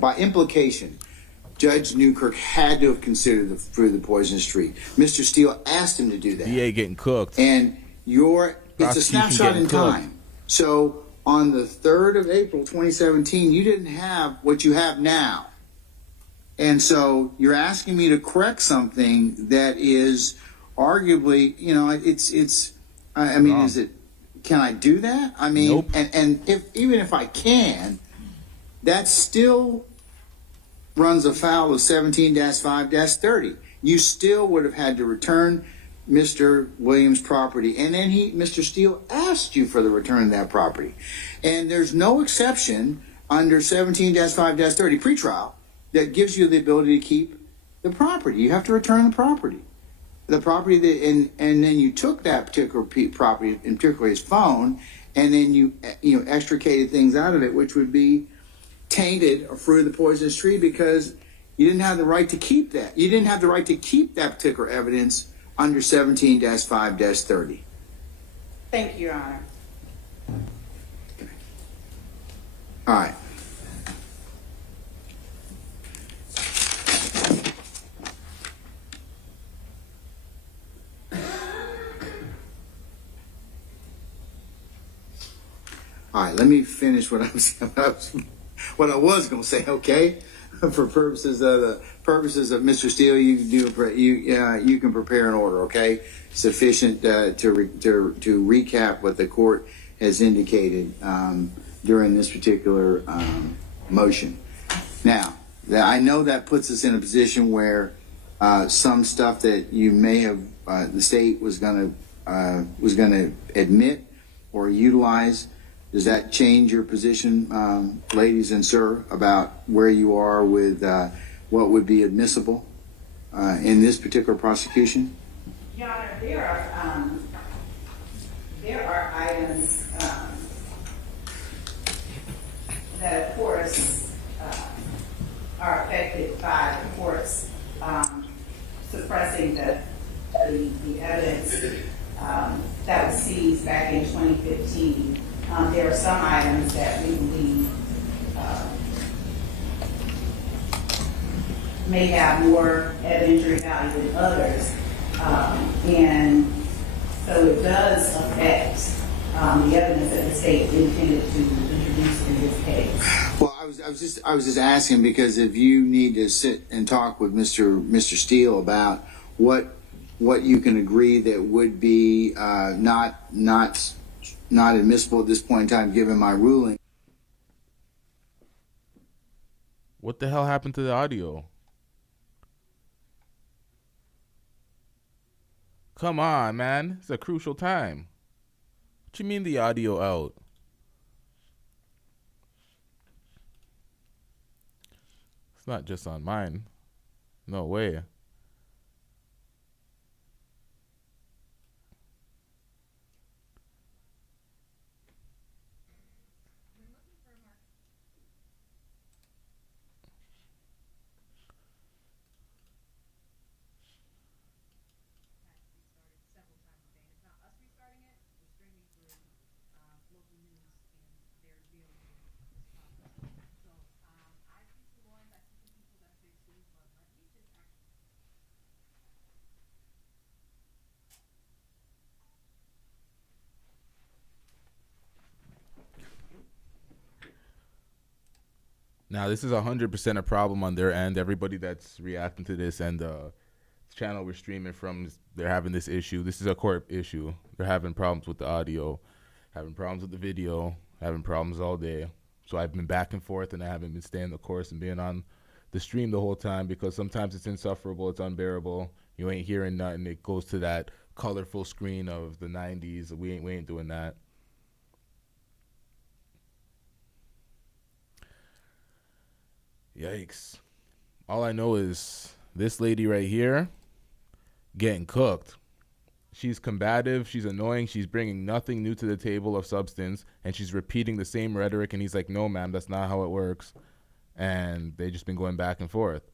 by implication, Judge Newkirk had to have considered the fruit of the poisonous tree. Mr. Steele asked him to do that. DA getting cooked. And it's a snapshot in time. So on the 3rd of April, 2017, you didn't have what you have now. And so you're asking me to correct something that is arguably, can I do that? I mean, nope. and even if I can, that still runs afoul of 17-5-30. You still would have had to return Mr. Williams' property, and then Mr. Steele asked you for the return of that property. And there's no exception under 17-5-30 pretrial that gives you the ability to keep the property. You have to return the property. The property that, and then you took that particular property, in particular his phone, and then you extricated things out of it, which would be tainted or fruit of the poisonous tree, because you didn't have the right to keep that. You didn't have the right to keep that particular evidence under 17-5-30. Thank you, Your Honor. All right. All right, let me finish what I was going to say. Okay, for purposes of Mr. Steele, you can prepare an order. Okay, sufficient to recap what the court has indicated during this particular motion. Now, I know that puts us in a position where some stuff that you may have the state was going to admit or utilize. Does that change your position, ladies and sir, about where you are with what would be admissible in this particular prosecution? Your Honor, there are items that, of course, are affected by the courts suppressing the evidence that was seized back in 2015. There are some items that we believe may have more evidentiary value than others, and so it does affect the evidence that the state intended to introduce in this case. Well, I was just asking because if you need to sit and talk with Mr. Steele about what you can agree that would be not admissible at this point in time, given my ruling. What the hell happened to the audio? Come on, man. It's a crucial time. What you mean the audio out? It's not just on mine. No way. Now, this is 100% a problem on their end. Everybody that's reacting to this and the channel we're streaming from, they're having this issue. This is a court issue. They're having problems with the audio, having problems with the video, having problems all day. So I've been back and forth, and I haven't been staying the course and being on the stream the whole time because sometimes it's insufferable, it's unbearable. You ain't hearing nothing. It goes to that colorful screen of the 90s. We ain't doing that. Yikes. All I know is this lady right here getting cooked. She's combative. She's annoying. She's bringing nothing new to the table of substance, and she's repeating the same rhetoric, and he's like, no, ma'am, that's not how it works. And they just been going back and forth.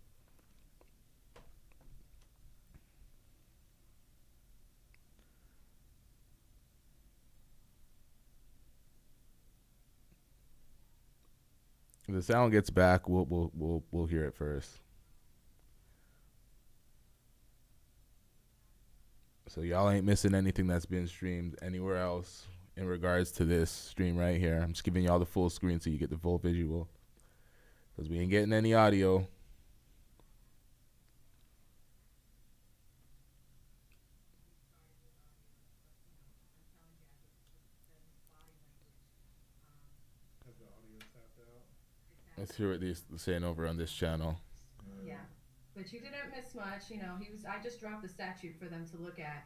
If the sound gets back, we'll hear it first. So y'all ain't missing anything that's been streamed anywhere else in regards to this stream right here. I'm just giving y'all the full screen so you get the full visual, because we ain't getting any audio. Let's hear what they're saying over on this channel. Yeah, but you didn't miss much. You know, I just dropped the statute for them to look at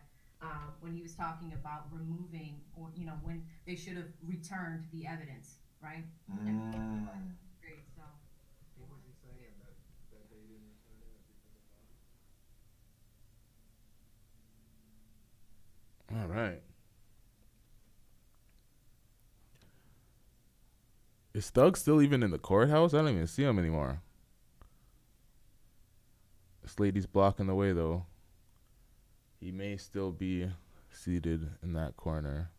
when he was talking about removing, or when they should have returned the evidence, right? Great. So. What was he saying that they didn't return it because of that? All right. Is Thug still even in the courthouse? I don't even see him anymore. This lady's blocking the way, though. He may still be seated in that corner.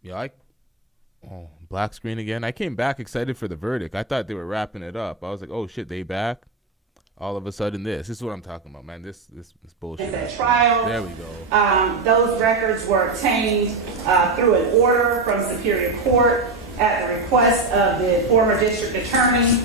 Yeah, black screen again. I came back excited for the verdict. I thought they were wrapping it up. I was like, oh shit, they back? All of a sudden this is what I'm talking about, man. This bullshit. At trial, there we go. Those records were obtained through an order from Superior Court at the request of the former district attorney.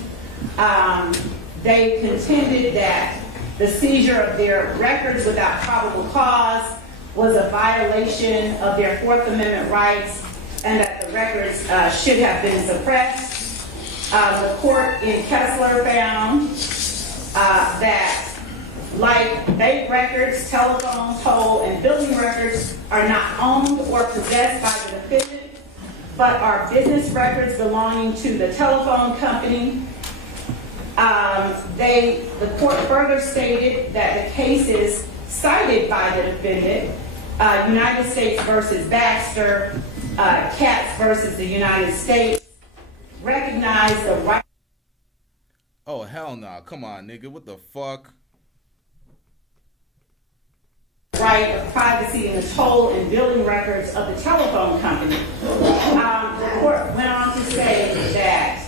They contended that the seizure of their records without probable cause was a violation of their Fourth Amendment rights, and that the records should have been suppressed. The court in Kessler found that, like bank records, telephone, toll, and building records are not owned or possessed by the defendant, but are business records belonging to the telephone company. The court further stated that the cases cited by the defendant, United States versus Baxter, Katz versus the United States, recognize the right. Oh hell no! Come on, nigga. What the fuck? Right of privacy in the toll and billing records of the telephone company. The court went on to say that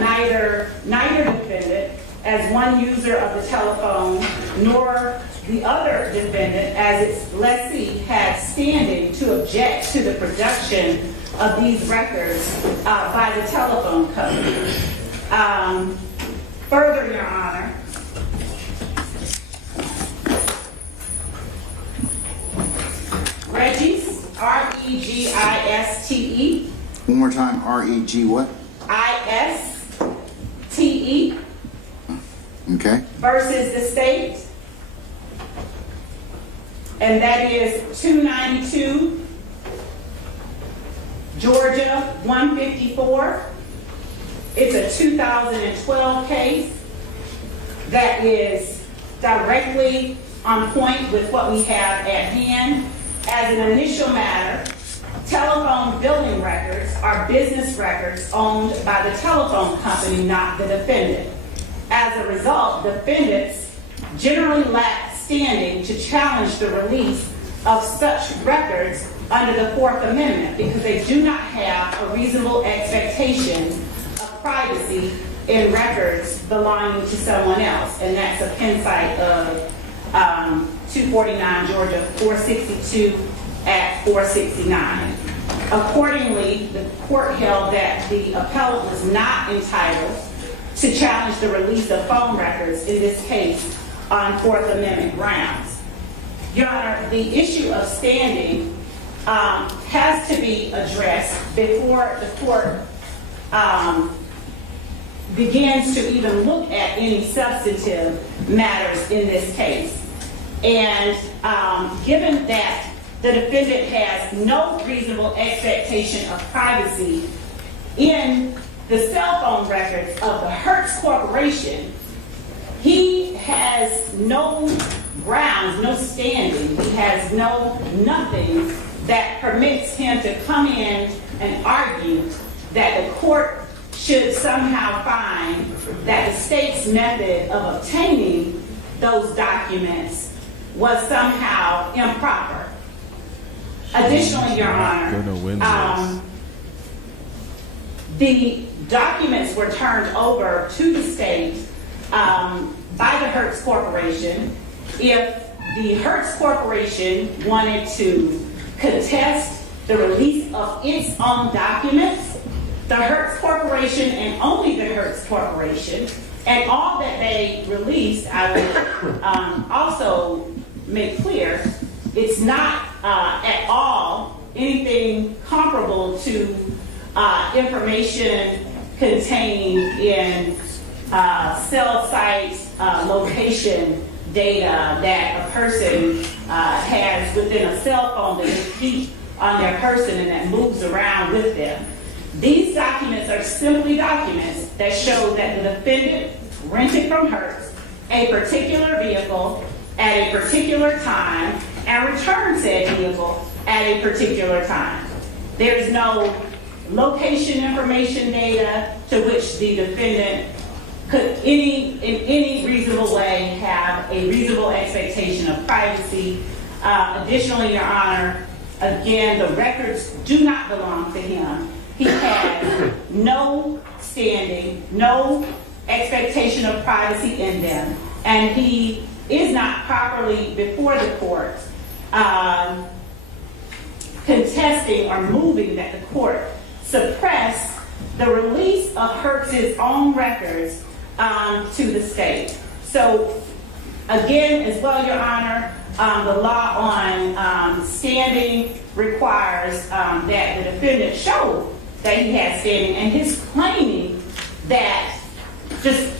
neither defendant, as one user of the telephone, nor the other defendant, as its lessee, had standing to object to the production of these records by the telephone company. Further, Your Honor, Regis, R-E-G-I-S-T-E. One more time, R-E-G what? I-S-T-E. Okay. Versus the state. And that is 292, Georgia 154. It's a 2012 case that is directly on point with what we have at hand. As an initial matter, telephone billing records are business records owned by the telephone company, not the defendant. As a result, defendants generally lack standing to challenge the release of such records under the Fourth Amendment because they do not have a reasonable expectation of privacy in records belonging to someone else. And that's a pen site of 249 Georgia 462 at 469. Accordingly, the court held that the appellant was not entitled to challenge the release of phone records in this case on Fourth Amendment grounds. Your Honor, the issue of standing has to be addressed before the court begins to even look at any substantive matters in this case. And given that the defendant has no reasonable expectation of privacy in the cell phone records of the Hertz Corporation, he has no grounds, no standing. He has nothing that permits him to come in and argue that the court should somehow find that the state's method of obtaining those documents was somehow improper. Additionally, Your Honor, the documents were turned over to the state by the Hertz Corporation. If the Hertz Corporation wanted to contest the release of its own documents, the Hertz Corporation and only the Hertz Corporation, and all that they released, I would also make clear, it's not at all anything comparable to information contained in cell site location data that a person has within a cell phone that they keep on their person and that moves around with them. These documents are simply documents that show that the defendant rented from Hertz a particular vehicle at a particular time and returned said vehicle at a particular time. There is no location information data to which the defendant could in any reasonable way have a reasonable expectation of privacy. Additionally, Your Honor, again, the records do not belong to him. He has no standing, no expectation of privacy in them, and he is not properly before the court contesting or moving that the court suppress the release of Hertz's own records to the state. So again, as well, Your Honor, the law on standing requires that the defendant show that he has standing, and his claiming that, just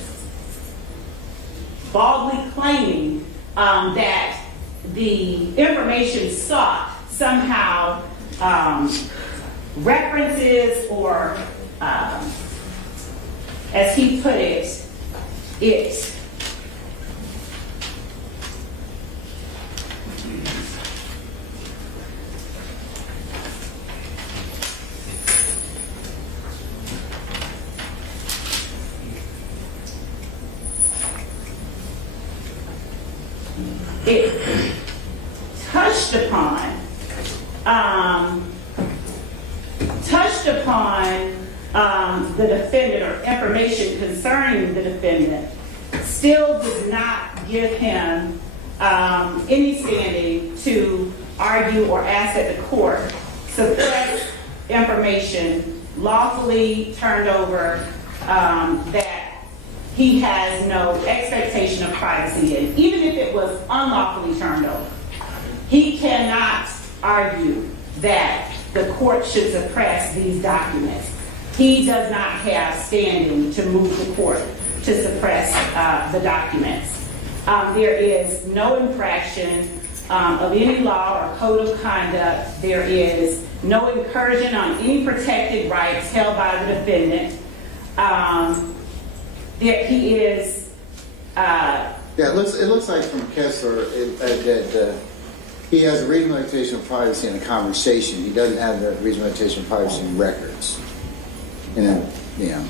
baldly claiming that the information sought somehow references or, as he put it, it touched upon the defendant or information concerning the defendant, still does not give him any standing to argue or ask that the court suppress information lawfully turned over that he has no expectation of privacy in. Even if it was unlawfully turned over, he cannot argue that the court should suppress these documents. He does not have standing to move the court to suppress the documents. There is no infraction of any law or code of conduct. There is no incursion on any protected rights held by the defendant. He is. Yeah, it looks like from Kessler that he has a reasonable expectation of privacy in a conversation. He doesn't have the reasonable expectation of privacy in records.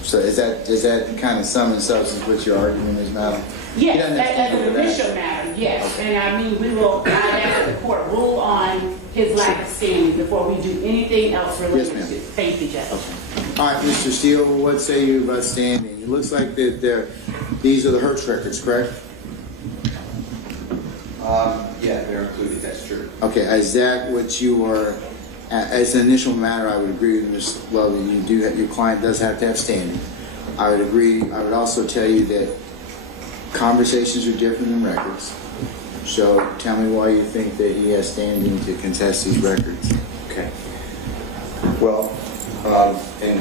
So is that kind of sum and substance what your argument is, madam? Yes, as an initial matter, yes. Okay. And I mean, I'd ask that the court rule on his lack of standing before we do anything else related to it. Thank you, Judge. Okay. All right, Mr. Steele, what say you about standing? It looks like that these are the Hertz records, correct? Yeah, they're included, that's true. Okay, is that what you are, as an initial matter, I would agree with Ms. Lovely, your client does have to have standing. I would agree, I would also tell you that conversations are different than records. So tell me why you think that he has standing to contest these records. Okay. Well, and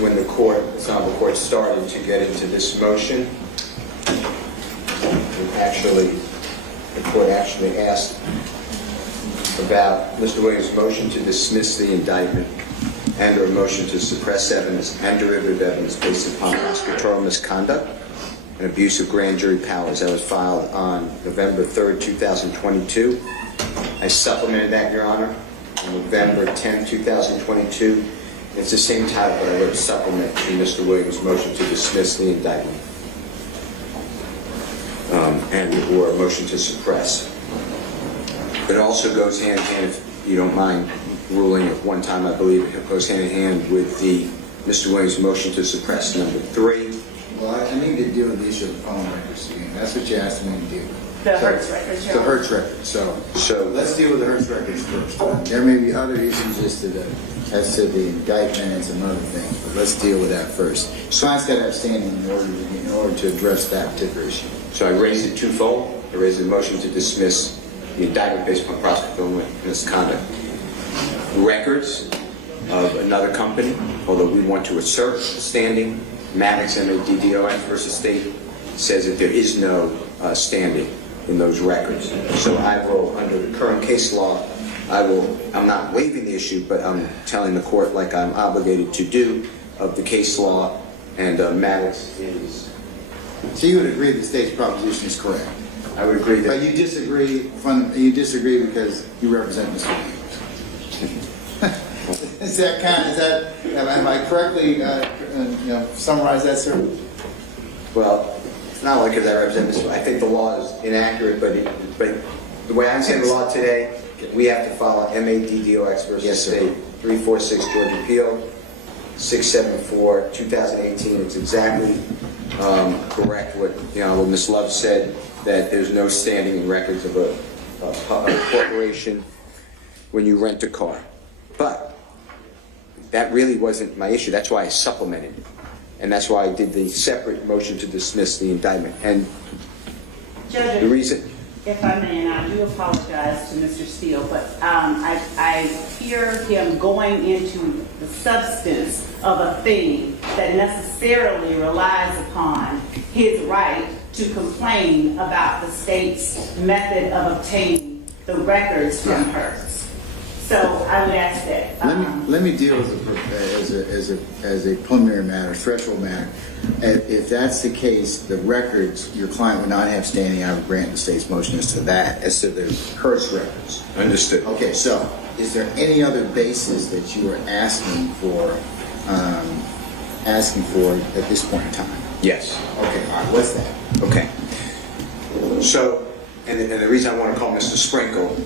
when the court started to get into this motion, the court actually asked about Mr. Williams' motion to dismiss the indictment and/or motion to suppress evidence and derivative evidence based upon prosecutorial misconduct and abuse of grand jury powers. That was filed on November 3rd, 2022. I supplemented that, Your Honor, on November 10th, 2022. It's the same title, but I wrote a supplement to Mr. Williams' motion to dismiss the indictment and/or a motion to suppress. But it also goes hand in hand, if you don't mind ruling at one time, I believe it goes hand in hand with the Mr. Williams' motion to suppress number 3. Well, I need to deal with the issue of the phone records again. That's what you asked me to do. The Hertz records, The Hertz records. So let's deal with the Hertz records first. There may be other issues as to the indictment and some other things, but let's deal with that first. Client's got to have standing in order to address that particular issue. So I raised it twofold. I raised a motion to dismiss the indictment based upon prosecutorial misconduct. Records of another company, although we want to assert standing, Maddox MADDOX versus State says that there is no standing in those records. So I will, under the current case law, I'm not waiving the issue, but I'm telling the court, like I'm obligated to do, of the case law, and Maddox is... So you would agree the state's proposition is correct? I would agree that... But you disagree because you represent Mr. Williams. Am I correctly summarize that, sir? Well, it's not like because I represent Mr. I think the law is inaccurate, but the way I understand the law today, we have to follow MADDOX versus State, 346 Georgia Appeal, 674, 2018. It's exactly correct what the Honorable Ms. Love said, that there's no standing in records of a corporation when you rent a car. But that really wasn't my issue. That's why I supplemented it. And that's why I did the separate motion to dismiss the indictment. And Judge, the reason... If I may, and I do apologize to Mr. Steele, but I hear him going into the substance of a thing that necessarily relies upon his right to complain about the state's method of obtaining the records from Hertz. So I would ask that. Let me deal with as a preliminary matter, threshold matter. If that's the case, the records, your client would not have standing. I would grant the state's motion as to that, as to the Hertz records. Understood. Okay, so is there any other basis that you are asking for at this point in time? Yes. Okay, all right, what's that? Okay. So, and the reason I want to call Mr. Sprinkle,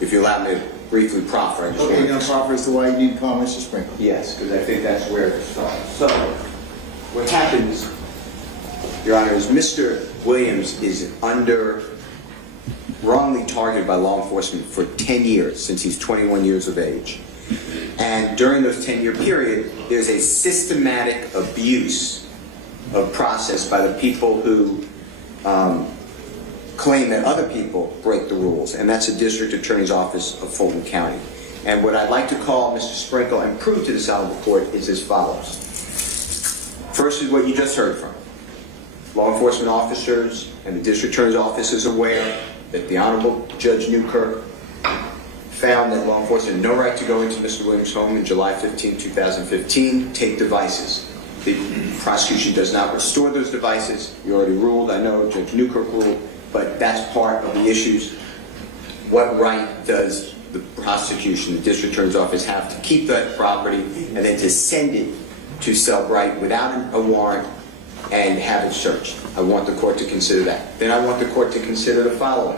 if you allow me to briefly proffer. Okay, you're going to proffer as to why you need to call Mr. Sprinkle. Yes, because I think that's where it starts. So, what happens, Your Honor, is Mr. Williams is wrongly targeted by law enforcement for 10 years, since he's 21 years of age. And during those 10-year period, there's a systematic abuse of process by the people who claim that other people break the rules, and that's the District Attorney's Office of Fulton County. And what I'd like to call Mr. Sprinkle and prove to the Honorable Court is as follows. First is what you just heard from. Law enforcement officers and the District Attorney's Office is aware that the Honorable Judge Newkirk found that law enforcement had no right to go into Mr. Williams' home in July 15, 2015, take devices. The prosecution does not restore those devices. You already ruled, I know, Judge Newkirk ruled, but that's part of the issues. What right does the prosecution, the District Attorney's Office, have to keep that property and then to send it to Cellbrite without a warrant and have it searched? I want the court to consider that. Then I want the court to consider the following.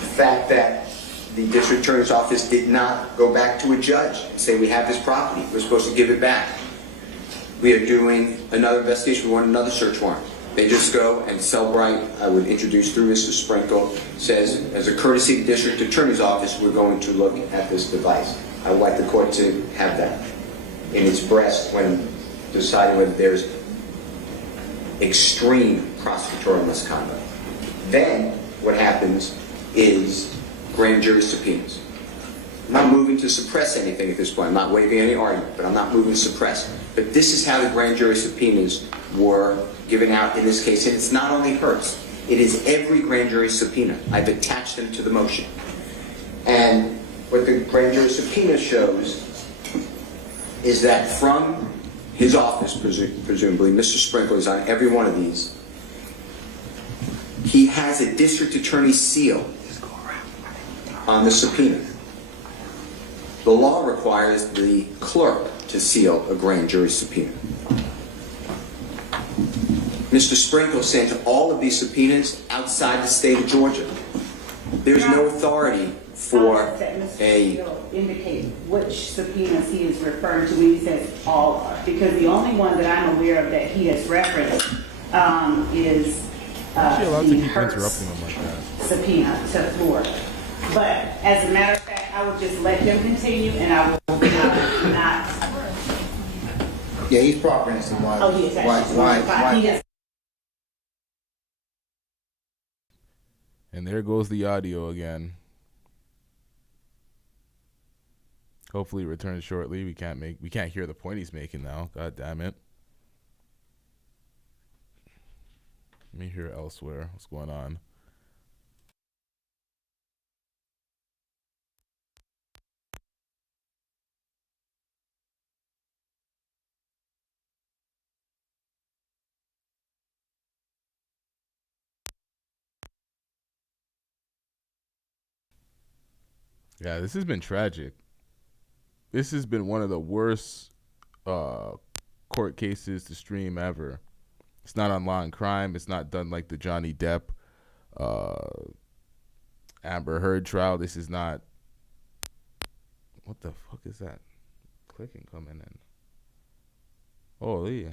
The fact that the District Attorney's Office did not go back to a judge and say, we have this property, we're supposed to give it back. We are doing another investigation, we want another search warrant. They just go and Cellbrite, I would introduce through Mr. Sprinkle, says, as a courtesy of the District Attorney's Office, we're going to look at this device. I would like the court to have that in its breast when deciding whether there's extreme prosecutorial misconduct. Then what happens is grand jury subpoenas. I'm not moving to suppress anything at this point. I'm not waiving any argument, but I'm not moving to suppress. But this is how the grand jury subpoenas were given out in this case. And it's not only Hertz. It is every grand jury subpoena. I've attached them to the motion. And what the grand jury subpoena shows is that from his office, presumably, Mr. Sprinkle is on every one of these. He has a district attorney's seal on the subpoena. The law requires the clerk to seal a grand jury subpoena. Mr. Sprinkle sent all of these subpoenas outside the state of Georgia. There's no authority for a... Indicate which subpoenas he is referring to when he says all are, because the only one that I'm aware of that he has referenced is You're allowed to the keep Hertz interrupting him like that. subpoena to Florida. But as a matter of fact, I will just let him continue, and I will not. Yeah, he's proper as to why. Oh, he is actually. He is. And there goes the audio again. Hopefully it returns shortly. We can't hear the point he's making now. God damn it. Let me hear elsewhere. What's going on? Yeah, this has been tragic. This has been one of the worst court cases to stream ever. It's not on Law and Crime. It's not done like the Johnny Depp Amber Heard trial. This is not... What the fuck is that clicking coming in? Holy.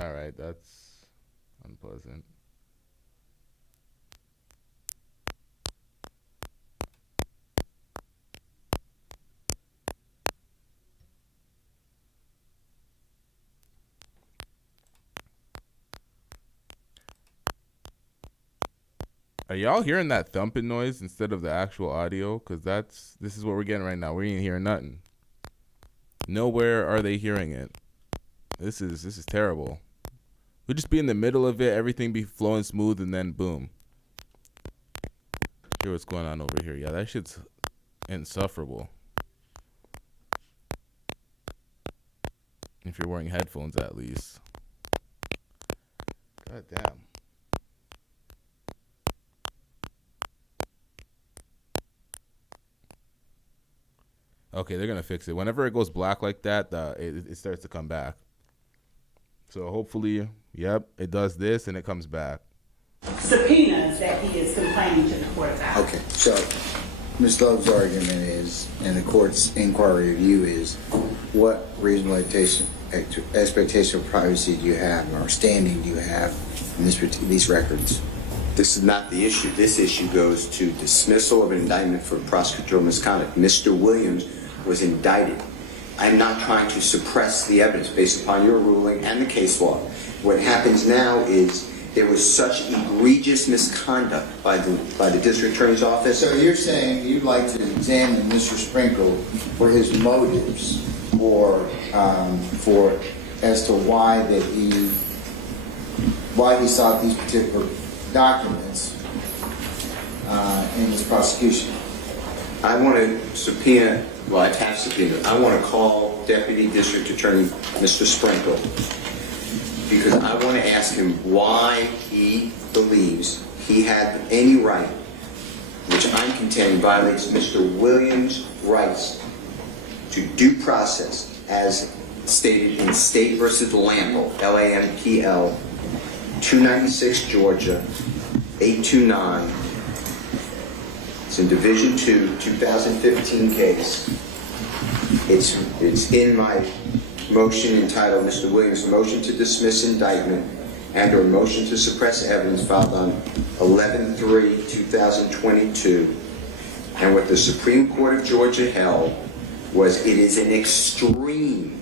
All right, that's unpleasant. Are y'all hearing that thumping noise instead of the actual audio? Because this is what we're getting right now. We ain't hearing nothing. Nowhere are they hearing it. This is terrible. We'll just be in the middle of it, everything be flowing smooth, and then boom. Hear what's going on over here. Yeah, that shit's insufferable. If you're wearing headphones, at least. God damn. Okay, they're gonna fix it. Whenever it goes black like that, it starts to come back. So hopefully, yep, it does this and it comes back. Subpoenas that he is complaining to the court about. Okay, so Ms. Love's argument is, and the court's inquiry review is, what reasonable expectation of privacy do you have, or standing do you have in these records? This is not the issue. This issue goes to dismissal of an indictment for prosecutorial misconduct. Mr. Williams was indicted. I'm not trying to suppress the evidence based upon your ruling and the case law. What happens now is there was such egregious misconduct by the district attorney's office. So you're saying you'd like to examine Mr. Sprinkle for his motives, or as to why he sought these particular documents in his prosecution. I want to subpoena, well, I have subpoenaed. I want to call Deputy District Attorney Mr. Sprinkle, because I want to ask him why he believes he had any right, which I'm contending violates Mr. Williams' rights to due process as stated in State versus Lampel, Lampl, 296 Georgia, 829. It's in Division 2, 2015 case. It's in my motion entitled Mr. Williams' motion to dismiss indictment and or motion to suppress evidence filed on 11/3/2022. And what the Supreme Court of Georgia held was it is an extreme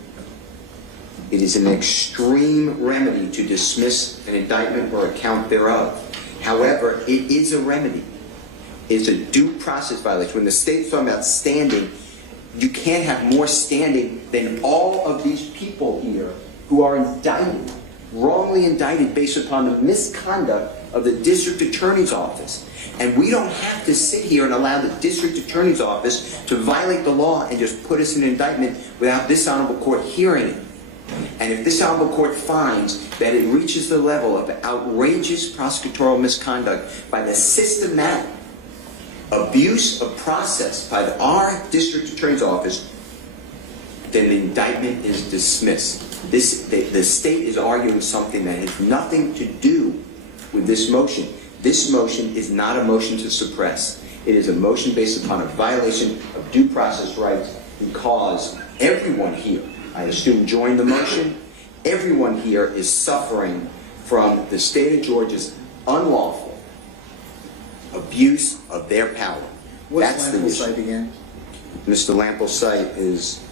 remedy to dismiss an indictment or a count thereof. However, it is a remedy. It's a due process violation. When the state's talking about standing, you can't have more standing than all of these people here who are indicted, wrongly indicted based upon the misconduct of the district attorney's office. And we don't have to sit here and allow the district attorney's office to violate the law and just put us in an indictment without this honorable court hearing it. And if this honorable court finds that it reaches the level of outrageous prosecutorial misconduct by the systematic abuse of process by our district attorney's office, then the indictment is dismissed. The state is arguing something that has nothing to do with this motion. This motion is not a motion to suppress. It is a motion based upon a violation of due process rights because everyone here, I assume, joined the motion. Everyone here is suffering from the state of Georgia's unlawful abuse of their power. What's That's the Lample's issue. site again? Mr. Lample's site is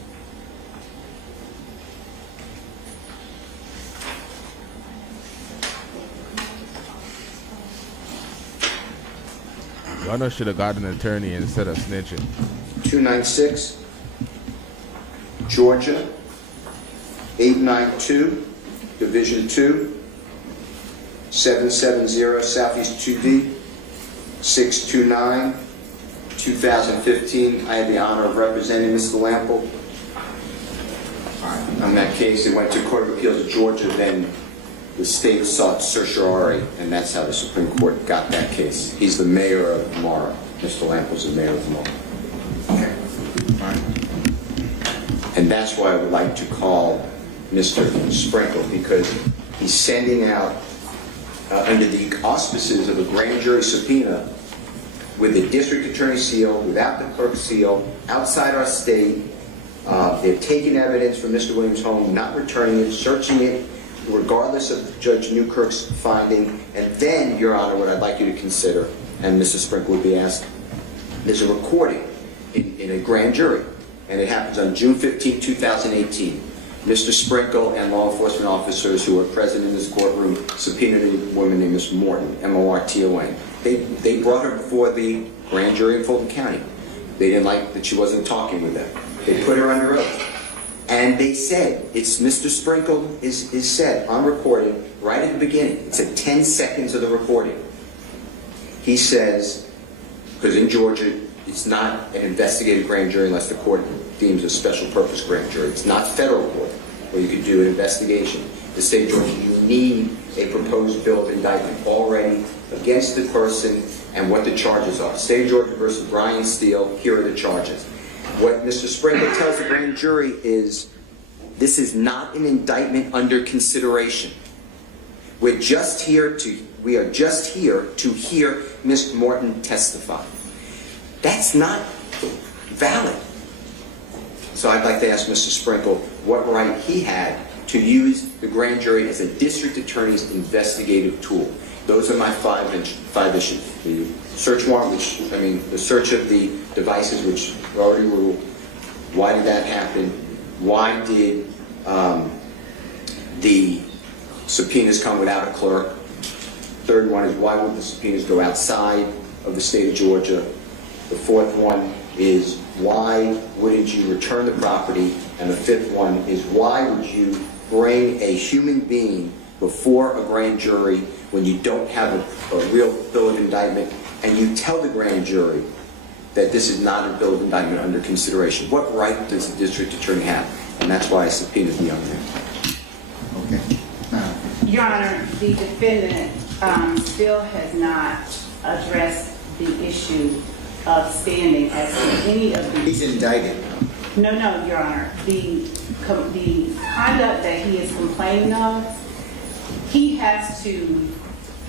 Y'all should have got an attorney instead of snitching. 296, Georgia, 892, Division 2, 770 Southeast 2D, 629, 2015. I had the honor of representing Mr. Lample. On that case, it went to Court of Appeals of Georgia, then the state sought certiorari, and that's how the Supreme Court got that case. He's the mayor of Mara. Mr. Lample's the mayor of Mara. Okay. Fine. And that's why I would like to call Mr. Sprinkle, because he's sending out, under the auspices of a grand jury subpoena, with the district attorney seal, without the clerk's seal, outside our state. They've taken evidence from Mr. Williams' home, not returning it, searching it, regardless of Judge Newkirk's finding. And then, Your Honor, what I'd like you to consider, and Mr. Sprinkle would be asked, there's a recording in a grand jury, and it happens on June 15, 2018. Mr. Sprinkle and law enforcement officers who were present in this courtroom subpoenaed a woman named Ms. Morton, M-O-R-T-O-N. They brought her before the grand jury in Fulton County. They didn't like that she wasn't talking with them. They put her under oath. And they said, it's Mr. Sprinkle is said on recording right at the beginning. It's at 10 seconds of the recording. He says, because in Georgia, it's not an investigative grand jury unless the court deems a special purpose grand jury. It's not federal court where you could do an investigation. The state of Georgia, you need a proposed bill of indictment already against the person and what the charges are. State of Georgia versus Brian Steele, here are the charges. What Mr. Sprinkle tells the grand jury is, this is not an indictment under consideration. We are just here to hear Ms. Morton testify. That's not valid. So I'd like to ask Mr. Sprinkle what right he had to use the grand jury as a district attorney's investigative tool. Those are my five issues. The search warrant, the search of the devices, which we already ruled. Why did that happen? Why did the subpoenas come without a clerk? Third one is, why would the subpoenas go outside of the state of Georgia? The fourth one is, why wouldn't you return the property? And the fifth one is, why would you bring a human being before a grand jury when you don't have a real bill of indictment, and you tell the grand jury that this is not a bill of indictment under consideration? What right does the district attorney have? And that's why I subpoenaed the young man. Okay. Your Honor, the defendant still has not addressed the issue of standing as to any of these. He's indicted. No, Your Honor. The conduct that he is complaining of, he has to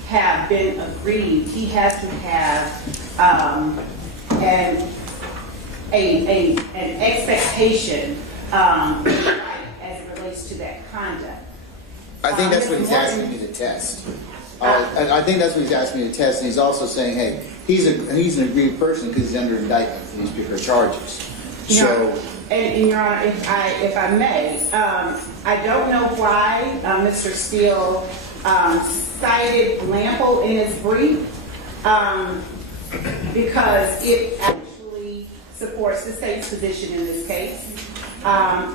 have been aggrieved. He has to have an expectation as it relates to that conduct. I think that's what he's asking me to test. I think that's what he's asking me to test, and he's also saying, hey, he's an aggrieved person because he's under indictment for these particular charges. And Your Honor, if I may, I don't know why Mr. Steele cited Lample in his brief, because it actually supports the state's position in this case.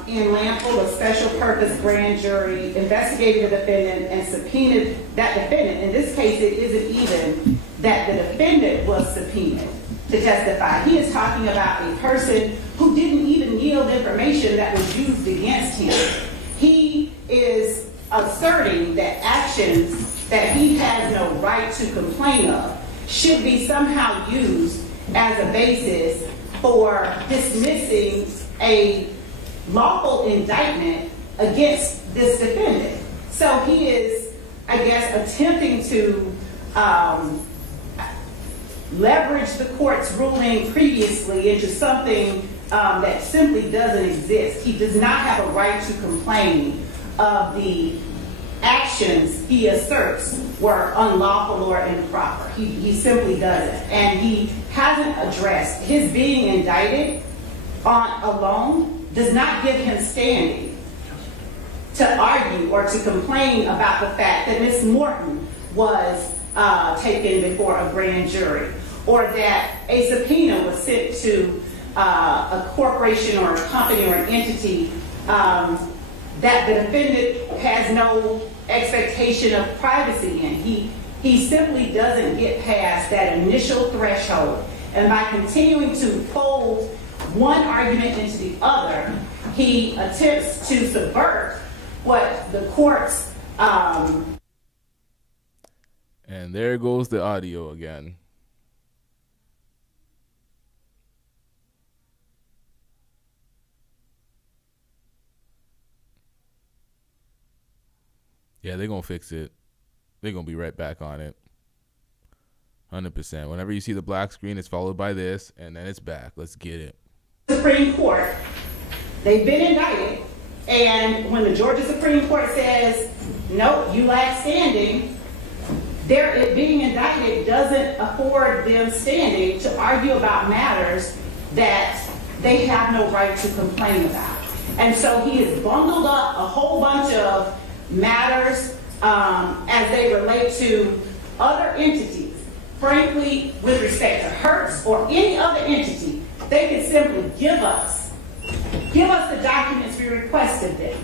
in Lample, a special purpose grand jury investigated the defendant and subpoenaed that defendant. In this case, it isn't even that the defendant was subpoenaed to testify. He is talking about a person who didn't even yield information that was used against him. He is asserting that actions that he has no right to complain of should be somehow used as a basis for dismissing a lawful indictment against this defendant. So he is, I guess, attempting to leverage the court's ruling previously into something that simply doesn't exist. He does not have a right to complain of the actions he asserts were unlawful or improper. He simply doesn't. And he hasn't addressed his being indicted on alone does not give him standing to argue or to complain about the fact that Ms. Morton was taken before a grand jury, or that a subpoena was sent to a corporation or a company or an entity that the defendant has no expectation of privacy in. He simply doesn't get past that initial threshold. And by continuing to fold one argument into the other, he attempts to subvert what the courts. And there goes the audio again. Yeah, they're going to fix it. They're going to be right back on it. 100%. Whenever you see the black screen, it's followed by this, and then it's back. Let's get it. Supreme Court, they've been indicted, and when the Georgia Supreme Court says, nope, you lack standing, their being indicted doesn't afford them standing to argue about matters that they have no right to complain about. And so he has bundled up a whole bunch of matters as they relate to other entities. Frankly, with respect to Hertz or any other entity, they could simply give us the documents we requested them.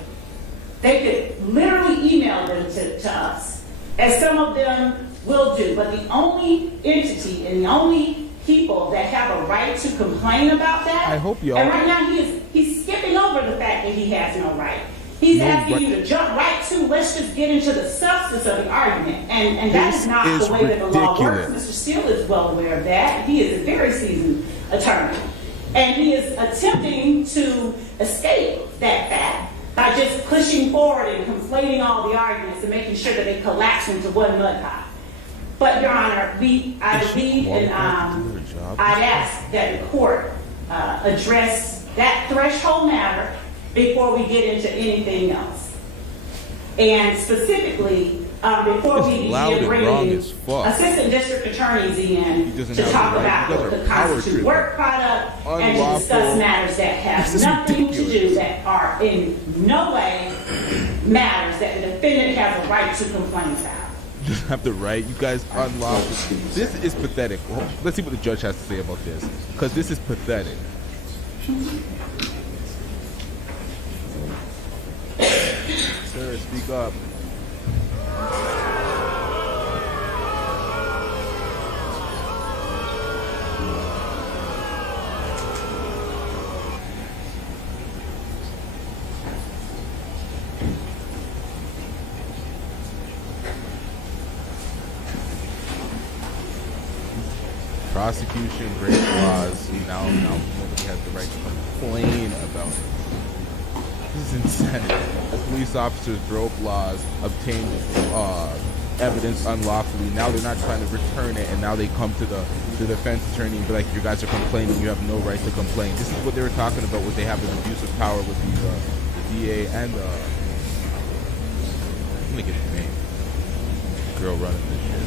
They could literally email them to us, as some of them will do. But the only entity and the only people that have a right to complain about that, I hope y'all. and right now he's skipping over the fact that he has no right. He's asking you to jump right to, let's just get into the substance of the argument. And that is not the way that the law works. Mr. Steele is well aware of that. He is a very seasoned attorney. And he is attempting to escape that fact by just pushing forward and conflating all the arguments and making sure that they collapse into one mud pie. But, Your Honor, I believe and I'd ask that the court address that threshold matter before we get into anything else. And specifically, before we begin bringing assistant district attorneys in to talk about the constitute work product and to discuss matters that have nothing to do, that are in no way matters that the defendant has a right to complain about. Just have the right. You guys unlawful. This is pathetic. Well, let's see what the judge has to say about this, because this is pathetic. Sir, speak up. Prosecution breaks laws. Now nobody has the right to complain about it. This is insanity. The police officers broke laws, obtained evidence unlawfully. Now they're not trying to return it, and now they come to the defense attorney and be like, you guys are complaining, you have no right to complain. This is what they were talking about, when they have an abuse of power with the DA and I'm gonna get his name. Girl running this shit.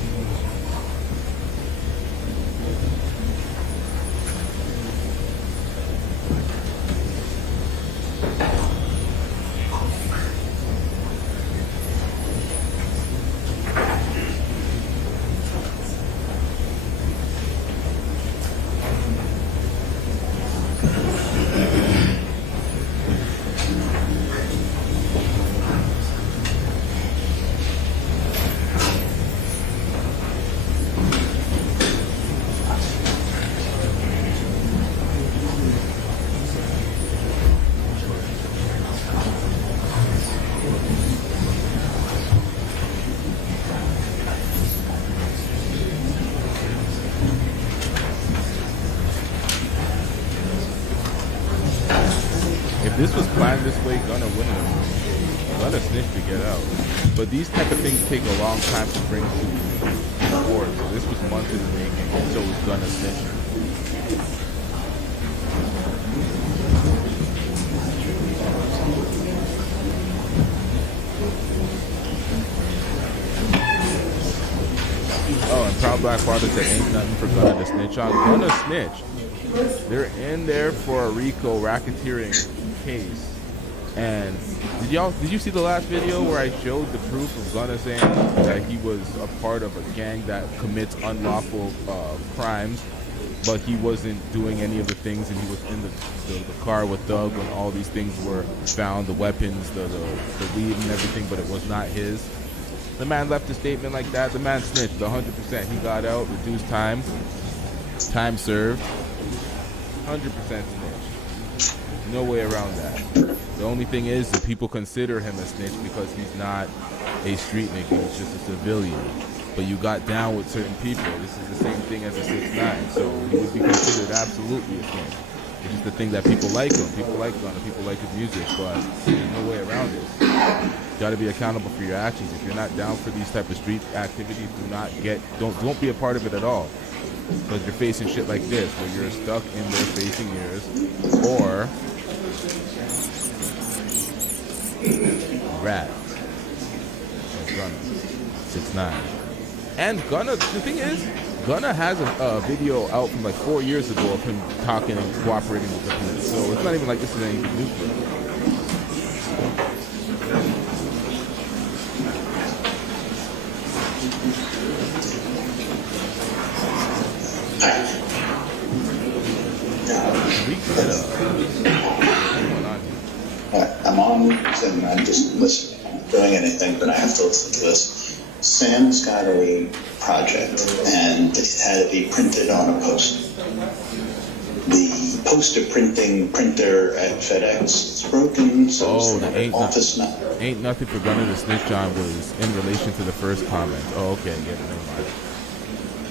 this was planned this way, Gunna winning him. Gunna snitch to get out. But these type of things take a long time to bring to court. So this was months in the making, and so was Gunna snitching. Oh, and Proud Black Father said ain't nothing for Gunna to snitch on. Gunna snitch. They're in there for a RICO racketeering case. And did you see the last video where I showed the proof of Gunna saying that he was a part of a gang that commits unlawful crimes, but he wasn't doing any of the things, and he was in the car with Doug when all these things were found, the weapons, the weed and everything, but it was not his. The man left a statement like that. The man snitched 100%. He got out, reduced time served, 100% snitch. No way around that. The only thing is that people consider him a snitch because he's not a street nigga. He's just a civilian. But you got down with certain people. This is the same thing as a 6ix9ine. So he would be considered absolutely a snitch. It's just the thing that people like him. People like Gunna. People like his music. But there's no way around it. You got to be accountable for your actions. If you're not down for these type of street activities, don't be a part of it at all. Because you're facing shit like this, where you're stuck in there facing years, or rat. Gunna, 6ix9ine, and Gunna. The thing is, Gunna has a video out from like 4 years ago of him talking and cooperating with the police. So it's not even like this is anything new for him. I'm on and I'm just listening. I'm not doing anything, but I have to listen to this. Sam's got a project and it had to be printed on a poster. The poster printer at FedEx is broken, so the office now. Ain't nothing for Gunna to snitch on was in relation to the first comment. Oh, okay, get it, never mind.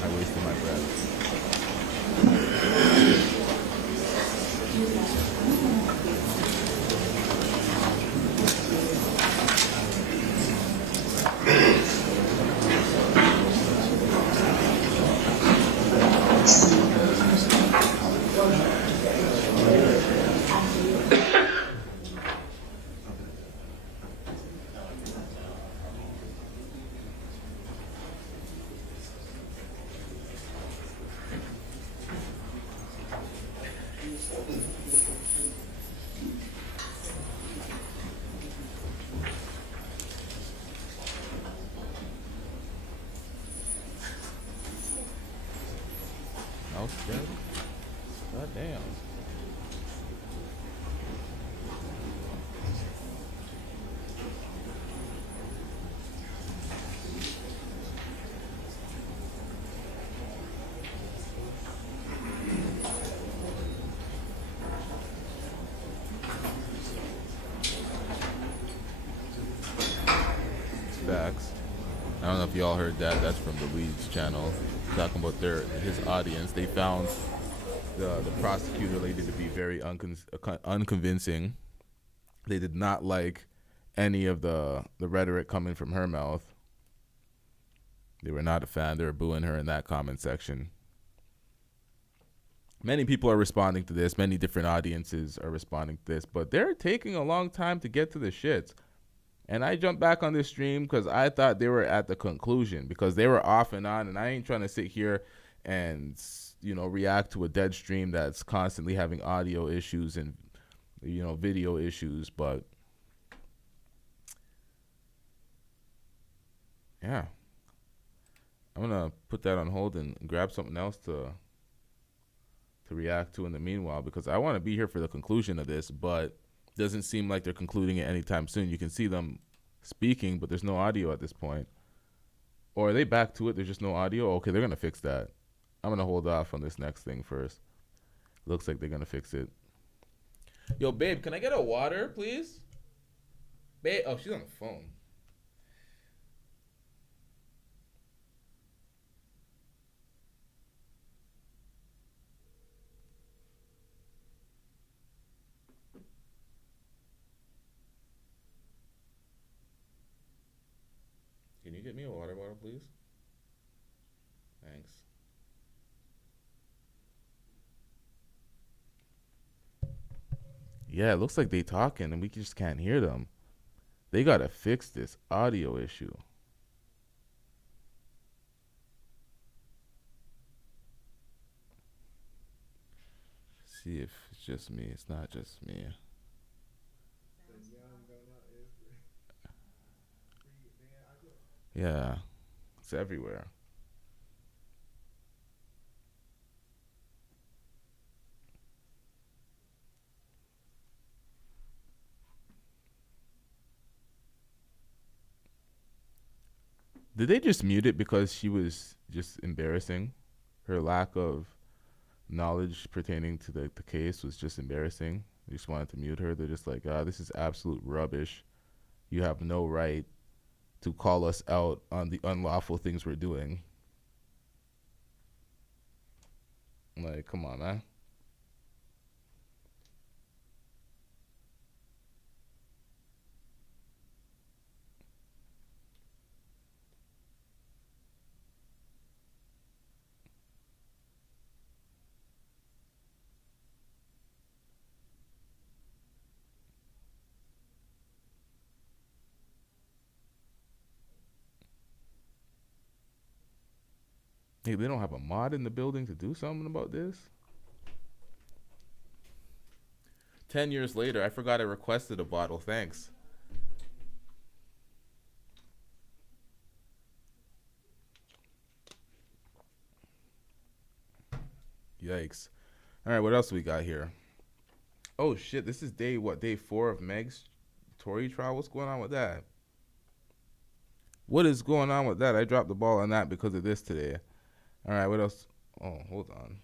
I wasted my breath. God damn. Facts. I don't know if y'all heard that. That's from the Weeds channel, talking about his audience. They found the prosecutor lady to be very unconvincing. They did not like any of the rhetoric coming from her mouth. They were not a fan. They were booing her in that comment section. Many people are responding to this. Many different audiences are responding to this, but they're taking a long time to get to the shits. And I jumped back on this stream because I thought they were at the conclusion, because they were off and on, and I ain't trying to sit here and, react to a dead stream that's constantly having audio issues and, video issues. But yeah, I'm going to put that on hold and grab something else to react to in the meanwhile, because I want to be here for the conclusion of this, but doesn't seem like they're concluding it anytime soon. You can see them speaking, but there's no audio at this point. Or are they back to it? There's just no audio? Okay, they're going to fix that. I'm going to hold off on this next thing first. Looks like they're going to fix it. Yo, babe, can I get a water, please? Babe, oh, she's on the phone. Yeah, it looks like they talking and we just can't hear them. They gotta fix this audio issue. See if it's just me. It's not just me. Yeah, it's everywhere. Did they just mute it because she was just embarrassing? Her lack of knowledge pertaining to the case was just embarrassing. They just wanted to mute her. They're just like, this is absolute rubbish. You have no right to call us out on the unlawful things we're doing. Like, come on, man. Hey, they don't have a mod in the building to do something about this? 10 years later, I forgot I requested a bottle. Thanks. Yikes. All right, what else we got here? Oh, shit. This is day 4 of Meg's Tory trial? What's going on with that? What is going on with that? I dropped the ball on that because of this today. All right, what else? Oh, hold on.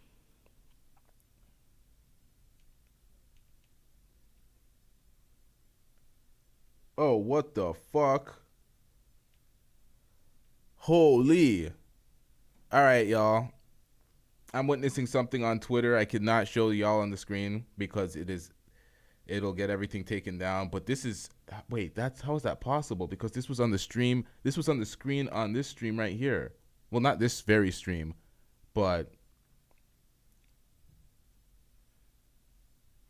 Oh, what the fuck? Holy. All right, y'all. I'm witnessing something on Twitter. I could not show y'all on the screen because it'll get everything taken down. But this is, wait, how is that possible? Because this was on the stream. This was on the screen on this stream right here. Well, not this very stream, but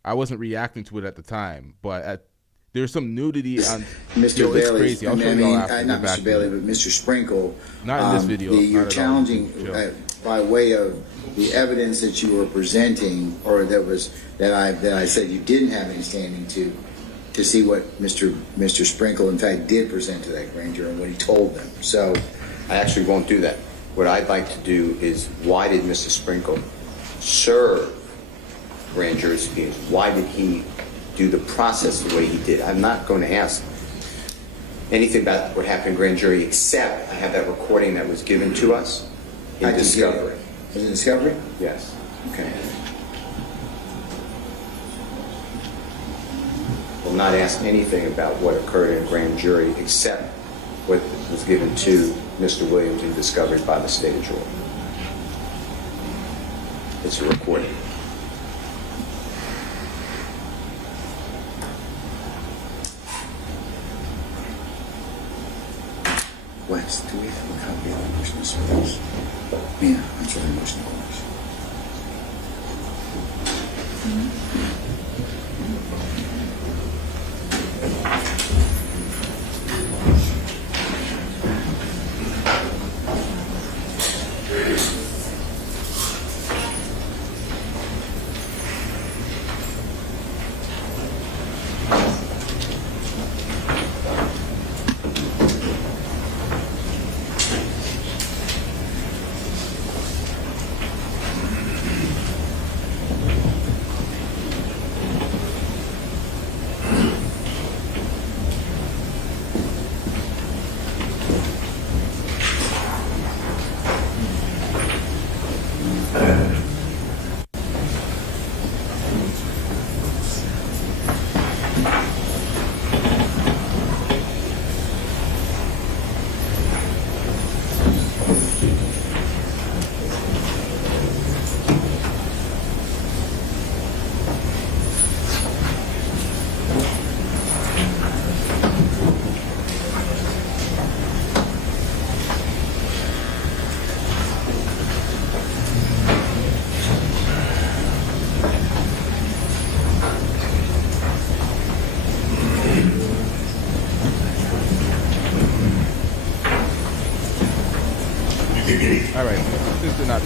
I wasn't reacting to it at the time. But there's some nudity on Mr. Bailey. It's crazy. I'll show y'all after. Not Mr. Bailey, but Mr. Sprinkle. Not in this video. You're not at all. challenging by way of the evidence that you were presenting, or that I said you didn't have any standing to see what Mr. Sprinkle in fact did present to that grand jury and what he told them. So I actually won't do that. What I'd like to do is, why did Mr. Sprinkle serve grand jury subpoenas? Why did he do the process the way he did? I'm not going to ask anything about what happened in grand jury, except I have that recording that was given to us in discovery. In discovery? Yes. Okay. Will not ask anything about what occurred in grand jury, except what was given to Mr. Williams and discovered by the state of Georgia. It's a recording. Wes, do we have a copy of the motion to suppress? Yeah, I'm sorry, motion to quash.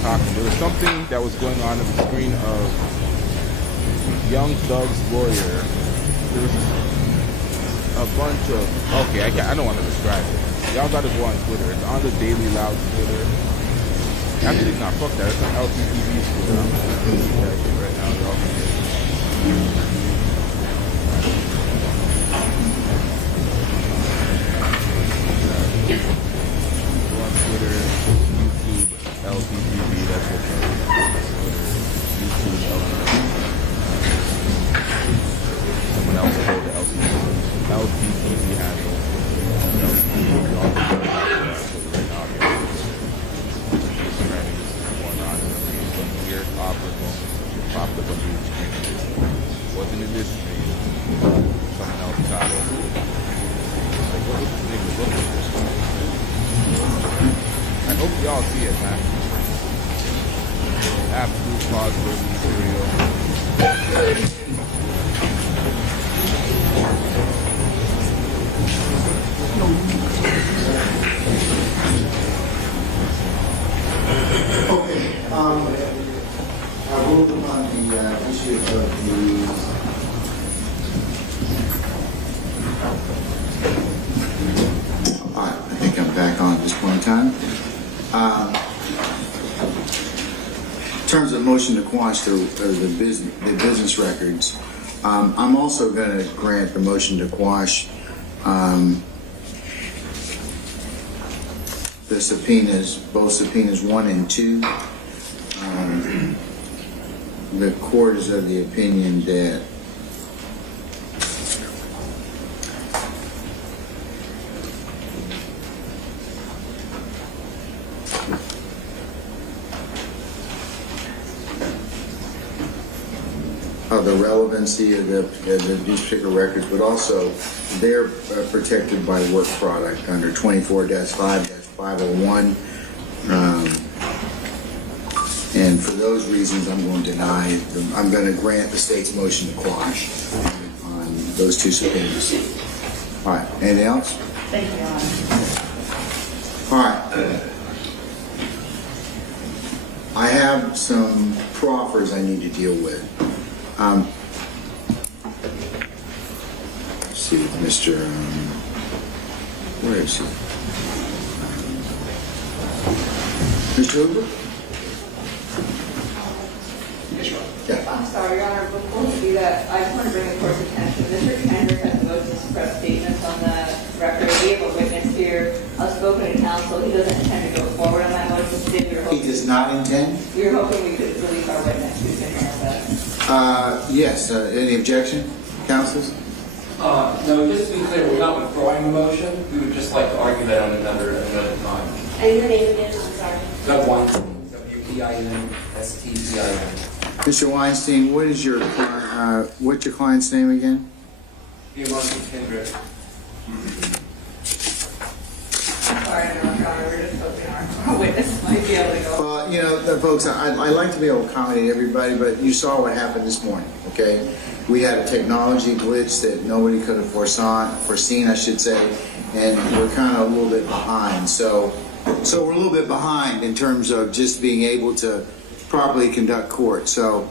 talking. There was something that was going on the screen of Young Thug's lawyer. There was a bunch of, okay, I don't want to describe it. Y'all got to go on Twitter. It's on the Daily Loud Twitter. Actually, nah, fuck that. It's on LTTV Twitter. I'm going to do that shit right now. Y'all can get it. Go on Twitter, YouTube, LTTV, that's what it is. Twitter, YouTube, LTTV. Someone else told the LTTV handle. LTTV, all the right now. Going on. Some weird awkward moments popped up on your screen. Wasn't in this stream. Someone else caught it. Like, what was this nigga looking for? I hope y'all see it, man. Absolute positive material. Okay, I ruled upon the issue of the all right, I think I'm back on at this point in time. In terms of motion to quash the business records, I'm also going to grant the motion to quash the subpoenas, both subpoenas 1 and 2. The court is of the opinion that of the relevancy of these particular records, but also they're protected by work product under 24-5-501. And for those reasons, I'm going to deny, I'm going to grant the state's motion to quash on those two subpoenas. All right, anything else? Thank you, Your Honor. All right. I have some proffers I need to deal with. Let's see, Mr. Where is he? Mr. Hoover? Yeah. I'm sorry, Your Honor, before we do that, I just want to bring the court's attention. Mr. Kendrick has voted to suppress statements on the record. We have a witness here, I've spoken to counsel. He doesn't intend to go forward on that motion. Today, He does not intend? we were hoping we could release our witness who's been here with us. Yes, any objection, counsels? No, just to be clear, we're not withdrawing the motion. We would just like to argue that on another time. And your name again, I'm sorry. Doug Weinstein, W-E-I-N-S-T-E-I-N. Mr. Weinstein, what's your client's name again? Deontay Kendrick. Sorry, Your Honor, we're just hoping our witness might be able to go. You know, folks, I like to be able to accommodate everybody, but you saw what happened this morning, okay? We had a technology glitch that nobody could have foreseen, I should say, and we're kind of a little bit behind. So we're a little bit behind in terms of just being able to properly conduct court. So,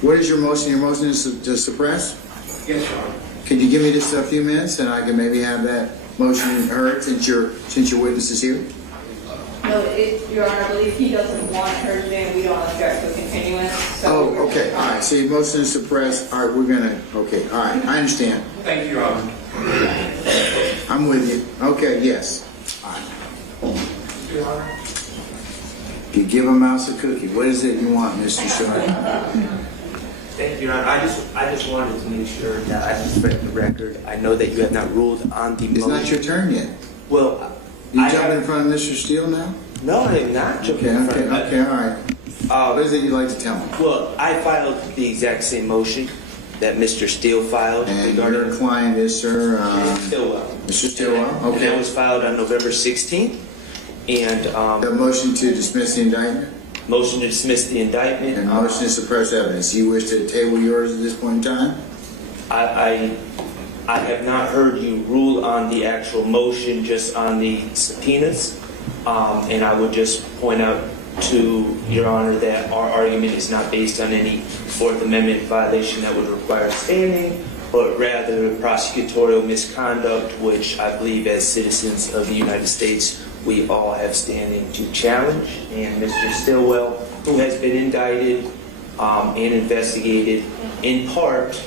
what is your motion? Your motion is to suppress? Yes, Your Honor. Can you give me just a few minutes and I can maybe have that motion heard since your witness is here? No, Your Honor, I believe he doesn't want her today, and we don't object to a continuance. So Oh, okay, all right, so your motion is suppressed, all right, we're gonna, okay, all right, I understand. Thank you, Your Honor. I'm with you, okay, yes. All right. Your Honor. You give a mouse a cookie, what is it you want, Mr. Short? Thank you, Your Honor. I just wanted to make sure that I respect the record. I know that you have not ruled on the It's motion. not your turn yet. Well, You I jumping have- in front of Mr. Steele now? No, I am not jumping Okay, in front of okay, all right. What is it you'd like to tell me? Well, I filed the exact same motion that Mr. Steele filed And regarding your client is, sir, Stillwell. Mr. Stillwell, And that okay. was filed on November 16th. And The motion to dismiss the indictment motion to dismiss the indictment. and motion to suppress evidence. You wish to table yours at this point in time? I I have not heard you rule on the actual motion, just on the subpoenas. And I would just point out to Your Honor that our argument is not based on any Fourth Amendment violation that would require standing, but rather prosecutorial misconduct, which I believe as citizens of the United States, we all have standing to challenge. And Mr. Stillwell, who has been indicted and investigated in part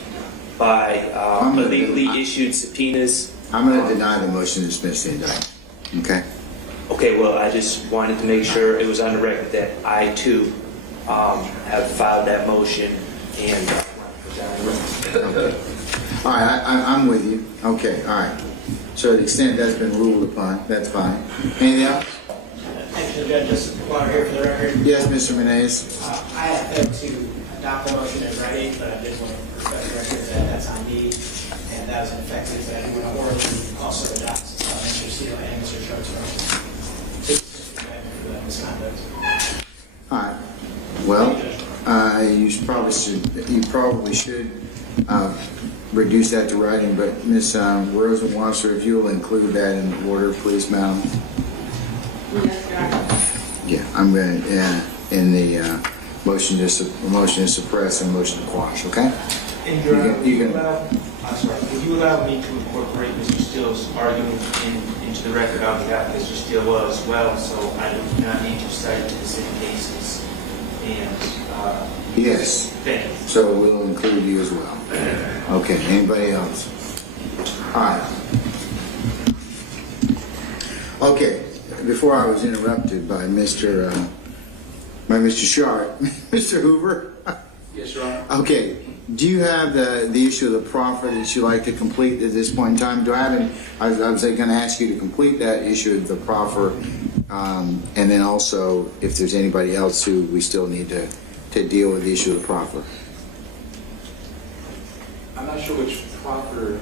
by illegally issued subpoenas. I'm going to deny the motion to dismiss the indictment. Okay? Okay, well, I just wanted to make sure it was on the record that I, too, have filed that motion and Okay. All right, I'm with you. Okay, all right. So to the extent that's been ruled upon, that's fine. Anything else? Actually, Judge, just want to hear for the record. Yes, Mr. Menez. I have failed to adopt the motion as ready, but I did want to respect the record that that's on me, and that was ineffective, that I want to orally also adopt Mr. Steele and Mr. Sharp's motion. For the misconduct. All right. Well, you probably should reduce that to writing, but Ms. Rosenwasser, if you'll include that in the order, please, madam. Yes, Your Honor. Yeah, I'm going to, in the motion to suppress and motion to quash, okay? And Your Honor, You can- would you allow me to incorporate Mr. Steele's argument into the record on behalf of Mr. Stillwell as well, so I do not need to cite to the same cases and Yes. thank you. So we'll include you as well. Okay, anybody else? All right. Okay, before I was interrupted by Mr. Sharp, Mr. Hoover. Yes, Your Honor. Okay, do you have the issue of the proffer that you'd like to complete at this point in time? Do I have any, I was going to ask you to complete that issue of the proffer, and then also if there's anybody else who we still need to deal with the issue of the proffer. I'm not sure which proper.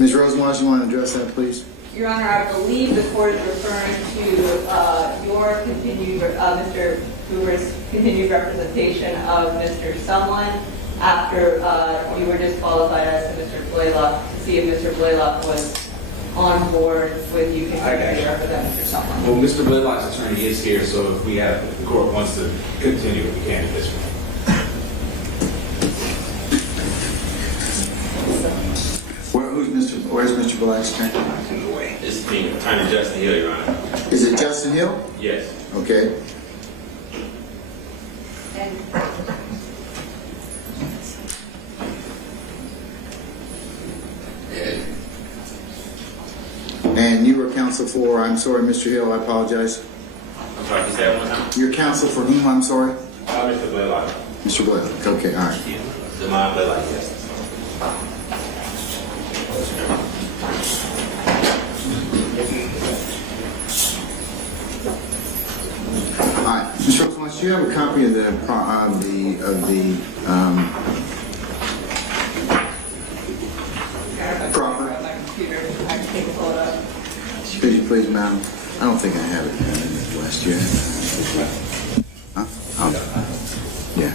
Ms. Rosenwasser, you want to address that, please? Your Honor, I believe the court is referring to your continued, Mr. Hoover's continued representation of Mr. Someone after you were disqualified as to Mr. Blaylock, to see if Mr. Blaylock was on board with you continuing to represent Mr. Someone. Well, Mr. Blaylock's attorney is here, so if the court wants to continue, we can at this point. Where's Mr. Black's attorney? It's me, Attorney Justin Hill, Your Honor. Is it Justin Hill? Yes. Okay. And you were counsel for, I'm sorry, Mr. Hill, I apologize. I'm sorry, can you say that one time? You're counsel for whom, I'm sorry? Mr. Blaylock. Mr. Blaylock, okay, all right. Demond Blaylock, yes. All right, Mr. Rosenwasser, do you have a copy of the proffer? My computer, I can take a photo. Please, ma'am. I don't think I have it in the West yet. Huh? Oh. Yeah.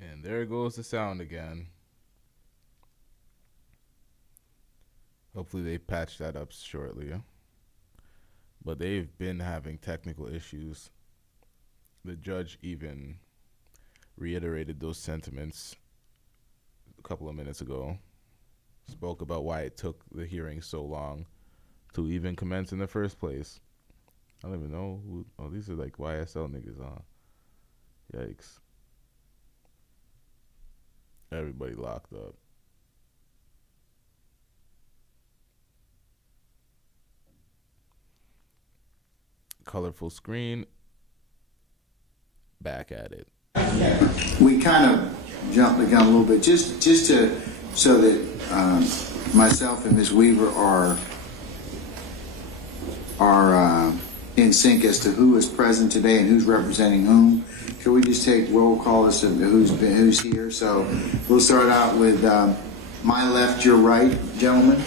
And there goes the sound again. Hopefully they patch that up shortly. But they've been having technical issues. The judge even reiterated those sentiments a couple of minutes ago. Spoke about why it took the hearing so long to even commence in the first place. I don't even know who. Oh, these are like YSL niggas, huh? Yikes. Everybody locked up. Colorful screen. Back at it. We kind of jumped the gun a little bit, just to so that myself and Ms. Weaver are in sync as to who is present today and who's representing whom. Can we just take roll call as to who's here? So we'll start out with my left, your right, gentlemen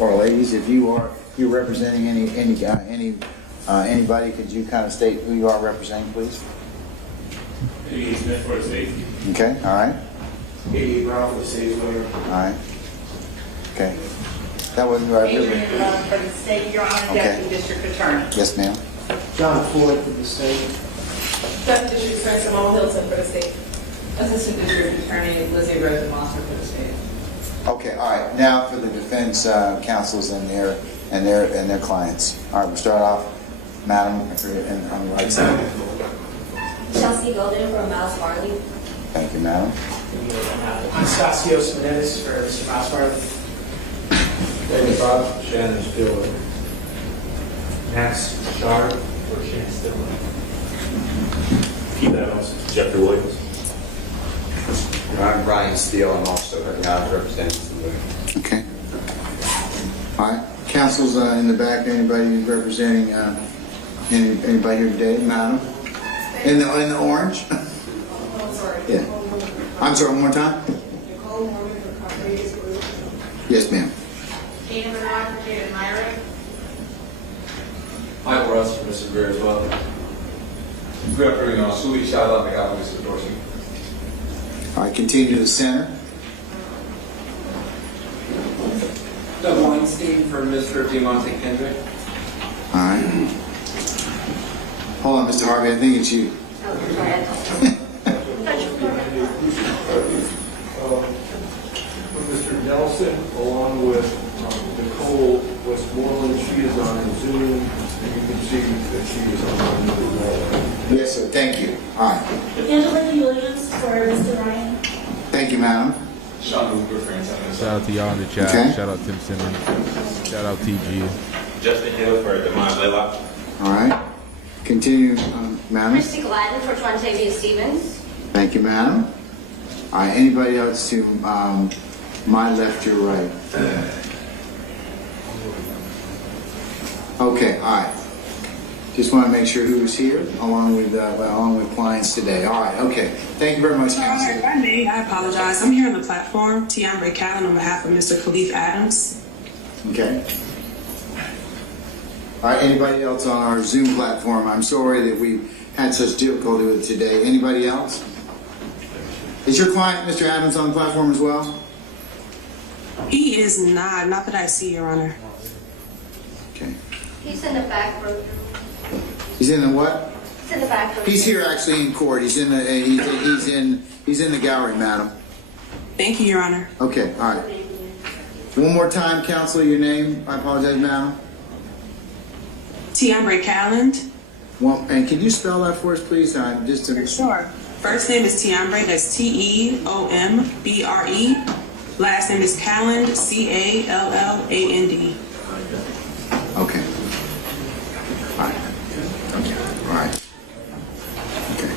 or ladies. If you're representing anybody, could you kind of state who you are representing, please? 88 Smith for the state. Okay, all right, 88 Brown for the state's lawyer. all right. Okay. That wasn't right. Adrian Love for the state, Your Honor, Okay. Deputy District Attorney. Yes, ma'am. John Floyd for the state. Deputy District Attorney Simone Hilton for the state. Assistant District Attorney Lizzie Rosenwasser for the state. Okay, all right. Now for the defense counsels and their clients. All right, we'll start off, Madam, and on the right side. Chelsea Golden from Miles Farley. Thank you, Madam. Anastasios Menendez for Mr. Miles Farley. David Bob, Shannon Stewart. Max Sharp for Shannon Stewart. Keith Adams, Jeffrey Williams. I'm Brian Steele. I'm also representing. Okay. All right. Council's in the back. Anybody representing anybody here today, Madam? In the orange? I'm sorry. Yeah. I'm sorry. One more time. Nicole Morgan for Caucasian Group. Yes, ma'am. Gina Bernard for Jaden Myrick. Michael Russ for Mrs. Greer as well. Good afternoon, Suli shout out to God, Mr. Dorsey. All right. Continue to the center. Doug Weinstein for Mr. Diamante Kendrick. All right. Hold on, Mr. Harvey. I think it's you. Mr. Nelson, along with Nicole Westmoreland. She is on Zoom, and you can see that she is on Zoom. Yes, sir. Thank you. All right. Angela Williams for Mr. Ryan. Thank you, Madam. Sean Hooper for Antonio. Shout out to y'all in the chat. Okay. Shout out Tim Simmons. Shout out TG. Justin Hill for Demond Blaylock. All right. Continue, Madam. Christy Gladden for Trontavia Stevens. Thank you, Madam. All right. Anybody else to my left, your right? Okay. All right. Just want to make sure who's here, along with clients today. All right. Okay. Thank you very much, Council. If I may, I apologize. I'm here on the platform, Tiambre Callan, on behalf of Mr. Khalif Adams. Okay. All right. Anybody else on our Zoom platform? I'm sorry that we had such difficulty with it today. Anybody else? Is your client, Mr. Adams, on the platform as well? He is not that I see, Your Honor. Okay. He's in the back row. He's in the what? He's in the back row. He's here actually in court. He's in the he's in the gallery, Madam. Thank you, Your Honor. Okay. All right. One more time, Counselor, your name. I apologize, Madam. Tiambre Callan. Well, and can you spell that for us, please? Sure. First name is Tiambre, that's Teombre. Last name is Calland, Calland. Okay. All right. Okay. All right. Okay.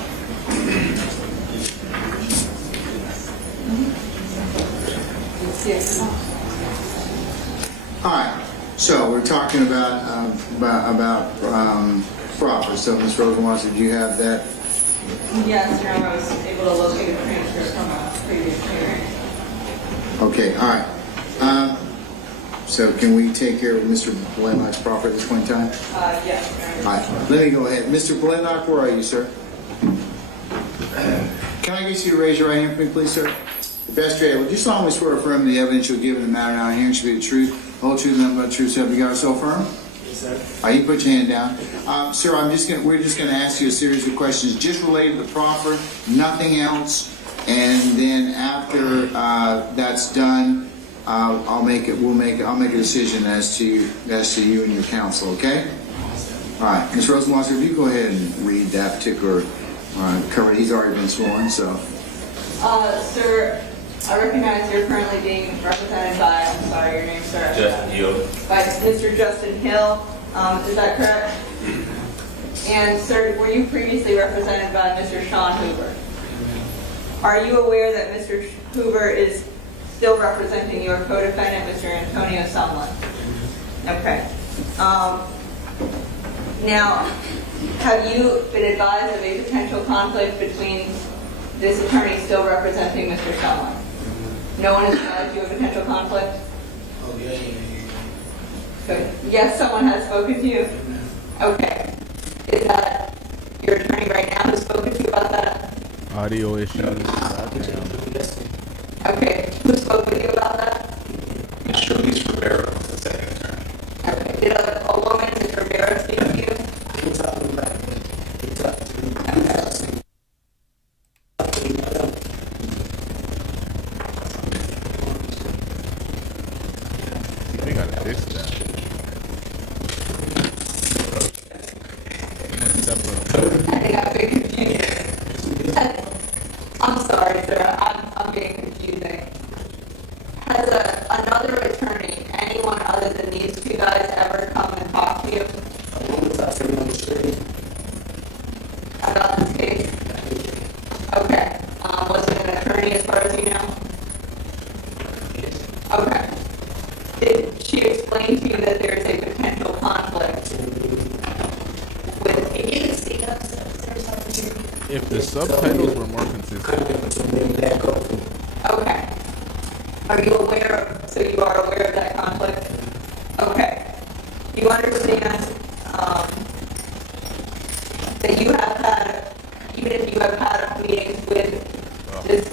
All right. So we're talking about proper. So, Ms. Rosenwasser, do you have that? Yes, Your Honor, I was able to locate a transcript from a previous hearing. Okay. All right. So can we take care of Mr. Blaylock's proffer at this point in time? Yes, Your All Honor. right. Let me go ahead. Mr. Blaylock, where are you, sir? Can I get you to raise your right hand for me, please, sir? The best you're able. Do you solemnly swear or affirm the evidence you'll give in the matter now hearing should be the truth, the whole truth, and nothing but the truth, so help you God, so affirm? Yes, sir. All right, you put your hand down. Sir, we're just gonna ask you a series of questions just related to the proffer, nothing else. And then after that's done, I'll make a decision as to you and your counsel, okay? All right, Ms. Rosenwasser, if you go ahead and read that particular cover. He's already been sworn, so. Sir, I recognize you're currently being represented by, I'm sorry, your name, sir. Justin Hill. By Mr. Justin Hill. Is that correct? And sir, were you previously represented by Mr. Sean Hoover? Are you aware that Mr. Hoover is still representing your co-defendant, Mr. Antonio Sumlin? Okay. Now, have you been advised of a potential conflict between this attorney still representing Mr. Sumlin? No one has advised you of a potential conflict? Oh, yeah. Good. Yes, someone has spoken to you? Okay. Is that your attorney right now has spoken to you about that? Audio issues. Goddamn. Okay, who spoke with you about that? Mr. Luis Rivera, the second attorney. Okay, did a woman, Ms. Rivera, speak with you? We gotta fix that. Someone stepped on I think I'm being confused. I'm sorry, sir. I'm being confusing. Has another attorney, anyone other than these two guys, ever come and talk to you about this case? Okay. Was it an attorney as far as you know? Okay. Did she explain to you that there is a potential conflict with... Can you speak up, sir? If the subtitles were more consistent. Okay. Are you aware, so you are aware of that conflict? Okay. You understand that you have had, even if you have had meetings with this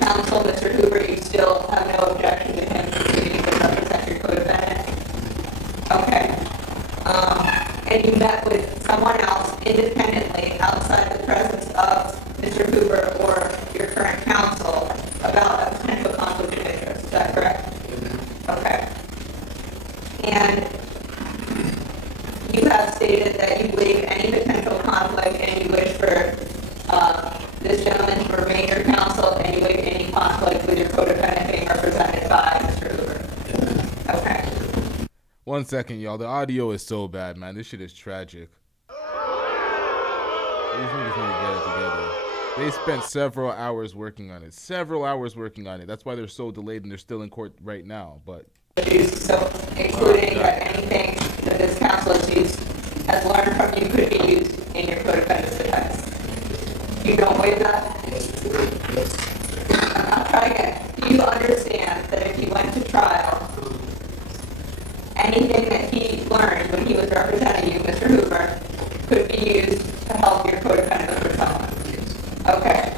counsel, Mr. Hoover, you still have no objection to him continuing to represent your co-defendant? Okay. And you met with someone else independently outside the presence of Mr. Hoover or your current counsel about a potential conflict of interest. Is that correct? Okay. And you have stated that you believe any potential conflict and you wish for this gentleman to remain your counsel and you waive any conflict with your co-defendant being represented by Mr. Hoover. Okay. 1 second, y'all. The audio is so bad, man. This shit is tragic. These niggas need to get it together. They spent several hours working on it. That's why they're so delayed and they're still in court right now. But So, including that anything that this counsel has learned from you could be used in your co-defendant's defense. You don't waive that? I'm trying again. Do you understand that if you went to trial, anything that he learned when he was representing you, Mr. Hoover, could be used to help your co-defendant for someone? Okay.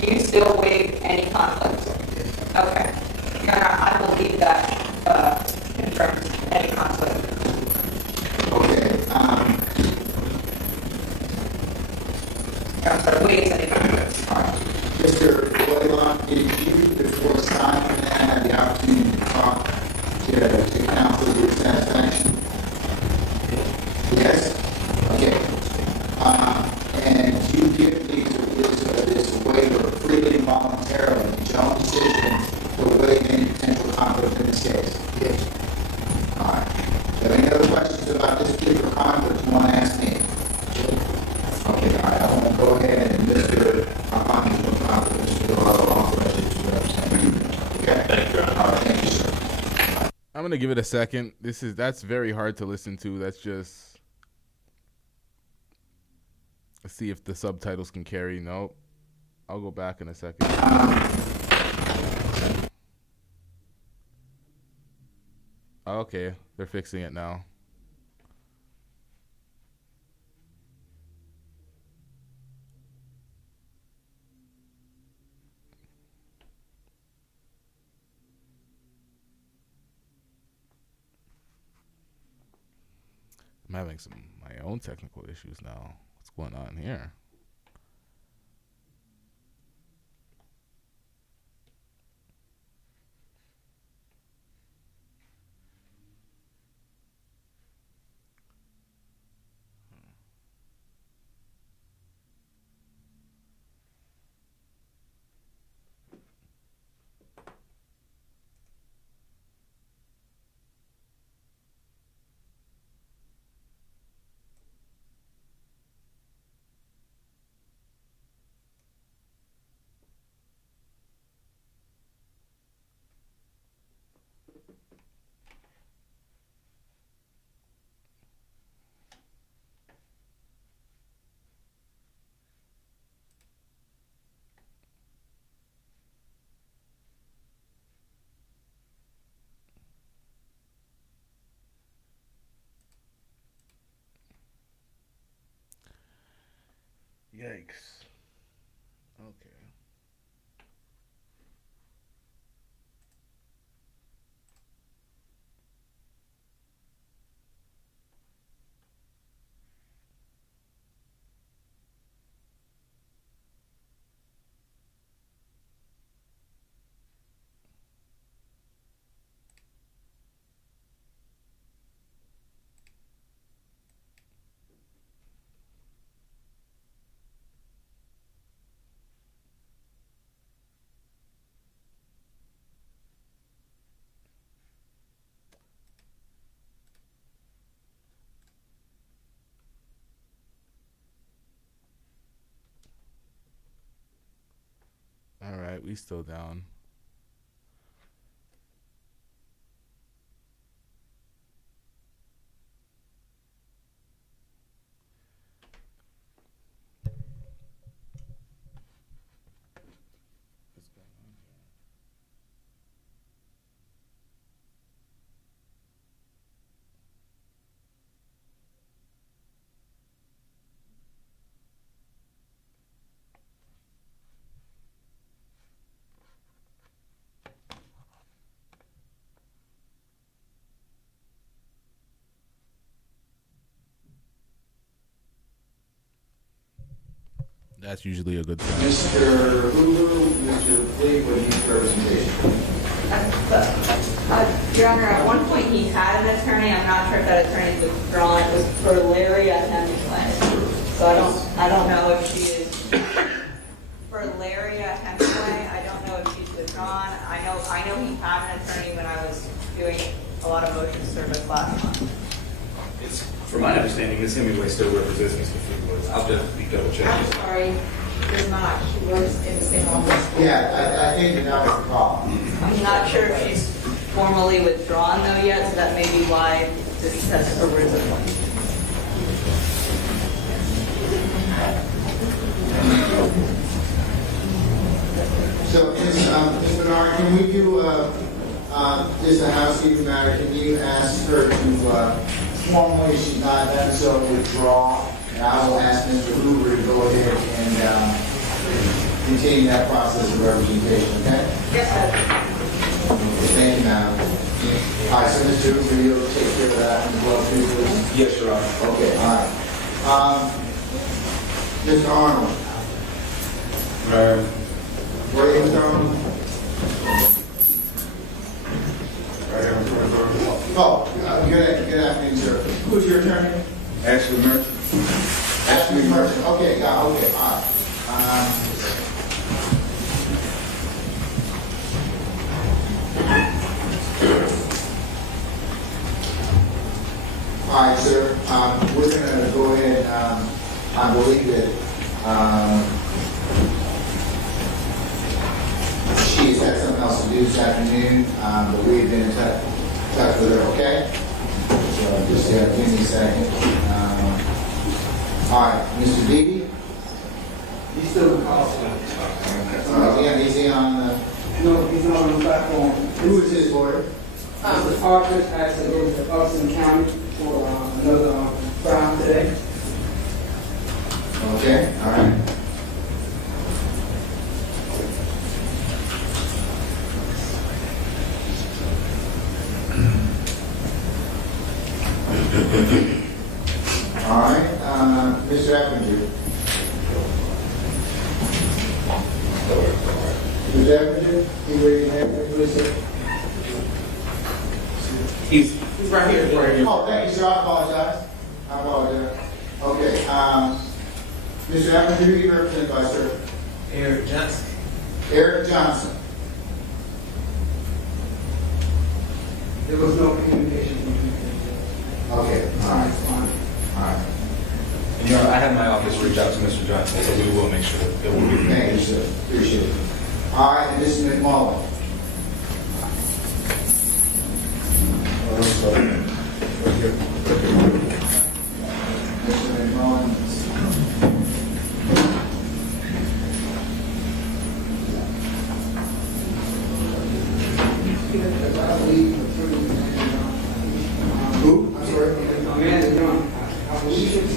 Do you still waive any conflicts? Okay. Your Honor, I believe that confirms any conflict. Okay, I'm sorry, waives any conflict. all right. Mr. Boylon, did you, before signing that, have the opportunity to talk to counsel to your satisfaction? Yes? Okay. And you give this waiver freely and voluntarily, at your own decision, to waive any potential conflict in this case? Yes. All right. Are there any other questions about this particular conflict you want to ask me? Okay, all right. I want to go ahead and Mr. Armani will talk with Mr. Authorized to represent. Okay? Thank you. All right, thank you, sir. I'm gonna give it a second. That's very hard to listen to. Let's see if the subtitles can carry. Nope. I'll go back in a second. Okay, they're fixing it now. I'm having my own technical issues now. What's going on here? Yikes. We still down. What's going on here? That's usually a good sign. Mr. Hoover, Mr. Fleetwood needs representation. Your Honor, at one point he had an attorney. I'm not sure if that attorney's withdrawn. It was for Larry Hemingway. So I don't know if she is for Larry Hemingway. I don't know if she's withdrawn. I know he had an attorney when I was doing a lot of motion service last month. From my understanding, Ms. Hemingway still represents Mr. Fleetwood. I'll definitely double check. I'm sorry, there's not. She works in the same office. Yeah, I think that was the problem. I'm not sure if she's formally withdrawn though yet, so that may be why this has arisen. So, Ms. Bernard, can we do just a housekeeping matter? Can you ask her to formally, if she's not done so, withdraw? And I will ask Mr. Hoover to go ahead and continue that process of representation, okay? Yes, sir. Thank you, madam. All right, so Mr. Hoover, you'll take care of that as well, too, please? Yes, Your Honor. Okay, all right. Mr. Arnold. Where are you, Mr. Arnold? Oh, good afternoon, sir. Who's your attorney? Ashley Merchant. Ashley Merchant. Okay, yeah, okay, all right. All right, sir. We're going to go ahead. I believe that she's had something else to do this afternoon, but we've been in touch with her, okay? So just give me a second. All right, Mr. Beebe? He's still in call. Yeah, he's in on the... No, he's not on the platform. Who is his lawyer? Mr. Parker actually goes to Upson County for another trial today. Okay, all right. All right, Mr. Eppinger. Mr. Eppinger, you ready to have it? He's right here. Oh, thank you, sir. I apologize. Okay, Mr. Eppinger, who are you represented by, sir? Eric Johnson. Eric Johnson. There was no communication from him. Okay, all right. All right. And Your Honor, I had my office reach out to Mr. Johnson, so we will make sure that it will be. Thank you, sir. Appreciate it. All right, and Mr. McMullen. Mr. McMullen. Who? I'm sorry. Amanda Young, I believe it's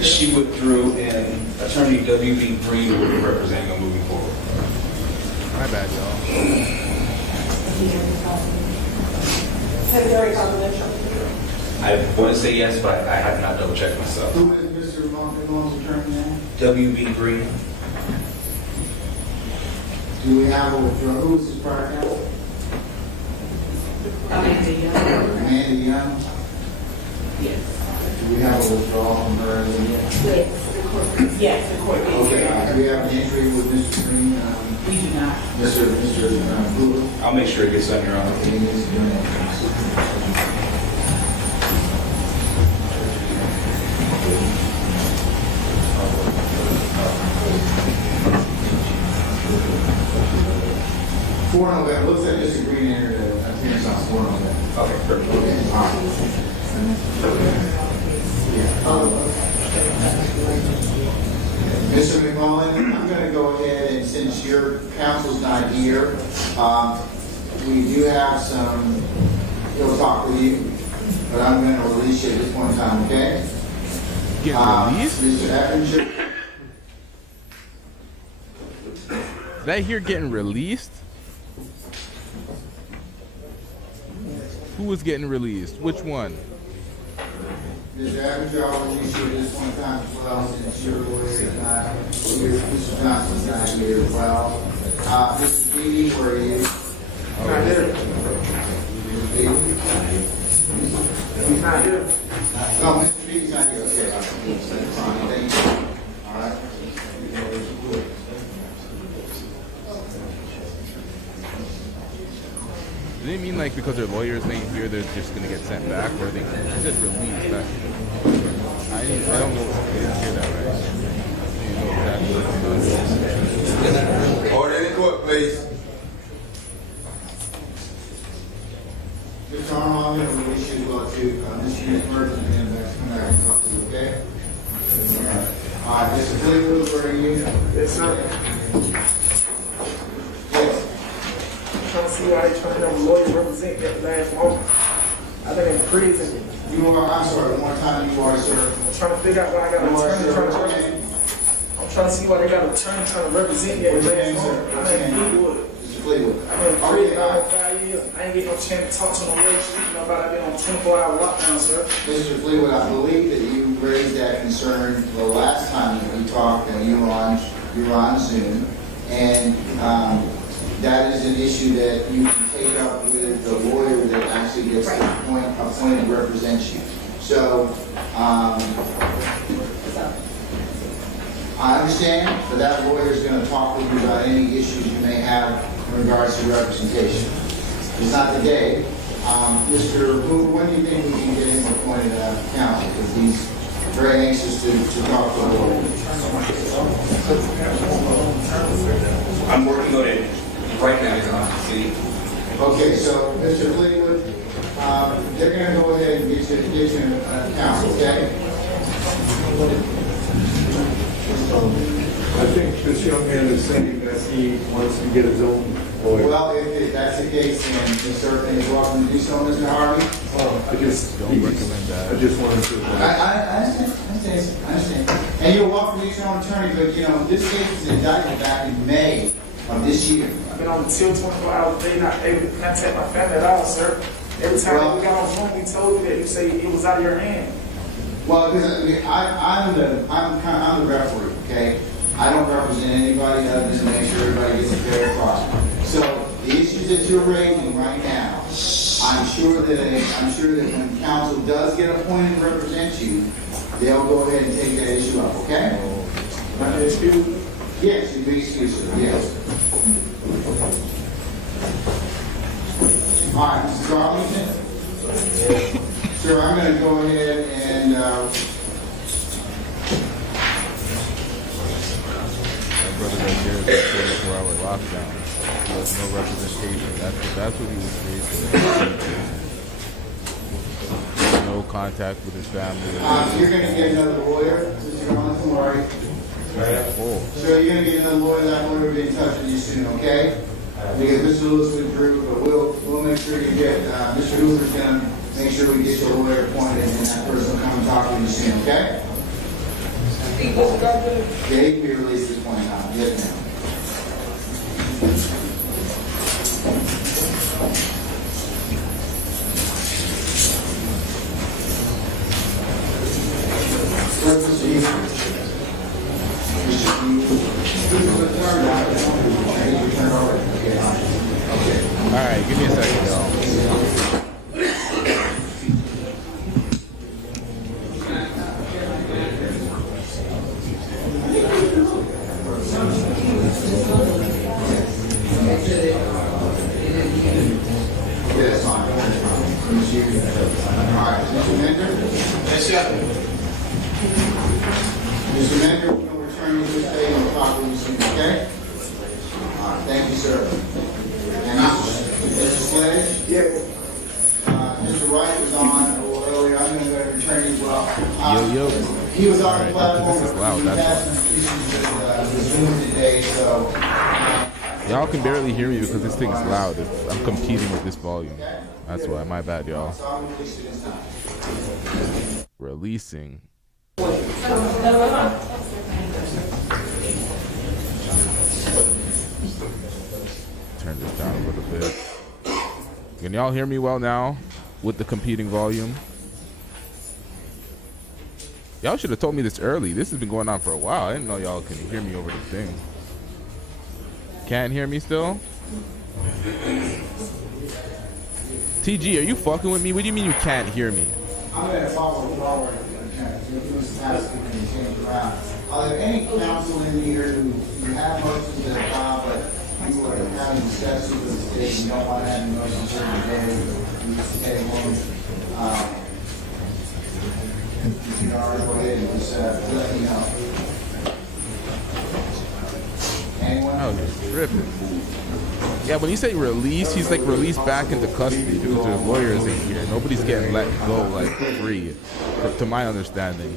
She withdrew, and Attorney W.B. Green will be representing her moving forward. My bad, y'all. I want to say yes, but I have not double checked myself. Who is Mr. McMullen's attorney now? W.B. Green. Do we have a withdrawal? Who is his prior counsel? Amanda Young. Amanda Young? Yes. Do we have a withdrawal from her? Yes, the court did. Okay, do we have an entry with Mr. Green? We do not. Mr. Hoover? I'll make sure it gets done, Your Honor. Okay, he needs to do an entry. 4 November, looks like just agreed to enter the appearance on 4 November. Okay, perfect. Okay, all right. Mr. McMullen, I'm going to go ahead and since your counsel's not here, we do have some, he'll talk with you, but I'm going to release you at this point in time, okay? Getting released? Mr. Epinger. Did I hear getting released? Who was getting released? Which one? Mr. Epinger, I'll release you at this point in time as well, since your lawyer is not here, Mr. Johnson's not here as well. Mr. Beatty, where are you? Not here. Mr. Beatty? He's not here. No, Mr. Beatty's not here, okay. Fine, thank you. All right. Do they mean like because their lawyers ain't here, they're just gonna get sent back, or they said released? I don't know. I didn't hear that right. I didn't know exactly what's Order in the court, please. Mr. Arnold, I'm going to release you as well too. Mr. Emerson and come back and talk to you, okay? All right, Mr. Fleetwood, where are you? Yes, sir. Yes. I'm trying to see why they're trying to have a lawyer represent that last moment. I've been in prison. You are, I'm sorry, one more time, you are, sir. I'm trying to figure out why I got an attorney trying to represent. I'm trying to see why they got an attorney trying to represent me at the last moment. I'm in Fleetwood. Mr. Fleetwood. I've been in prison for 5 years. I ain't get no chance to talk to no lawyer, speaking about I've been on 24-hour lockdown, sir. Mr. Fleetwood, I believe that you raised that concern the last time that we talked, and you were on Zoom, and that is an issue that you can take up with the lawyer that actually gets appointed to represent you. So, I understand, but that lawyer is going to talk with you about any issues you may have in regards to representation. It's not today. Mr. Hoover, when do you think we can get him appointed counsel? Because he's very anxious to talk to the lawyer. I'm working on it right now, Your Honor. See? Okay, so Mr. Fleetwood, they're going to go ahead and get you counsel, okay? I think this young man is saying that he wants to get his own lawyer. Well, if that's the case, then you certainly is welcome to do so, Mr. Harvey. I just wanted to. I understand. And you're welcome to use your own attorney, but you know, this case was indicted back in May of this year. I've been on until 24 hours a day, not able to contact my family at all, sir. Every time we got on phone, we told you that you say it was out of your hand. Well, because I mean, I'm the referee, okay? I don't represent anybody other than to make sure everybody gets a fair trial. So the issues that you're raising right now, I'm sure that when counsel does get appointed to represent you, they'll go ahead and take that issue up, okay? Am I excused? Yes, you'd be excused, yes. All right, Mr. Darlington? Sir, I'm going to go ahead and My brother right there is a 24-hour lockdown. There's no representation. That's what he was facing. No contact with his family. you're going to get another lawyer, Mr. Darlington, all right? Oh. So you're going to get another lawyer, that lawyer will be in touch with you soon, okay? Because Mr. Lewis withdrew, but we'll make sure you get, Mr. Hoover's going to make sure we get your lawyer appointed and that person will come and talk to you soon, okay? Yeah, he can be released at this point in time. Yes, ma'am. All right, give me a second, y'all. Yes, fine. All right, Mr. Mender? Yes, sir. Mr. Mender, we'll return you to the state and we'll talk with you soon, okay? All right, thank you, sir. Yo. He was on All the right, platform. this is loud, that's Had some issues with Zoom today, so. Y'all can barely hear me because this thing is loud. I'm competing with this volume. That's why. My bad, y'all. Releasing. Turn this down a little bit. Can y'all hear me well now with the competing volume? Y'all should have told me this early. This has been going on for a while. I didn't know y'all can hear me over this thing. Can't hear me still? TG, are you fucking with me? What do you mean you can't hear me? I'm going to follow forward. This task can change around. Are there any counsel in here who have motions that are filed, but you are having discussions with the state and you don't want to have motions every day, you just stay home? You know, go ahead and just let me know. Anyone? Oh, he's tripping. Yeah, when you say release, he's like released back into custody because their lawyers ain't here. Nobody's getting let go like free, to my understanding.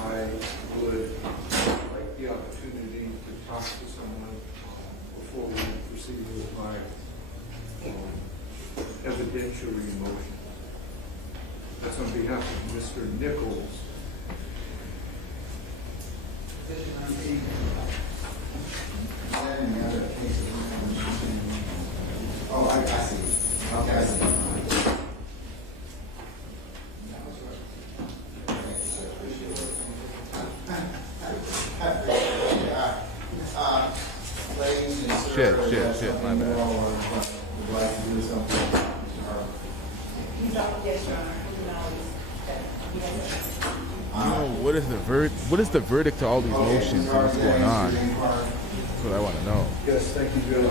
I would like the opportunity to talk to someone before we proceed with my evidentiary motion. That's on behalf of Mr. Nichols. Oh, I see. Okay, I see. Shit, my bad. What is the verdict to all these motions and what's going on? That's what I want to know. Yes, thank you, Judge.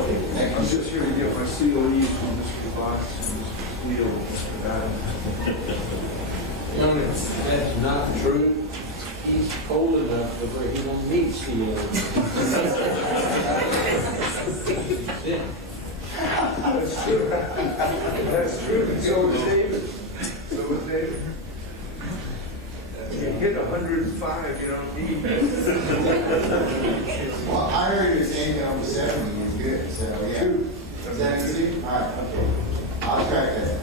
I'm just here to get my COEs from Mr. Box and Mr. Neal and Mr. Adams. That's not true. He's cold enough to where he don't need steel. That's true. That's true. So is David. You hit 105, you don't need that. Well, I heard you saying that over 70 is good, so yeah. Is that easy? All right, okay. I'll track that.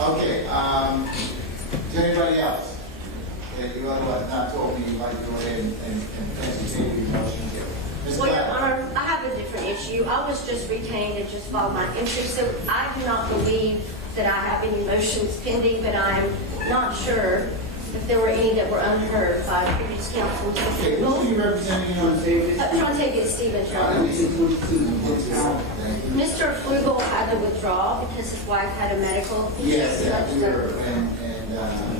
Okay, is there anybody else that you otherwise not told me you'd like to go ahead and potentially take your motion? Ms. Well, Your Black? Honor, I have a different issue. I was just retained to just follow my interest, so I do not believe that I have any motions pending, but I'm not sure if there were any that were unheard by previous counsels. Okay, who are you representing on David? John David Stevens, Your Honor. Mr. Flugel had to withdraw because his wife had a medical issue. Yes, yeah,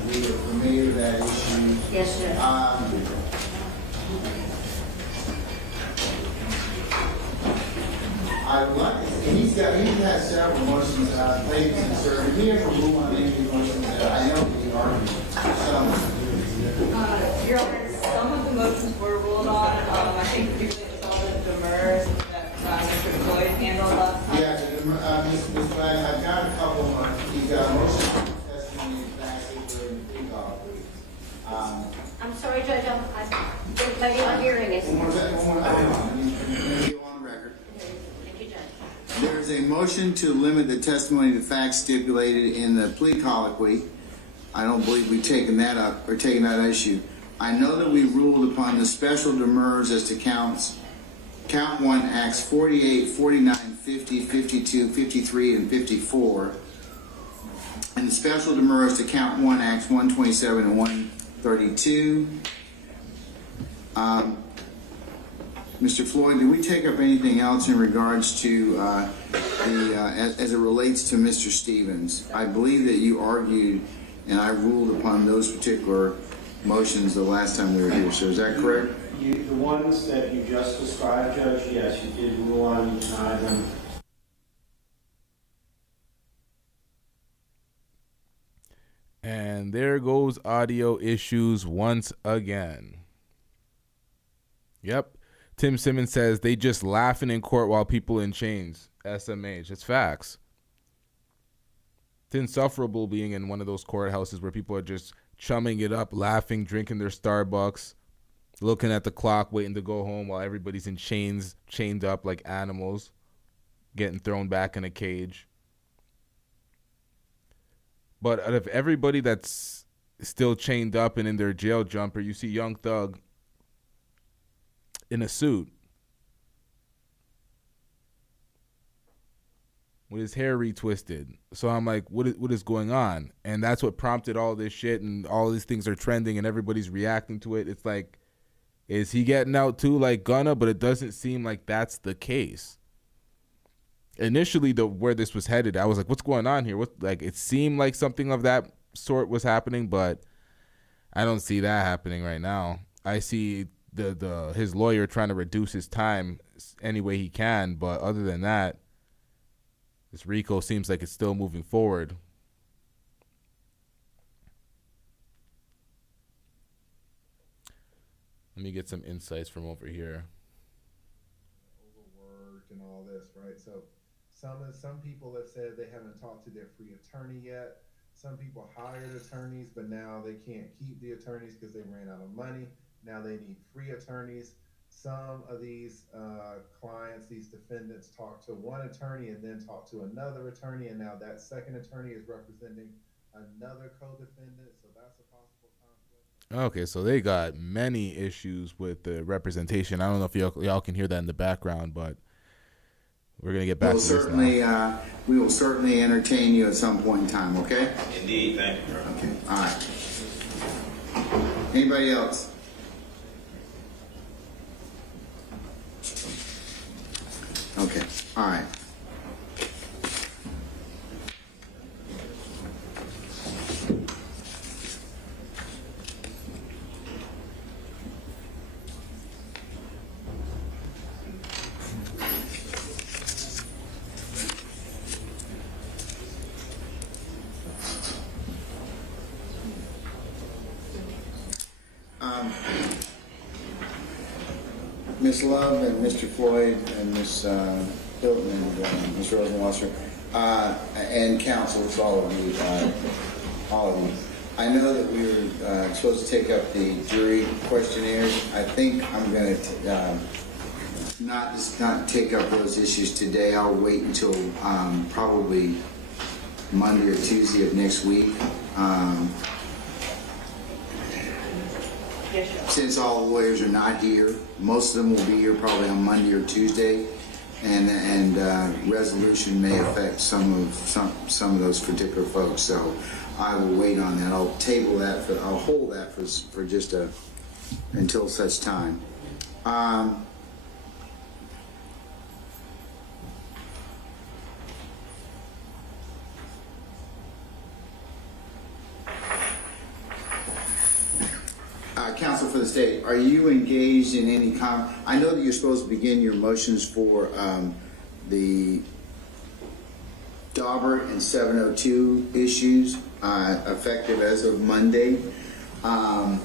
we were familiar with that issue. Yes, sir. I would like, he has several motions, ladies and sir, did we ever rule on any of the motions that I know we argued some? Your Honor, some of the motions were ruled on. I think particularly with all the demurs that Mr. Floyd handled last time. Yeah, Ms. Black, I've got a couple more. You've got a motion for testimony in fact, in the plea. I'm sorry, Judge, I'm maybe my hearing is. One more time, let me go on the record. Thank you, Judge. There is a motion to limit the testimony to facts stipulated in the plea colloquy. I don't believe we've taken that up or taken that issue. I know that we ruled upon the special demurs as to count 1, Acts 48, 49, 50, 52, 53, and 54. And the special demurs to count 1, Acts 127 and 132. Mr. Floyd, did we take up anything else in regards to as it relates to Mr. Stevens? I believe that you argued and I ruled upon those particular motions the last time we were here. So is that correct? The ones that you just described, Judge, yes, you did rule on and deny them. And there goes audio issues once again. Yep. Tim Simmons says they just laughing in court while people in chains. SMH. It's facts. It's insufferable being in one of those courthouses where people are just chumming it up, laughing, drinking their Starbucks, looking at the clock, waiting to go home while everybody's in chains, chained up like animals, getting thrown back in a cage. But out of everybody that's still chained up and in their jail jumper, you see Young Thug in a suit with his hair retwisted. So I'm like, what is going on? And that's what prompted all this shit, and all these things are trending and everybody's reacting to it. It's like, is he getting out too like Gunna? But it doesn't seem like that's the case. Initially, where this was headed, I was like, what's going on here? It seemed like something of that sort was happening, but I don't see that happening right now. I see his lawyer trying to reduce his time any way he can, but other than that, this RICO seems like it's still moving forward. Let me get some insights from over here. Overworked and all this, right? So some people have said they haven't talked to their free attorney yet. Some people hired attorneys, but now they can't keep the attorneys because they ran out of money. Now they need free attorneys. Some of these clients, these defendants, talk to one attorney and then talk to another attorney, and now that second attorney is representing another co-defendant, so that's a possible conflict. Okay, so they got many issues with the representation. I don't know if y'all can hear that in the background, but we're going to get back to this now. We will certainly entertain you at some point in time, okay? Indeed, thank you. Okay, all right. Anybody else? Okay, all right. Ms. Love and Mr. Floyd and Ms. Hilton and Ms. Rosenwasser, and counsel, it's all of you, I know that we were supposed to take up the jury questionnaires. I think I'm going to not take up those issues today. I'll wait until probably Monday or Tuesday of next week. Since all the lawyers are not here, most of them will be here probably on Monday or Tuesday, and resolution may affect some of those particular folks. So I will wait on that. I'll table that. I'll hold that for just until such time. Counsel for the state, are you engaged in any I know that you're supposed to begin your motions for the Daubert and 702 issues effective as of Monday. How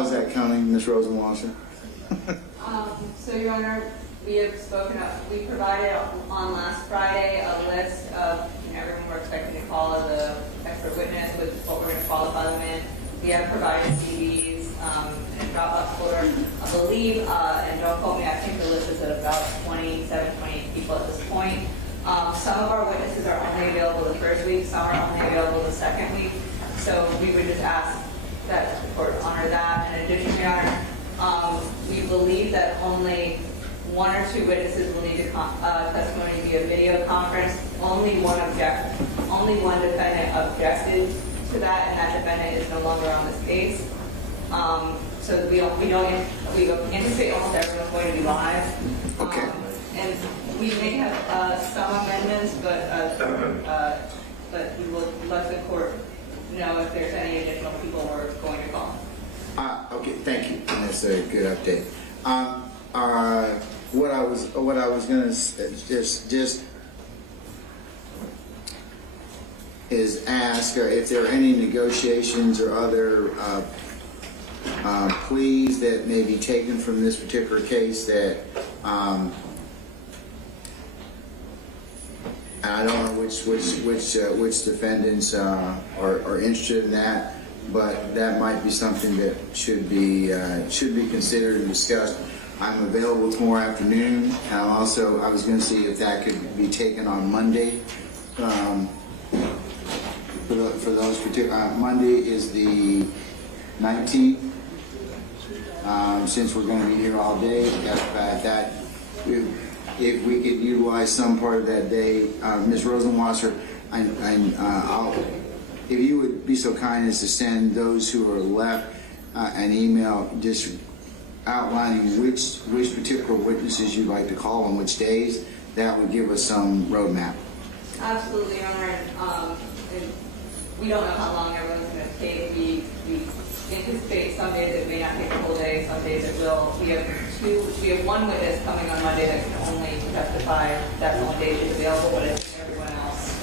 is that coming, Ms. Rosenwasser? So, Your Honor, we have we provided on last Friday a list of everyone we're expecting to call as an expert witness with what we're going to qualify them in. We have provided CVs and Dropbox folder. I believe, and don't quote me, I think the list is at about 27, 28 people at this point. Some of our witnesses are only available the first week, some are only available the second week. So we would just ask that the court honor that. In addition, Your Honor, we believe that only one or two witnesses will need to testimony via video conference. Only one defendant objected to that, and that defendant is no longer on this case. So we anticipate almost everyone's going to be live. Okay. And we may have some amendments, but we will let the court know if there's any additional people we're going to call. Okay, thank you. That's a good update. What I was going to just is ask if there are any negotiations or other pleas that may be taken from this particular case that I don't know which defendants are interested in that, but that might be something that should be considered and discussed. I'm available tomorrow afternoon. And I was going to see if that could be taken on Monday. For those particular, Monday is the 19th. Since we're going to be here all day, if we could utilize some part of that day, Ms. Rosenwasser, if you would be so kind as to send those who are left an email just outlining which particular witnesses you'd like to call on which days, that would give us some roadmap. Absolutely, Your Honor. And we don't know how long everyone's going to take. We anticipate some days it may not take a whole day, some days it will. We have one witness coming on Monday that can only testify. That's the only day she's available, but it's everyone else.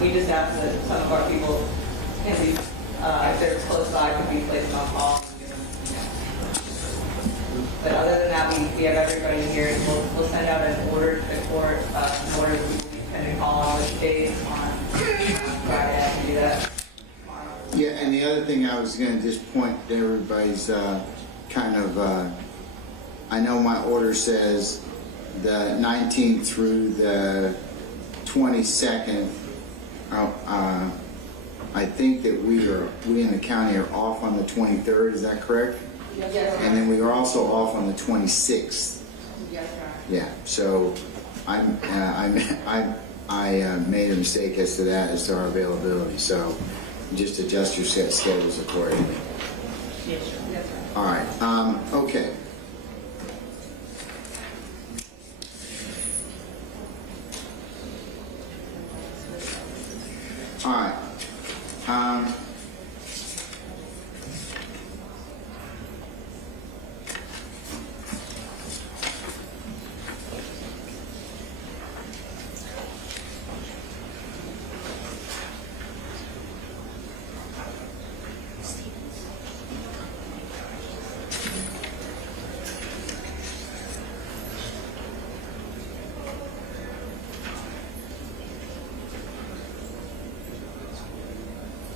We just ask that some of our people can be, if they're close by, can be placed on call. But other than that, we have everybody here. We'll send out an order to the court, an order that we will be sending call on which days on Friday. I can do that. Yeah, and the other thing I was going to just point to everybody's I know my order says the 19th through the 22nd. I think that we in the county are off on the 23rd. Is that correct? Yes. And then we are also off on the 26th. Yes, sir. Yeah. So I made a mistake as to that, as to our availability. So just adjust your schedules accordingly. Yes, sir. Yes, sir. All right. Okay. All right.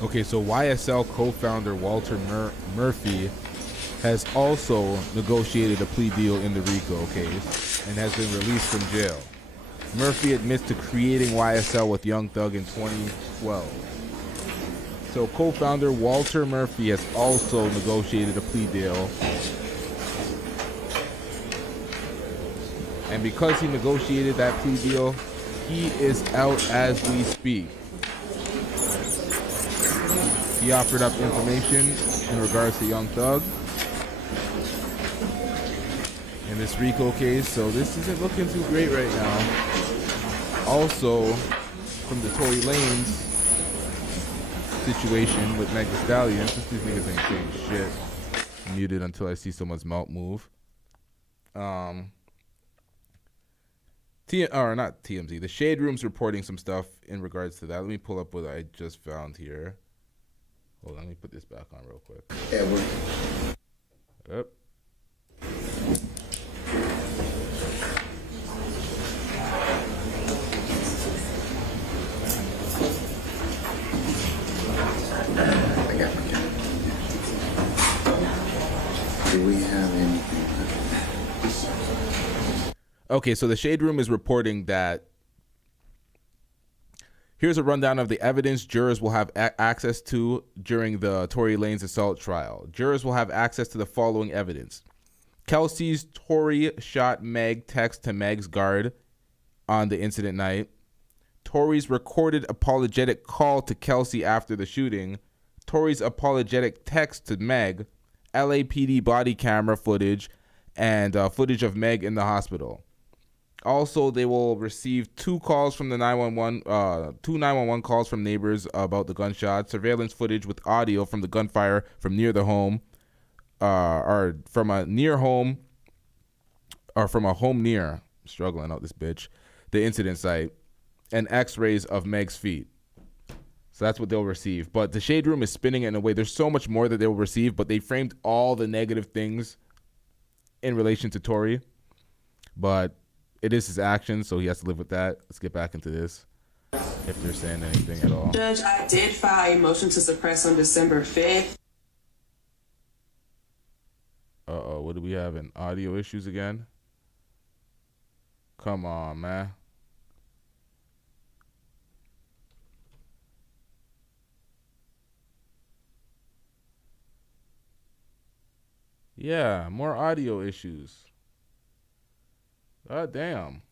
Okay, so YSL co-founder Walter Murphy has also negotiated a plea deal in the RICO case and has been released from jail. Murphy admits to creating YSL with Young Thug in 2012. So co-founder Walter Murphy has also negotiated a plea deal. And because he negotiated that plea deal, he is out as we speak. He offered up information in regards to Young Thug in this RICO case, so this isn't looking too great right now. Also, from the Tory Lanez situation with Meg Thee Stallion, since these niggas ain't saying shit. Muted until I see someone's mouth move. Not TMZ. The Shade Room's reporting some stuff in regards to that. Let me pull up what I just found here. Hold on, let me put this back on real quick. Edward. Yep. I got my camera. Do we have anything? Okay, so the Shade Room is reporting that here's a rundown of the evidence jurors will have access to during the Tory Lanez assault trial. Jurors will have access to the following evidence. Kelsey's Tory shot Meg text to Meg's guard on the incident night. Tory's recorded apologetic call to Kelsey after the shooting. Tory's apologetic text to Meg. LAPD body camera footage and footage of Meg in the hospital. Also, they will receive two calls from the 911 calls from neighbors about the gunshot, surveillance footage with audio from the gunfire from near the home, or from a near home, or from a home near, struggling out this bitch, the incident site, and x-rays of Meg's feet. So that's what they'll receive. But the Shade Room is spinning it in a way. There's so much more that they will receive, but they framed all the negative things in relation to Tory. But it is his actions, so he has to live with that. Let's get back into this. if they're saying anything at all. Judge, I did file a motion to suppress on December 5th. Uh-oh, what do we have? Audio issues again? Come on, man. Yeah, more audio issues. God damn.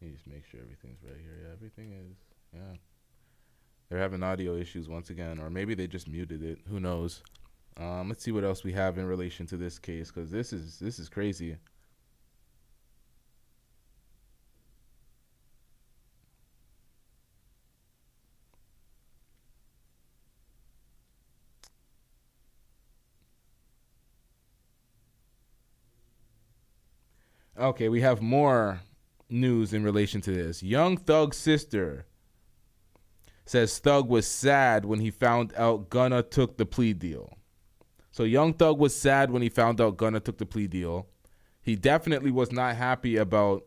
Let me just make sure everything's right here. Yeah, everything is. Yeah. They're having audio issues once again, or maybe they just muted it. Who knows? Let's see what else we have in relation to this case, because this is crazy. Okay, we have more news in relation to this. Young Thug's sister says Thug was sad when he found out Gunna took the plea deal. So Young Thug was sad when he found out Gunna took the plea deal. He definitely was not happy about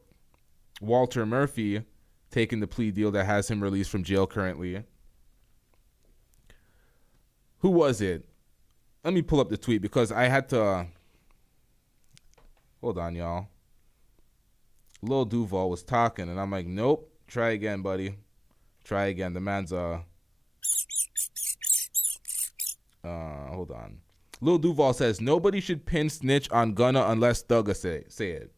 Walter Murphy taking the plea deal that has him released from jail currently. Who was it? Let me pull up the tweet because I had to... Hold on, y'all. Lil Duval was talking, and I'm like, nope, try again, buddy. Try again. The man's, hold on. Lil Duval says, nobody should pin snitch on Gunna unless Thugga say it.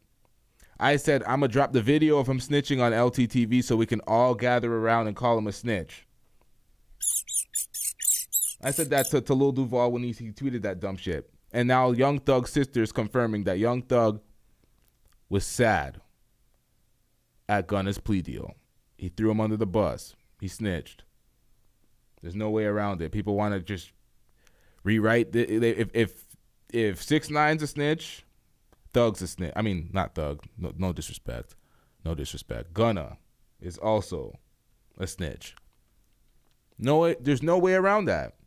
I said, I'm going to drop the video of him snitching on LTTV so we can all gather around and call him a snitch. I said that to Lil Duval when he tweeted that dumb shit. And now Young Thug's sister is confirming that Young Thug was sad at Gunna's plea deal. He threw him under the bus. He snitched. There's no way around it. People want to just rewrite if 6ix9ine's a snitch, Thug's a snitch. I mean, not Thug. No disrespect. No disrespect. Gunna is also a snitch. There's no way around that.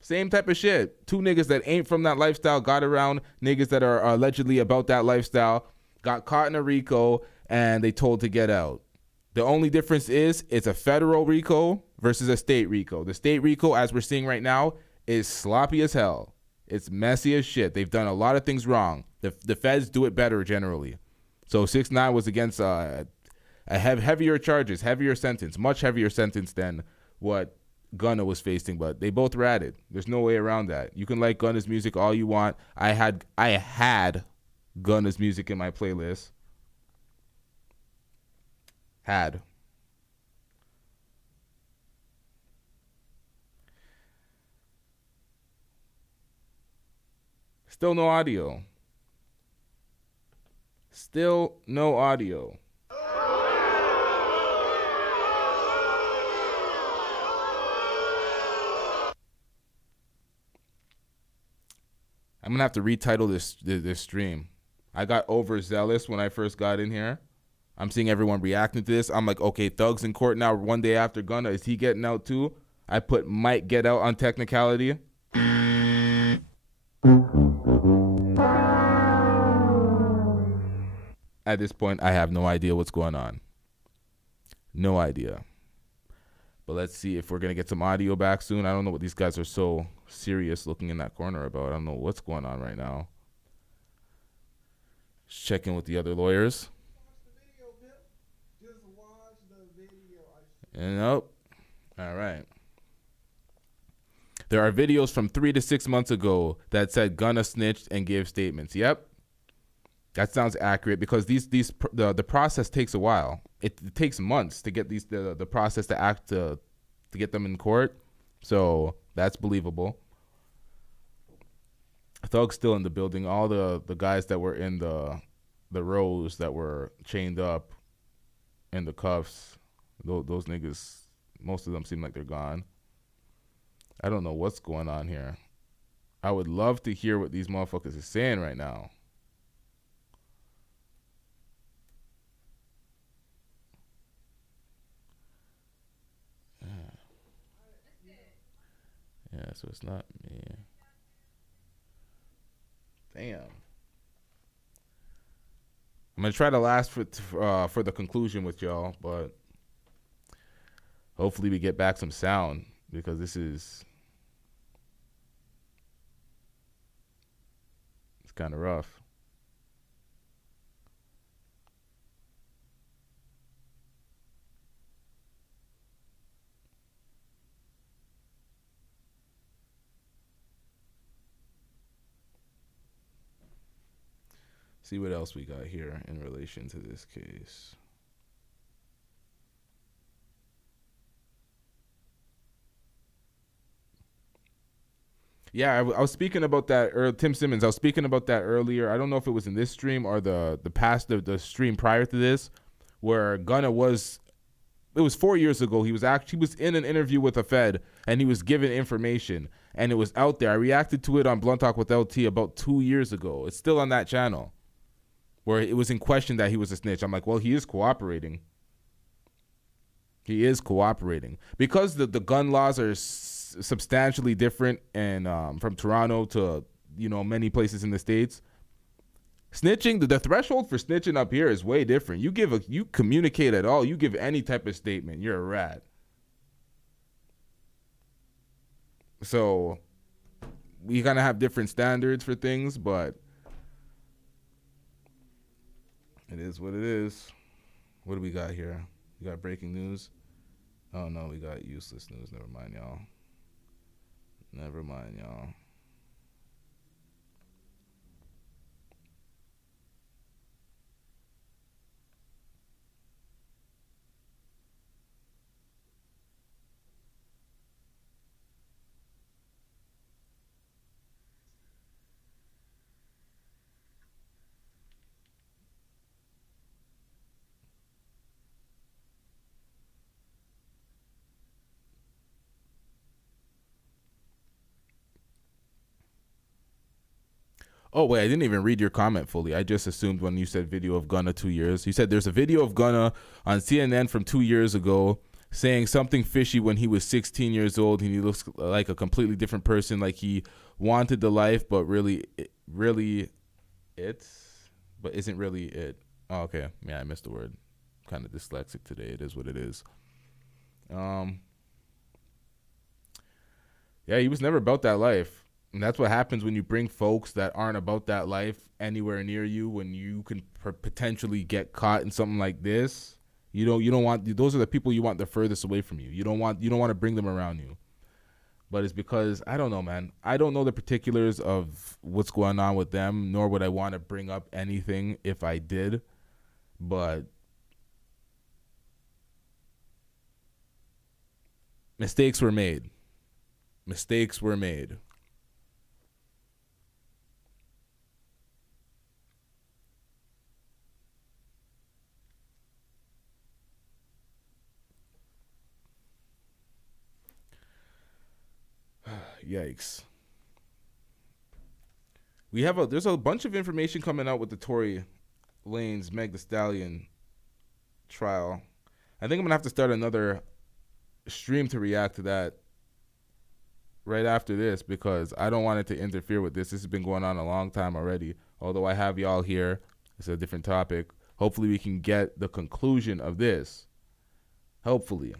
Same type of shit. Two niggas that ain't from that lifestyle got around niggas that are allegedly about that lifestyle, got caught in a RICO, and they told to get out. The only difference is it's a federal RICO versus a state RICO. The state RICO, as we're seeing right now, is sloppy as hell. It's messy as shit. They've done a lot of things wrong. The feds do it better generally. So 6ix9ine was against heavier charges, heavier sentence, much heavier sentence than what Gunna was facing, but they both were at it. There's no way around that. You can like Gunna's music all you want. I had Gunna's music in my playlist. Had. Still no audio. Still no audio. I'm going to have to retitle this stream. I got overzealous when I first got in here. I'm seeing everyone reacting to this. I'm like, okay, Thug's in court now one day after Gunna. Is he getting out too? I put might get out on technicality. At this point, I have no idea what's going on. No idea. But let's see if we're going to get some audio back soon. I don't know what these guys are so serious looking in that corner about. I don't know what's going on right now. Just check in with the other lawyers. And nope. All right. There are videos from 3 to 6 months ago that said Gunna snitched and gave statements. Yep. That sounds accurate because the process takes a while. It takes months to get the process to act to get them in court. So that's believable. Thug's still in the building. All the guys that were in the rows that were chained up in the cuffs, those niggas, most of them seem like they're gone. I don't know what's going on here. I would love to hear what these motherfuckers are saying right now. so it's not me. Damn. I'm gonna try to last for the conclusion with y'all, but hopefully we get back some sound, because this is kind of rough. See what else we got here in relation to this case. Yeah, I was speaking about that. Tim Simmons, I was speaking about that earlier. I don't know if it was in this stream or the stream prior to this, where Gunna was. It was 4 years ago. He was in an interview with a Fed, and he was given information, and it was out there. I reacted to it on Blunt Talk with LT about 2 years ago. It's still on that channel, where it was in question that he was a snitch. I'm like, well, he is cooperating. He is cooperating because the gun laws are substantially different, and from Toronto to many places in the States. Snitching, the threshold for snitching up here is way different. You communicate at all, you give any type of statement, you're a rat. So we kind of have different standards for things, but it is what it is. What do we got here? We got breaking news. Oh no, we got useless news. Never mind, y'all. Oh, wait, I didn't even read your comment fully. I just assumed when you said video of Gunna 2 years. You said there's a video of Gunna on CNN from 2 years ago saying something fishy when he was 16 years old, and he looks like a completely different person, like he wanted the life, but isn't really it. Oh, okay. Yeah, I missed the word. Kind of dyslexic today. It is what it is. Yeah, he was never about that life. And that's what happens when you bring folks that aren't about that life anywhere near you, when you can potentially get caught in something like this. You don't want, those are the people you want the furthest away from you. You don't want to bring them around you. But it's because, I don't know, man. I don't know the particulars of what's going on with them, nor would I want to bring up anything if I did. But mistakes were made. Yikes. There's a bunch of information coming out with the Tory Lanez Meg Thee Stallion trial. I think I'm gonna have to start another stream to react to that right after this, because I don't want it to interfere with this. This has been going on a long time already. Although I have y'all here, it's a different topic. Hopefully we can get the conclusion of this. Hopefully.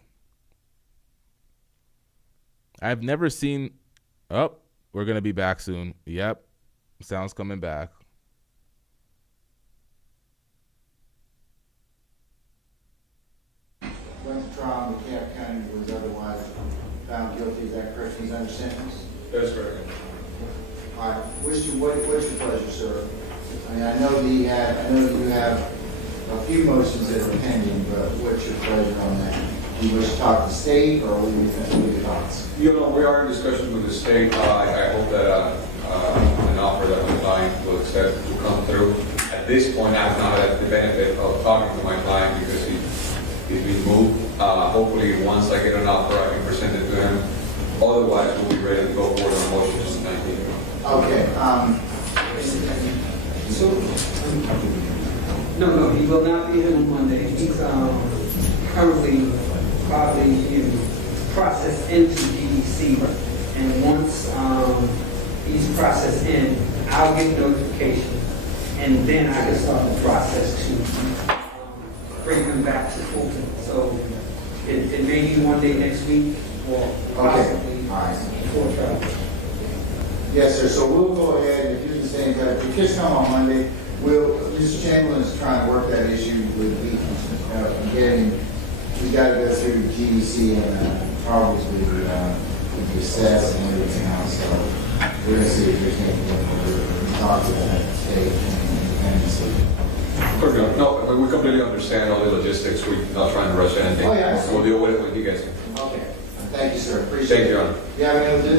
I've never seen... Oh, we're going to be back soon. Yep. Sound's coming back. Went to trial in DeKalb County, was otherwise found guilty. Is that correct? He's under sentence? That's correct. All right. What's your pleasure, sir? I mean, I know that you have a few motions that are pending, but what's your pleasure on that? Do you wish to talk to the state, or what do you think your thoughts? We are in discussion with the state. I hope that an offer that my client will accept will come through. At this point, I've not had the benefit of talking to my client because he's been moved. Hopefully, once I get an offer, I can present it to him. Otherwise, we'll be ready to go forward on motions 19. Okay. No, he will not be here on Monday. He's currently probably in process into GDC And once he's processed in, I'll get notification, and then I can start the process to bring him back to Fulton. So it may be one day next week, or possibly before trial. Yes, sir. So we'll go ahead and do the same. But if the kids come on Monday, Mr. Chamberlain is trying to work that issue with getting. We got to go through GDC and probably the assess and everything else. So we're going to see if there's anything we talk to that state and see. No, we completely understand all the logistics. We're not trying to rush anything. Oh, yeah. We'll deal with it when he gets here. Okay. Thank you, sir. Appreciate Thank it. you, Your Honor. Yeah, I mean,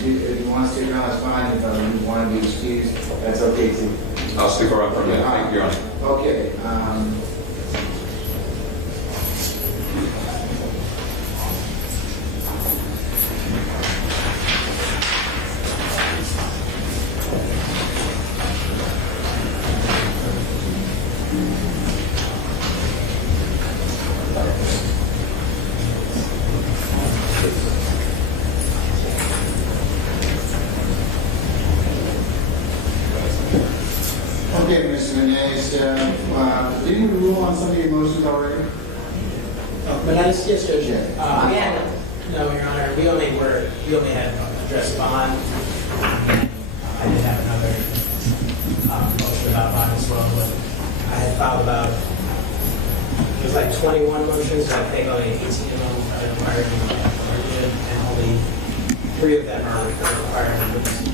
if you want to stick around, that's fine. If you want to be excused, that's okay too. I'll stick around for a minute. Thank you, Your Honor. Okay. Okay, Mr. Menez, didn't we rule on some of your motions already? But I just, yes, Judge. Yeah. No, Your Honor, we only had addressed bond. I did have another motion about bond as well, but I had filed about, it was like 21 motions, so I think only 18 of them are required and only 3 of them are required witnesses.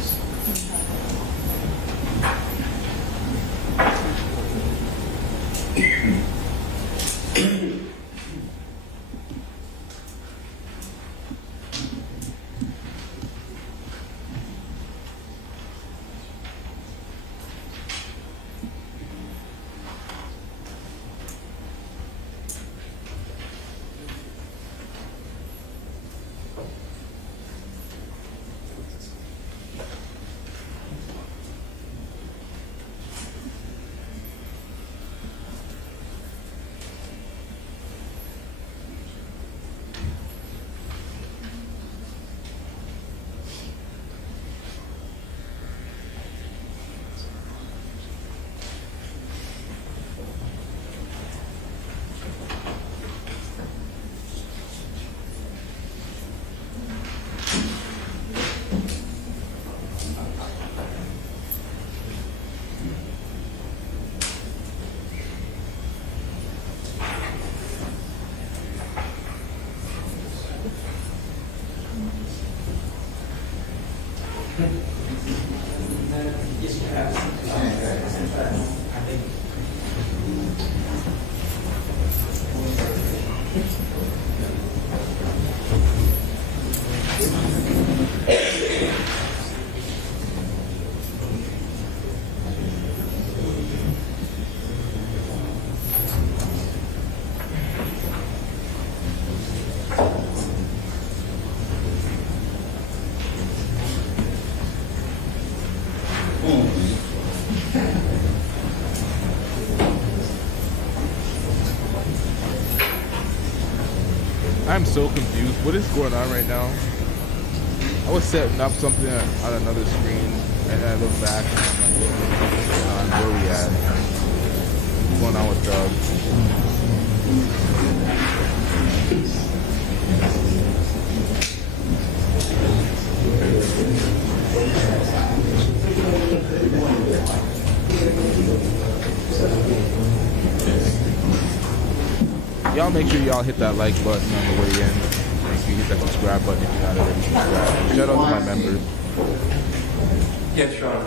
Yes, you have. I think. I'm so confused. What is going on right now? I was setting up something on another screen, and then I look back and I'm like, what's going on? Where are we at? What's going on with Y'all make sure y'all hit that like button on the way in. Make sure you hit that subscribe button if you're not already subscribed. Shout out to my members. Yes, Sean.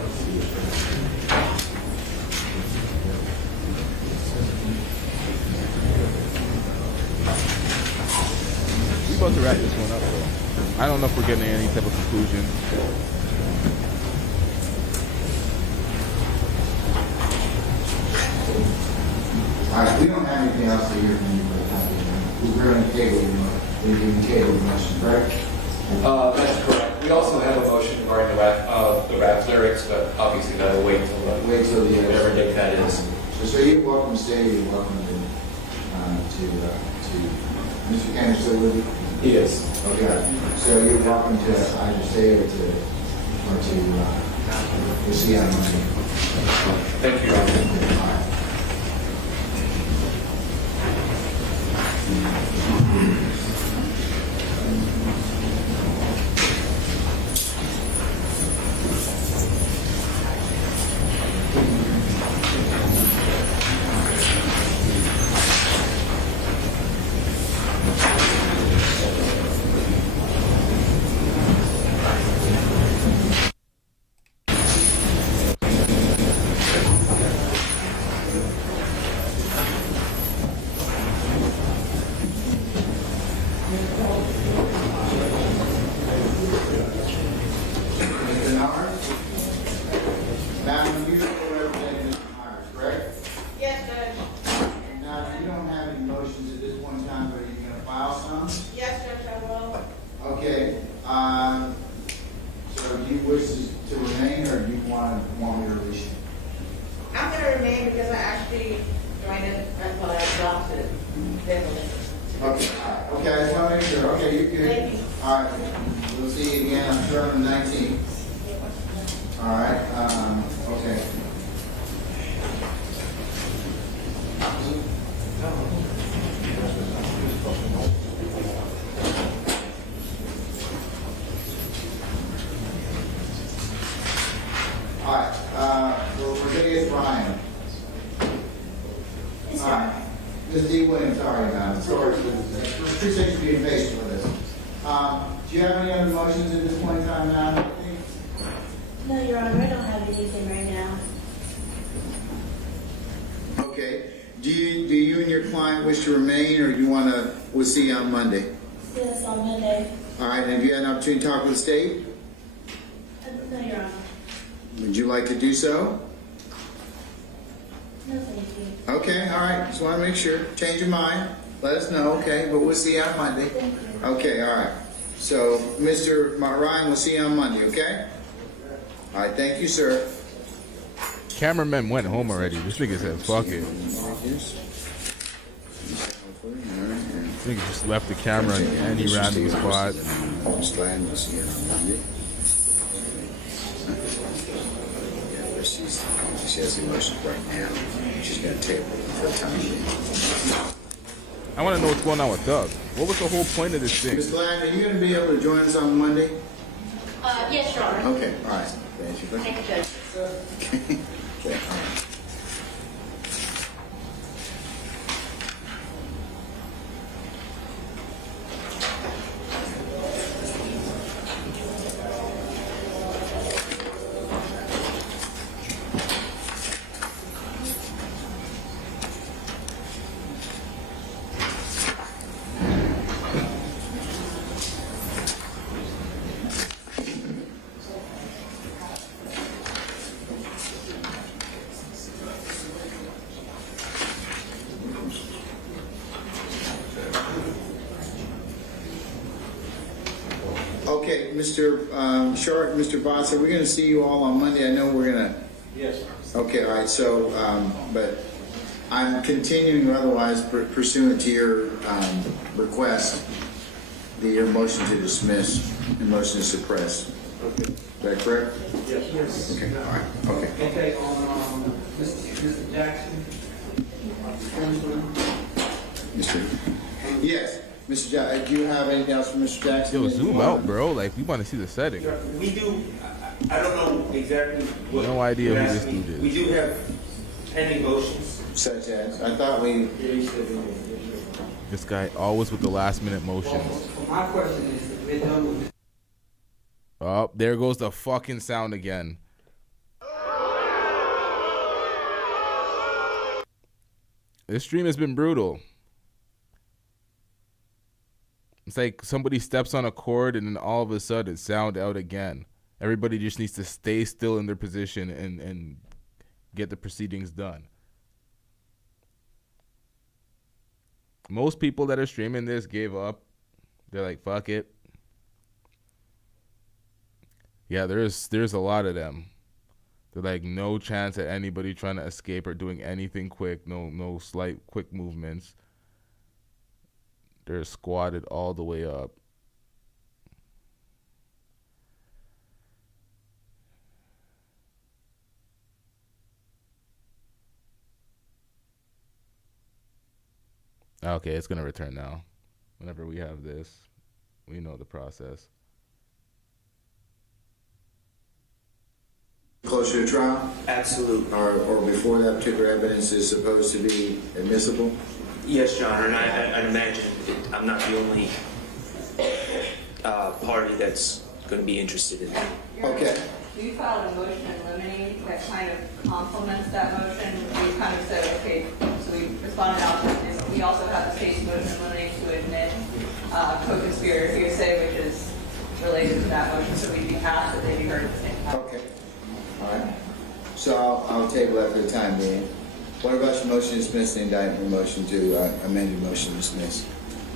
We're supposed to wrap this one up though. I don't know if we're getting any type of conclusion. All right, we don't have anything else to hear from you, but we're going to table the motion, right? That's correct. We also have a motion regarding the rap lyrics, but obviously that'll wait till the whatever date that is. So you're welcome to stay. You're welcome to Mr. Cannon still with you. He is. Okay. So you're welcome to either stay or to we'll see on Monday. Thank you, Your Honor. Mr. Nowers? Madam, you represent Mr. Myers, correct? Yes, Judge. Now, you don't have any motions at this point in time, but are you going to file some? Yes, Judge, I will. Okay, so do you wish to remain, or do you want me to release you? I'm going to remain because I actually joined in until I dropped it. Okay, all right. Okay, I just want to make sure. Okay, you're good. Thank you. All right, we'll see you again, I'm sure on the 19th. All right, okay. All right, we're going to get Brian. All right. Ms. D. Williams, sorry about it. Sorry. Appreciate you being patient with us. Do you have any other motions at this point in time now? No, Your Honor, I don't have anything right now. Okay. Do you and your client wish to remain, or do you want to, we'll see you on Monday? See us on Monday. All right, have you had an opportunity to talk with the state? No, Your Honor. Would you like to do so? No, thank you. Okay, all right, just want to make sure. Change your mind, let us know, okay, but we'll see you on Monday. Thank you. Okay, all right. So, Mr. Ryan, we'll see you on Monday, okay? All right, thank you, sir. Cameraman went home already. This nigga said, fuck it. This nigga just left the camera in any random spot. She has emotions right now. She's going to table for a time. I want to know what's going on with Doug. What was the whole point of this thing? Ms. Gladden, are you going to be able to join us on Monday? Yes, Your Honor. Okay, all right. Thank you, Judge. Okay. Okay, Mr. Short, Mr. Botts, are we going to see you all on Monday? I know we're going to. Yes. Okay, all right. So, but I'm continuing, or otherwise pursuant to your request, your motion to dismiss and motion to suppress. Okay. Is that correct? Yes. Okay. All right. Okay. Okay, on Mr. Jackson. Mr. Yes, Mr. Jackson. Do you have anything else for Mr. Jackson? Yo, zoom out, bro. Like, we want to see the setting. We do, I don't know exactly what. No idea you're who this asking. dude is. We do have pending motions. Such as, I thought we. This guy always with the last minute motions. So my question is, if we're done with this, Oh, there goes the fucking sound again. This stream has been brutal. It's like somebody steps on a cord and then all of a sudden sound out again. Everybody just needs to stay still in their position and get the proceedings done. Most people that are streaming this gave up. They're like, fuck it. Yeah, there's a lot of them. They're like, no chance at anybody trying to escape or doing anything quick. No slight quick movements. They're squatted all the way up. Okay, it's gonna return now. Whenever we have this, we know the process. Closer to trial? Absolutely. Or before that particular evidence is supposed to be admissible? Yes, Your Honor, and I'd imagine I'm not the only party that's going to be interested in that. Okay. We filed a motion in limine that kind of complements that motion. We kind of said, okay, so we responded out to this. We also have the state's motion in limine to admit co-conspirator hearsay, which is related to that motion, so we'd be passed that they'd be heard at the same time. Okay. All right. So I'll table that for the time being. What about your motion to dismiss the indictment, motion to amend your motion to dismiss?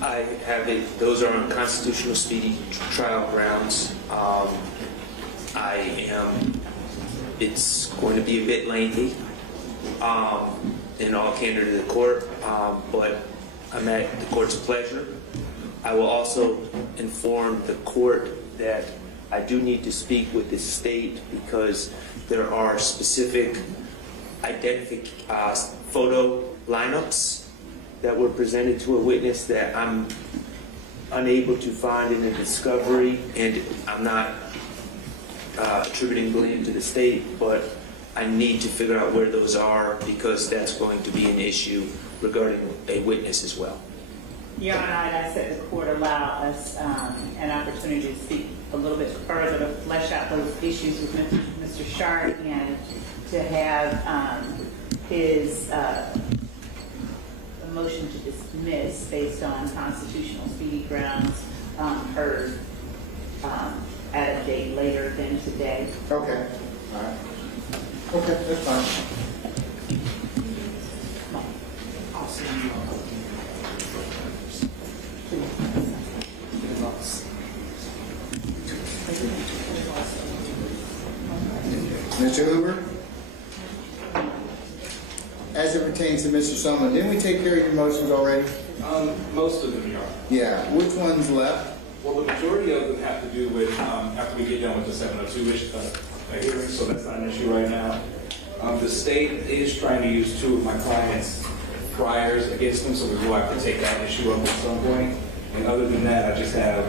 I have it, those are on constitutional speedy trial grounds. It's going to be a bit lengthy, in all candor to the court, but I'm at the court's pleasure. I will also inform the court that I do need to speak with the state because there are specific photo lineups that were presented to a witness that I'm unable to find in a discovery, and I'm not attributing blame to the state, but I need to figure out where those are because that's going to be an issue regarding a witness as well. Your Honor, I ask that the court allow us an opportunity to speak a little bit further to flesh out those issues with Mr. Sharp and to have his motion to dismiss based on constitutional speedy grounds heard at a date later than today. Okay. All right. Okay, that's fine. I'll send you Mr. Hoover? As it pertains to Mr. Sumlin, didn't we take care of your motions already? Most of them, Your Honor. Yeah. Which ones left? Well, the majority of them have to do with, after we get done with the 702 hearing, so that's not an issue right now. The state is trying to use two of my clients' priors against them, so we will have to take that issue up at some point. And other than that, I just have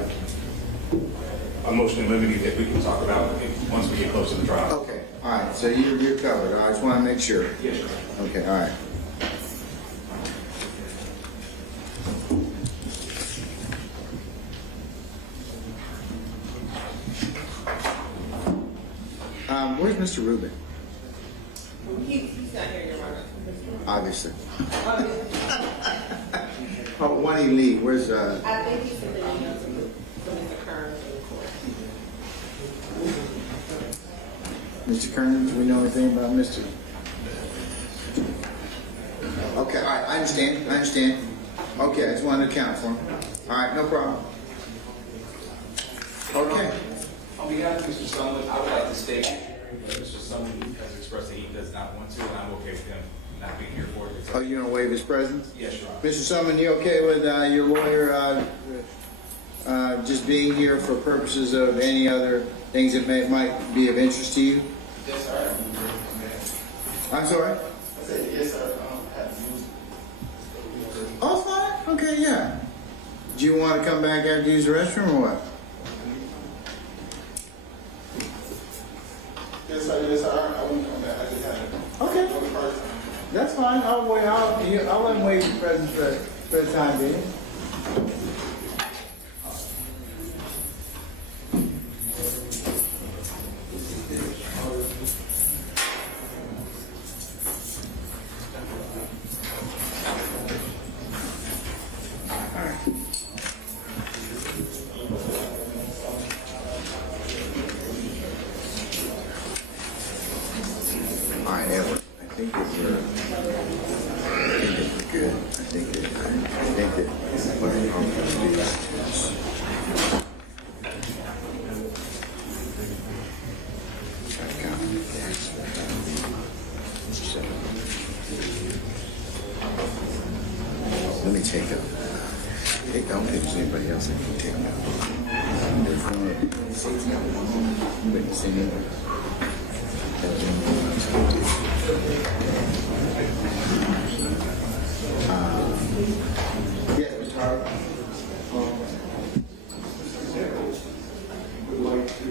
a motion in limine that we can talk about once we get close to the trial. Okay. All right. So you're covered. I just want to make sure. Yes, sir. Okay. All right. Where's Mr. Rubin? He's not here, Your Honor. Obviously. Oh, why did he leave? Where's I think he said that he knows from Mr. Kern in the court. Mr. Kernan? Do we know anything about Mr.? Okay, all right, I understand. Okay, I just wanted to account for him. All right, no problem. Okay. On behalf of Mr. Sumlin, I would like to state that Mr. Sumlin has expressed that he does not want to, and I'm okay with him not being here for it. Oh, you gonna waive his presence? Yes, Your Honor. Mr. Sumlin, you okay with your lawyer just being here for purposes of any other things that might be of interest to you? Yes, sir. I'm sorry? I said, yes, sir. Oh, fine. Okay, yeah. Do you want to come back after to use the restroom or what? Yes, sir. Yes, sir. I won't come back. I just had it. Okay. For the first time. That's fine. I'll let him waive his presence for the time being. All right, Edward. I think that we're good. I think that think there's anybody else that can take them out. There's one of the seats got one. But you see anybody? Yeah, Mr. Harvey. Would like to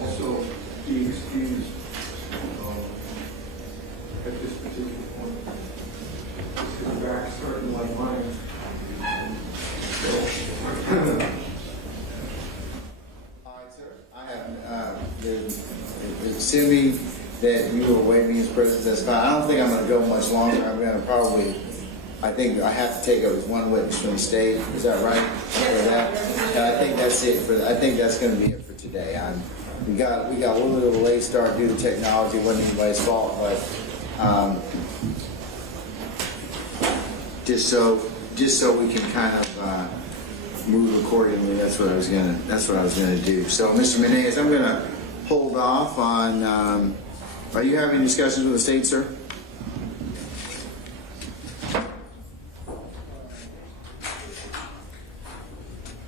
also be excused at this particular point. His back's hurting like mine. All right, sir. I have, assuming that you were waiving his presence, that's fine. I don't think I'm going to go much longer. I'm going to probably, I think I have to take up with one witness from the state. Is that right? For that? And I think that's it for, I think that's going to be it for today. We got a little bit of a late start due to technology. It wasn't anybody's fault, but just so we can kind of move accordingly. That's what I was gonna do. So, Mr. Menendez, I'm gonna hold off on. Are you having discussions with the state, sir?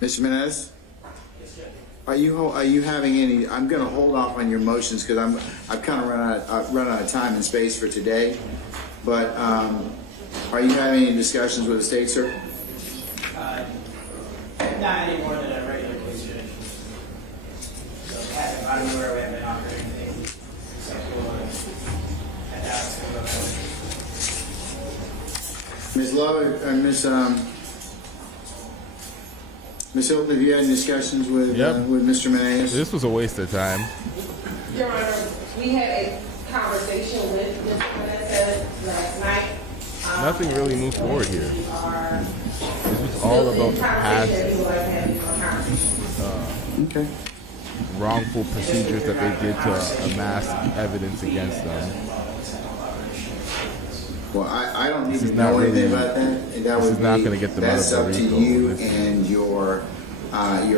Mr. Menendez? Are you having any? I'm going to hold off on your motions because I've kind of run out of time and space for today. But are you having any discussions with the state, sir? Not any more than a regular police judge. So I'm aware we haven't been offered anything except for at Dallas. Ms. Love and Ms. Hilton, have you had any discussions with Mr. Menendez? This was a waste of time. Your Honor, we had a conversation with Mr. Menendez last night. Nothing really moved forward here. This was all about the past wrongful procedures that they did to amass evidence against them. Well, I don't need to know anything about that. This is not going to get them out of That's up to RICO. you and your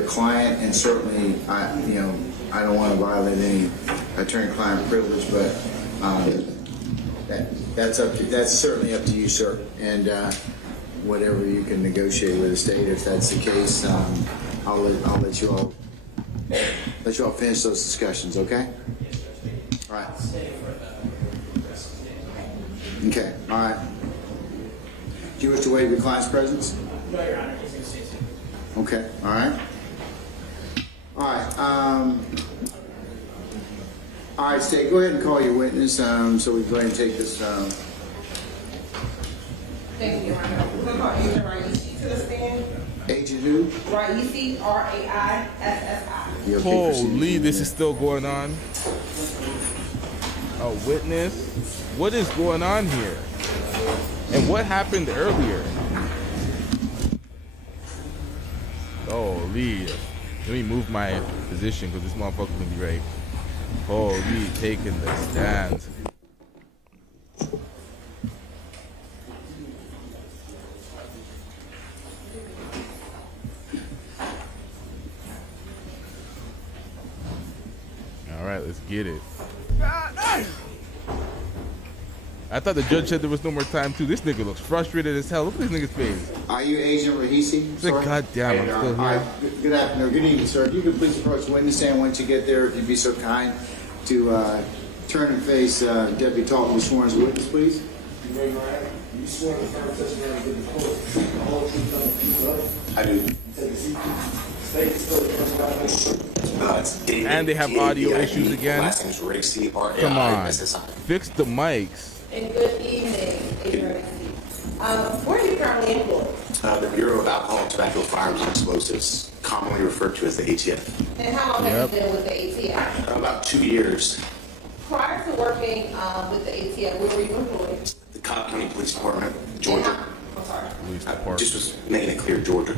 client, and certainly, I don't want to violate any attorney-client privilege, but that's certainly up to you, sir. And whatever you can negotiate with the state, if that's the case, I'll let you all finish those discussions. Okay. All right. Okay, all right. Do you wish to waive your client's presence? No, Your Honor, he's going to stay tuned. Okay, all right. All right, State, go ahead and call your witness so we can go ahead and take this. Thank you, Your Honor. We're going to call Agent Raisi to the stand. Agent who? Raisi, R-A-I-S-S-I. Holy, this is still going on. A witness? What is going on here? And what happened earlier? Holy. Let me move my position because this motherfucker can be right. Holy, taking the stand. All right, let's get it. I thought the judge said there was no more time too. This nigga looks frustrated as hell. Look at this nigga's face. Are you Agent Rahisi? God damn, I'm still here. Good afternoon, good evening, sir. If you could please approach the witness stand once you get there, if you'd be so kind to turn and face Deputy Talton, who's sworn as a witness, please. You swear the firm testimony to the court, the whole truth, nothing but the truth. I do. Take a seat. State is still the And they have audio issues again. Last name is Raisi, Come on, R-A-I-S-S-I. fix the mics. And good evening, Agent Raisi. Where are you currently employed? The Bureau of Alcohol, Tobacco, Firearms, and Explosives, commonly referred to as the ATF. And how long have you been with the ATF? About 2 years. Prior to working with the ATF, where were you employed? The Cobb County Police Department, Georgia. I'm sorry. Just was making it clear, Georgia.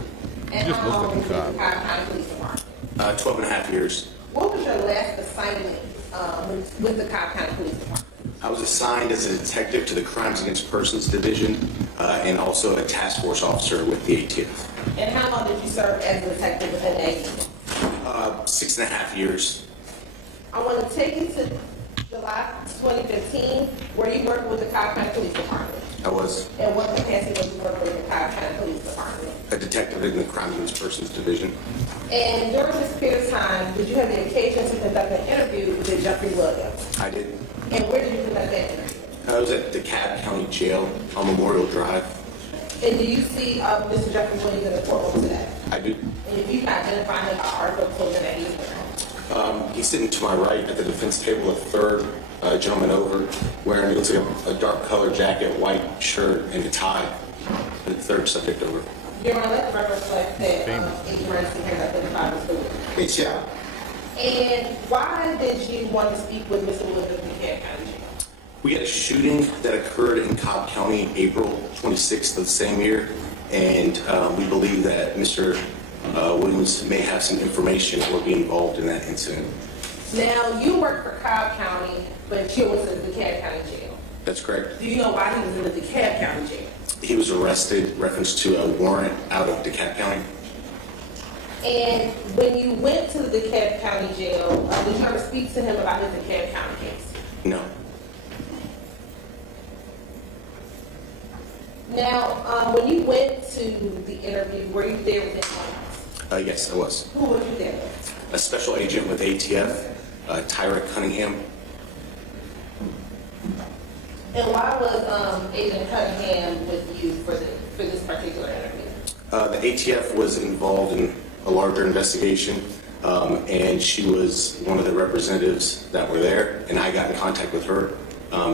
And how long were you with the Cobb County Police Department? 12 and a half years. What was your last assignment with the Cobb County Police Department? I was assigned as a detective to the Crimes Against Persons Division and also a task force officer with the ATF. And how long did you serve as a detective within the ATF? 6.5 years. I want to take you to July 2015, where you worked with the Cobb County Police Department. I was And what capacity was you working with the Cobb County Police Department? a detective in the Crime Against Persons Division. And during this period of time, did you have the occasion to conduct an interview with Jeffrey Williams? I did. And where did you conduct that interview? I was at DeKalb County Jail on Memorial Drive. And do you see Mr. Jeffrey Williams in the courtroom today? I do. And if you can identify him by article closing that he's wearing? He's sitting to my right at the defense table, a third gentleman over, wearing, it looks like a dark colored jacket, white shirt, and a tie. And the third subject over. Your Honor, let the record reflect that Agent Ransom here identified Mr. Williams. Good job. And why did you want to speak with Mr. Williams in DeKalb County Jail? We had a shooting that occurred in Cobb County April 26th of the same year, and we believe that Mr. Williams may have some information or be involved in that incident. Now, you work for Cobb County, but you went to the DeKalb County Jail. That's correct. Do you know why he was in the DeKalb County Jail? He was arrested, reference to a warrant out of DeKalb County. And when you went to the DeKalb County Jail, did you ever speak to him about his DeKalb County case? No. Now, when you went to the interview, were you there with anyone else? Yes, I was. Who were you there with? A special agent with ATF, Tyra Cunningham. And why was Agent Cunningham with you for this particular interview? The ATF was involved in a larger investigation, and she was one of the representatives that were there, and I got in contact with her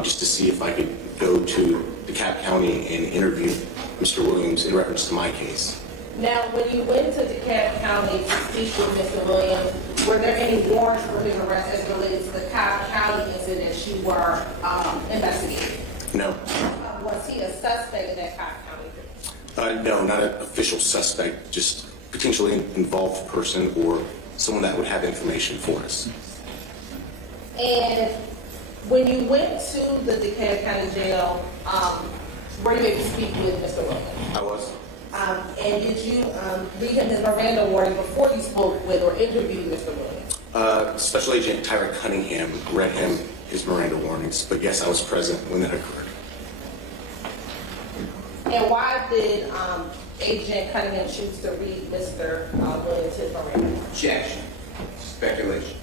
just to see if I could go to DeKalb County and interview Mr. Williams in reference to my case. Now, when you went to DeKalb County to speak with Mr. Williams, were there any warrants for his arrest as related to the Cobb County incident you were investigating? No. Was he a suspect in that Cobb County case? No, not an official suspect, just potentially involved person or someone that would have information for us. And when you went to the DeKalb County Jail, were you able to speak with Mr. Williams? I was. And did you read him his Miranda warning before you spoke with or interviewed Mr. Williams? Special Agent Tyra Cunningham read him his Miranda warnings, but yes, I was present when that occurred. And why did Agent Cunningham choose to read Mr. Williams his Miranda? Objection. Speculation.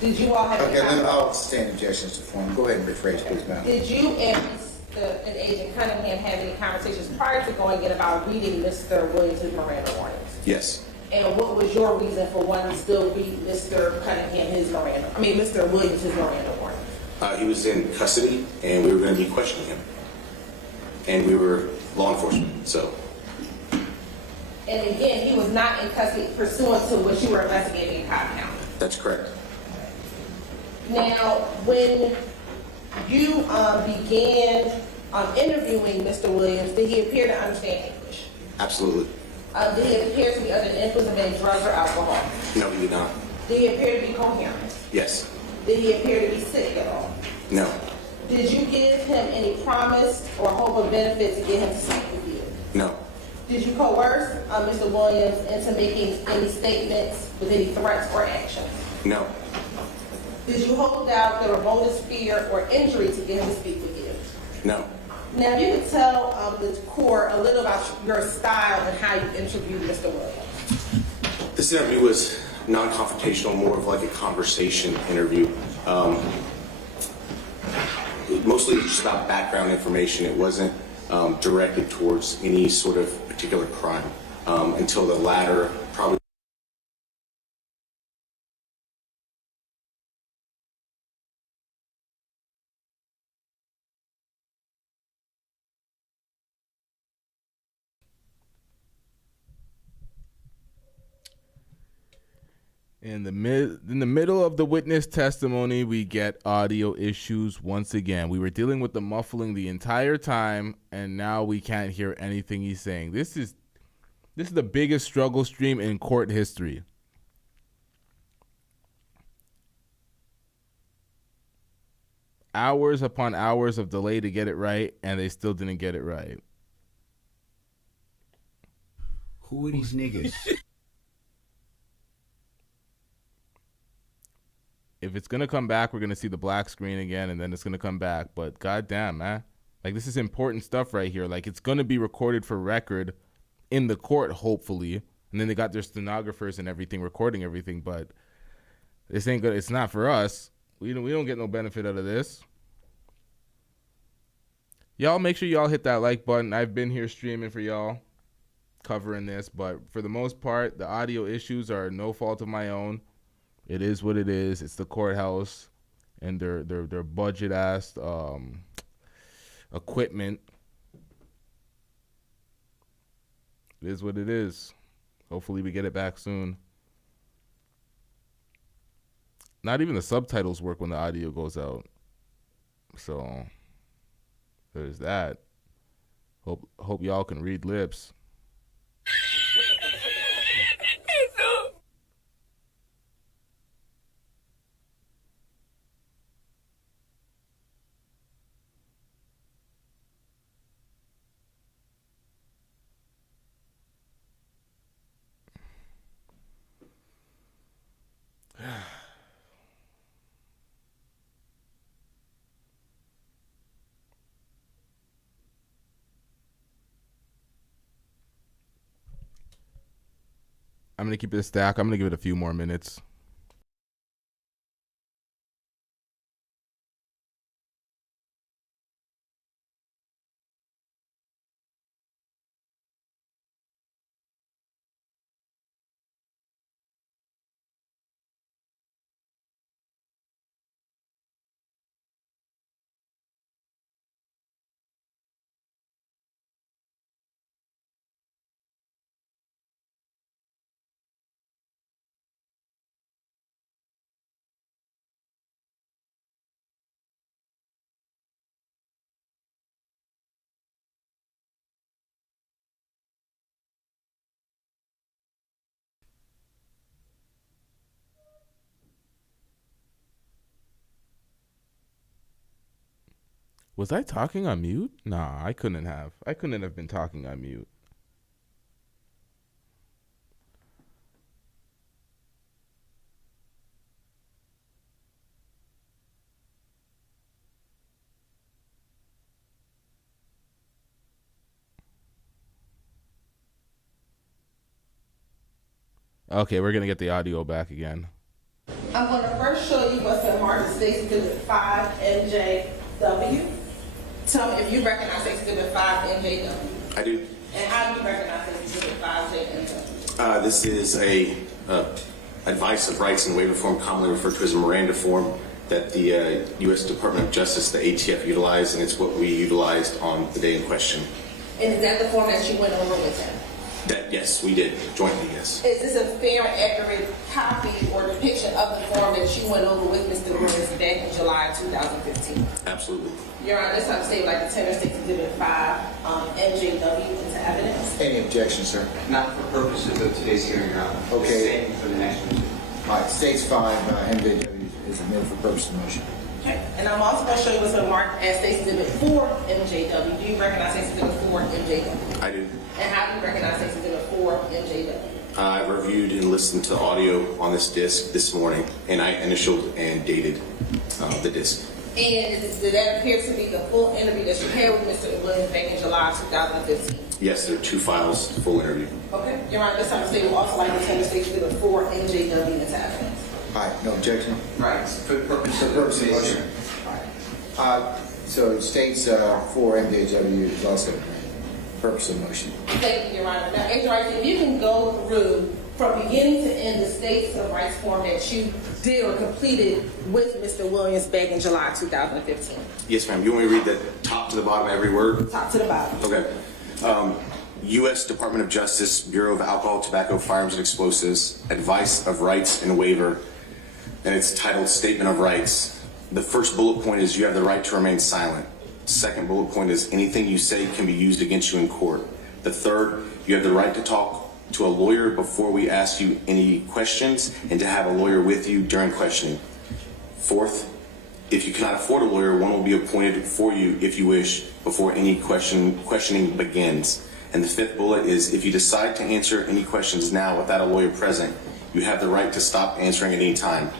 Did you all have Okay, any then I'll stand objections to form. Go ahead and rephrase, please, ma'am. Did you and Agent Cunningham have any conversations prior to going in about reading Mr. Williams' Miranda warnings? Yes. And what was your reason for wanting to still read Mr. Mr. Williams' his Miranda warnings? He was in custody, and we were going to be questioning him. And we were law enforcement, so. And again, he was not in custody pursuant to what you were investigating in Cobb County. That's correct. Now, when you began interviewing Mr. Williams, did he appear to understand English? Absolutely. Did he appear to be under the influence of any drugs or alcohol? No, he did not. Did he appear to be coherent? Yes. Did he appear to be sick at all? No. Did you give him any promise or hope of benefit to get him to speak with you? No. Did you coerce Mr. Williams into making any statements with any threats or actions? No. Did you hold out the bonus fear or injury to get him to speak with you? No. Now, if you could tell the court a little about your style and how you interviewed Mr. Williams. This interview was non-confrontational, more of like a conversation interview. Mostly just about background information. It wasn't directed towards any sort of particular crime until the latter, probably. In the middle of the witness testimony, we get audio issues once again. We were dealing with the muffling the entire time, and now we can't hear anything he's saying. This is the biggest struggle stream in court history. Hours upon hours of delay to get it right, and they still didn't get it right. Who are these niggas? If it's going to come back, we're going to see the black screen again, and then it's going to come back. But goddamn, man. Like, this is important stuff right here. Like, it's going to be recorded for record in the court, hopefully. And then they got their stenographers and everything recording everything. But this ain't good. It's not for us. We don't get no benefit out of this. Y'all make sure y'all hit that like button. I've been here streaming for y'all, covering this. But for the most part, the audio issues are no fault of my own. It is what it is. It's the courthouse and their budget-ass equipment. It is what it is. Hopefully we get it back soon. Not even the subtitles work when the audio goes out. So there's that. Hope y'all can read lips. I'm going to keep it a stack. I'm going to give it a few more minutes. Was I talking on mute? Nah, I couldn't have. I couldn't have been talking on mute. Okay, we're going to get the audio back again. I'm going to first show you what's been marked as State's Exhibit 5 NJW. Tell me if you recognize State's Exhibit 5 NJW. I do. And how do you recognize State's Exhibit 5 NJW? This is a advice of rights and waiver form, commonly referred to as a Miranda form, that the U.S. Department of Justice, the ATF, utilized, and it's what we utilized on the day in question. And is that the form that you went over with him? That, yes, we did, jointly, yes. Is this a fair and accurate copy or depiction of the form that you went over with Mr. Williams back in July 2015? Absolutely. Your Honor, this time to say like the Tender State's Exhibit 5 NJW into evidence. Any objection, sir? Not for purposes of today's hearing, Your Honor. Okay. Same for the next one. All right, States 5 MJW is admitted for purpose of motion. Okay. And I'm also going to show you what's been marked as State's Exhibit 4 MJW. Do you recognize State's Exhibit 4 MJW? I do. And how do you recognize State's Exhibit 4 MJW? I reviewed and listened to audio on this disc this morning, and I initialed and dated the disc. And did that appear to be the full interview that you had with Mr. Williams back in July 2015? Yes, there are 2 files, full interview. Okay. Your Honor, this time the State will also like the Tender State's Exhibit 4 MJW into evidence. All right, no objection? Right, for the purpose of Purpose of motion. All right. So States 4 MJW is also purpose of motion. Thank you, Your Honor. Now, Agent Rice, if you can go through from beginning to end the States of Rights form that you did or completed with Mr. Williams back in July 2015. Yes, ma'am. You want me to read the top to the bottom, every word? Top to the bottom. Okay. U.S. Department of Justice, Bureau of Alcohol, Tobacco, Firearms, and Explosives, Advice of Rights and Waiver, and it's titled Statement of Rights. The first bullet point is you have the right to remain silent. Second bullet point is anything you say can be used against you in court. The third, you have the right to talk to a lawyer before we ask you any questions and to have a lawyer with you during questioning. Fourth, if you cannot afford a lawyer, one will be appointed for you if you wish before any questioning begins. And the fifth bullet is if you decide to answer any questions now without a lawyer present, you have the right to stop answering at any time.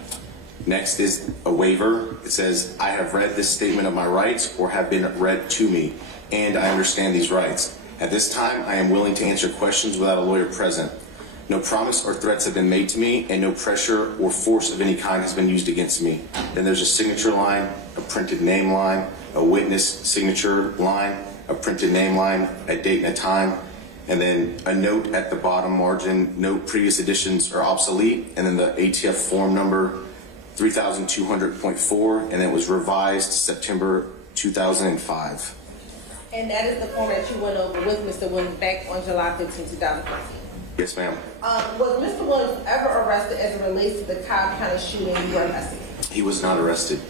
Next is a waiver. It says, I have read this statement of my rights or have been read to me, and I understand these rights. At this time, I am willing to answer questions without a lawyer present. No promise or threats have been made to me, and no pressure or force of any kind has been used against me. Then there's a signature line, a printed name line, a witness signature line, a printed name line, a date and a time, and then a note at the bottom margin, note previous editions are obsolete, and then the ATF form number 3200.4, and it was revised September 2005. And that is the form that you went over with Mr. Williams back on July 15, 2014. Yes, ma'am. Was Mr. Williams ever arrested as it relates to the Cobb County shooting you were investigating? He was not arrested.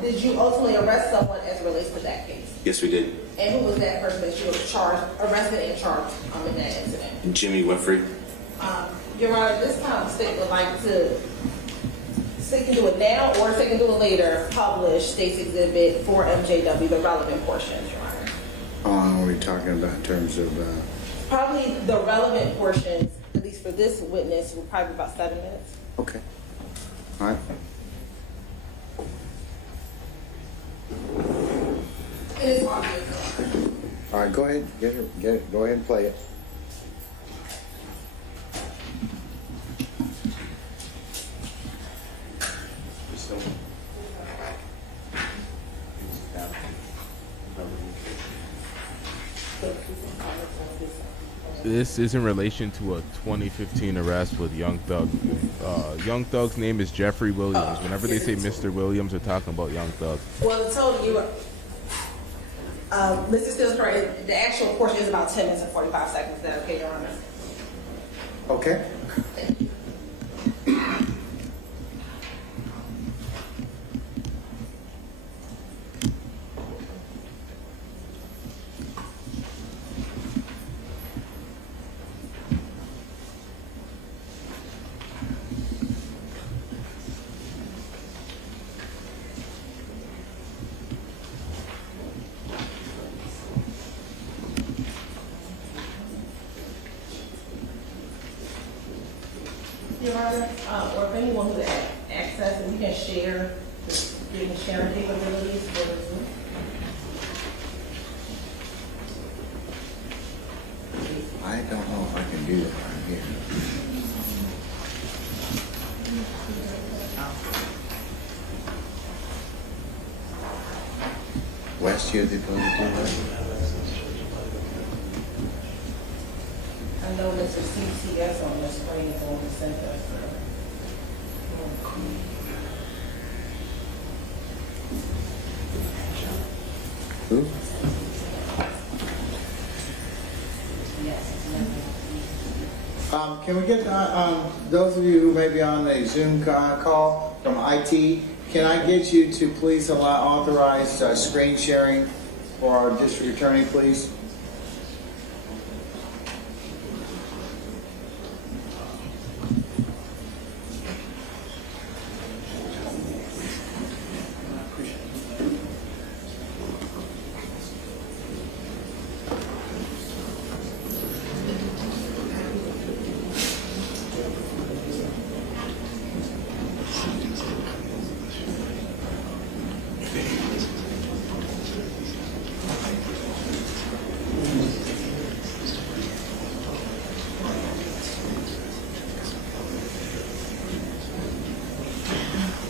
Did you ultimately arrest someone as it relates to that case? Yes, we did. And who was that person that you were arrested and charged in that incident? Jimmy Winfrey. Your Honor, this time the state would like to, state can do it now or they can do it later, publish State's Exhibit 4 MJW, the relevant portions, Your Honor. How long are we talking about in terms of? Probably the relevant portions, at least for this witness, will probably be about 7 minutes. Okay. All right. It is obvious. All right, go ahead. Get it. Go ahead and play it. This is in relation to a 2015 arrest with Young Thug. Young Thug's name is Jeffrey Williams. Whenever they say Mr. Williams, they're talking about Young Thug. Well, I told you, Mr. Steele's correct. The actual portion is about 10 minutes and 45 seconds. Is that okay, Your Honor? Okay. Your Honor, or if anyone who has access, and we can share, we can share capabilities for the Zoom. I don't know if I can do it right here. West, you have the ability to do that? I know Mr. CCS on the screen is on the center. Who? Can we get those of you who may be on a Zoom call from IT? Can I get you to please authorize screen sharing for our district attorney, please?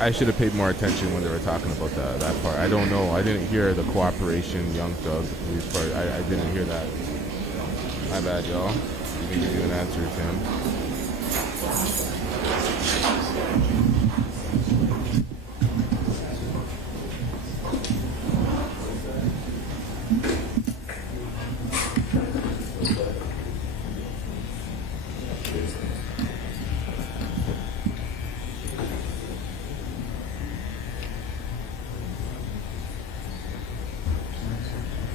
I should have paid more attention when they were talking about that part. I don't know. I didn't hear the cooperation, Young Thug. I didn't hear that. My bad, y'all. Let me give you an answer, Tim.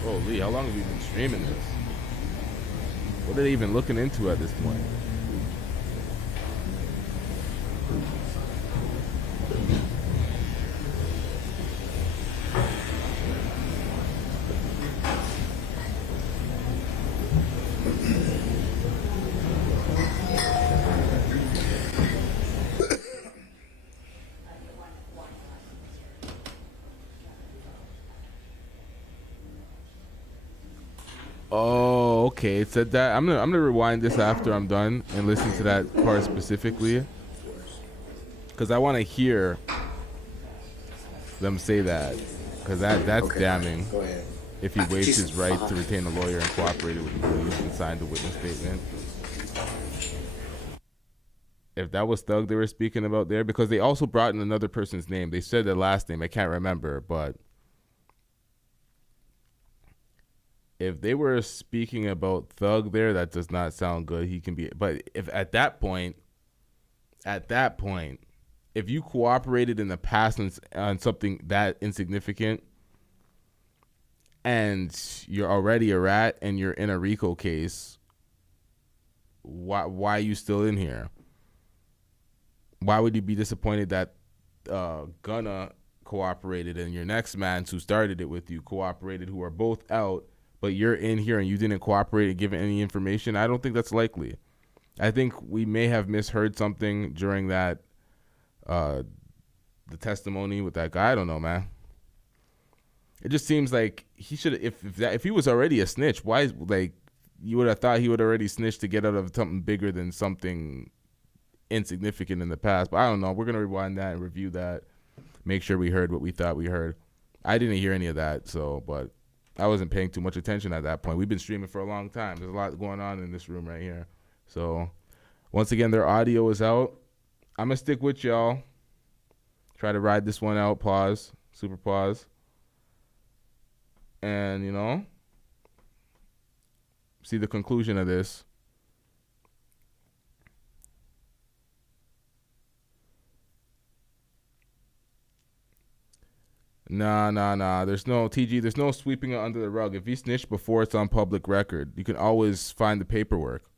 Holy, how long have we been streaming this? What are they even looking into at this point? Okay, it said that. I'm gonna rewind this after I'm done and listen to that part specifically, because I want to hear them say that, because that's Okay, damning. go ahead. If he waived his right to retain a lawyer and cooperated with the police and signed a witness statement. If that was Thug they were speaking about there, because they also brought in another person's name. They said their last name. I can't remember, but if they were speaking about Thug there, that does not sound good. He can be, but if at that point, if you cooperated in the past on something that insignificant, and you're already a rat and you're in a RICO case, why are you still in here? Why would you be disappointed that Gunna cooperated and your next man who started it with you cooperated, who are both out, but you're in here and you didn't cooperate and give any information? I don't think that's likely. I think we may have misheard something during that the testimony with that guy. I don't know, man. It just seems like he should, if he was already a snitch, why, like, you would have thought he would already snitch to get out of something bigger than something insignificant in the past. But I don't know. We're gonna rewind that and review that, make sure we heard what we thought we heard. I didn't hear any of that, so, but I wasn't paying too much attention at that point. We've been streaming for a long time. There's a lot going on in this room right here. So once again, their audio is out. I'm gonna stick with y'all. Try to ride this one out. Pause. Super pause. And, you know, see the conclusion of this. Nah. There's no TG. There's no sweeping it under the rug. If he snitched before, it's on public record. You can always find the paperwork.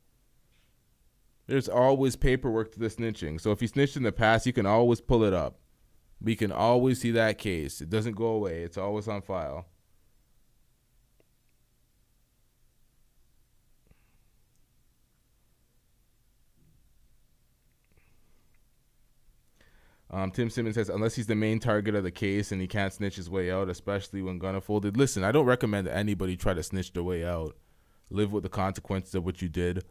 There's always paperwork to the snitching. So if he snitched in the past, you can always pull it up. We can always see that case. It doesn't go away. It's always on file. Tim Simmons says, unless he's the main target of the case and he can't snitch his way out, especially when Gunna folded. Listen, I don't recommend that anybody try to snitch their way out. Live with the consequences of what you did.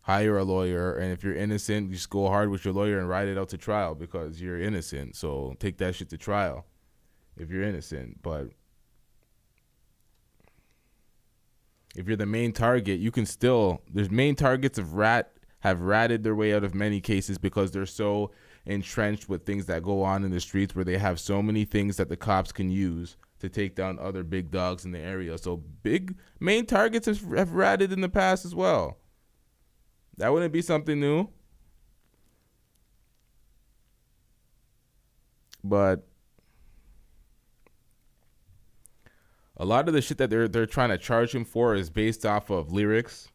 Hire a lawyer, and if you're innocent, just go hard with your lawyer and ride it out to trial because you're innocent. So take that shit to trial if you're innocent. But if you're the main target, you can still, there's main targets have ratted their way out of many cases because they're so entrenched with things that go on in the streets where they have so many things that the cops can use to take down other big dogs in the area. So big main targets have ratted in the past as well. That wouldn't be something new. But a lot of the shit that they're trying to charge him for is based off of lyrics.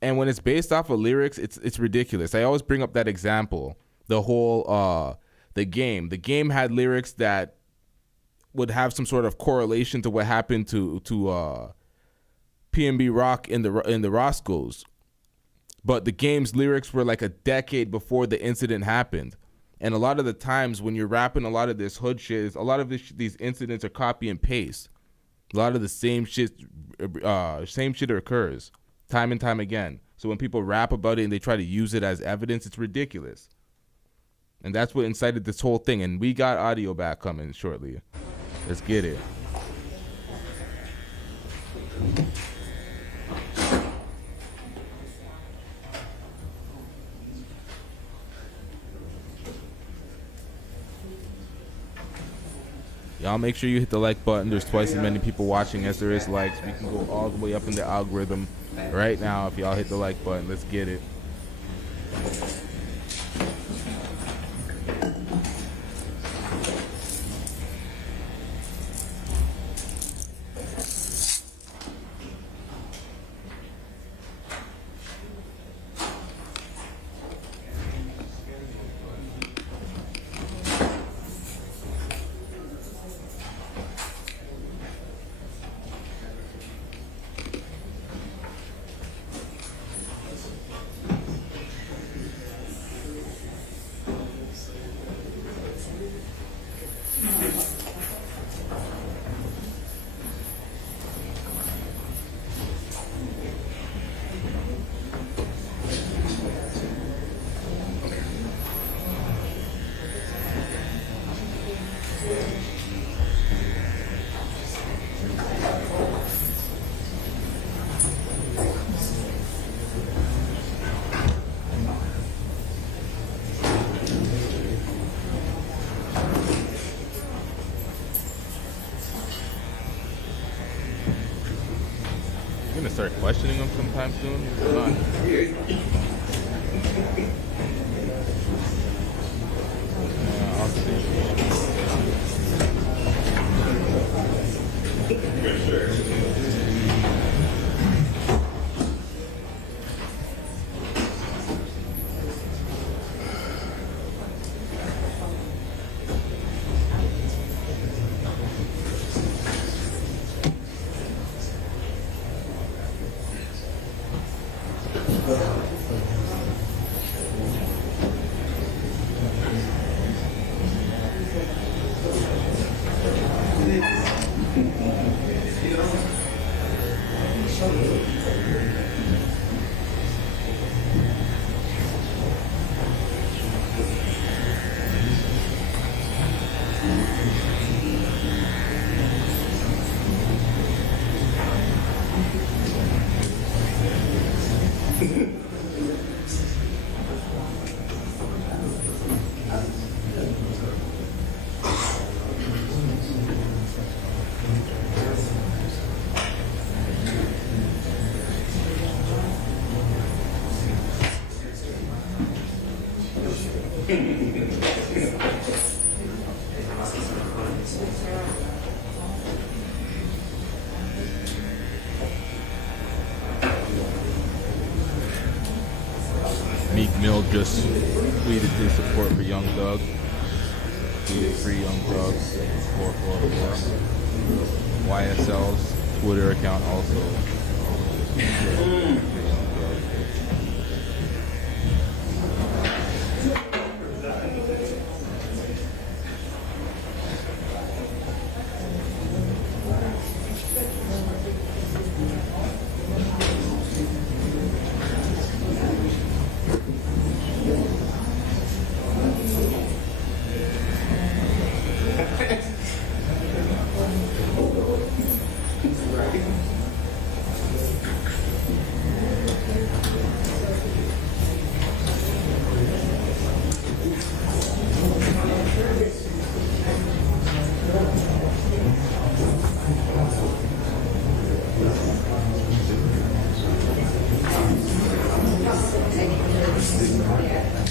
And when it's based off of lyrics, it's ridiculous. I always bring up that example. The whole the game. The game had lyrics that would have some sort of correlation to what happened to PNB Rock in the Roscoe's. But the game's lyrics were like a decade before the incident happened. And a lot of the times when you're rapping a lot of this hood shit, a lot of these incidents are copy and paste. A lot of the same shit occurs time and time again. So when people rap about it and they try to use it as evidence, it's ridiculous. And that's what incited this whole thing. And we got audio back coming shortly. Let's get it. Y'all make sure you hit the like button. There's twice as many people watching as there is likes. We can go all the way up in the algorithm right now if y'all hit the like button. Let's get it. questioning him sometime soon? Come on. I'll see. Meek Mill just tweeted his support for Young Thug. Tweeted free Young Thug 444. YSL's Twitter account also.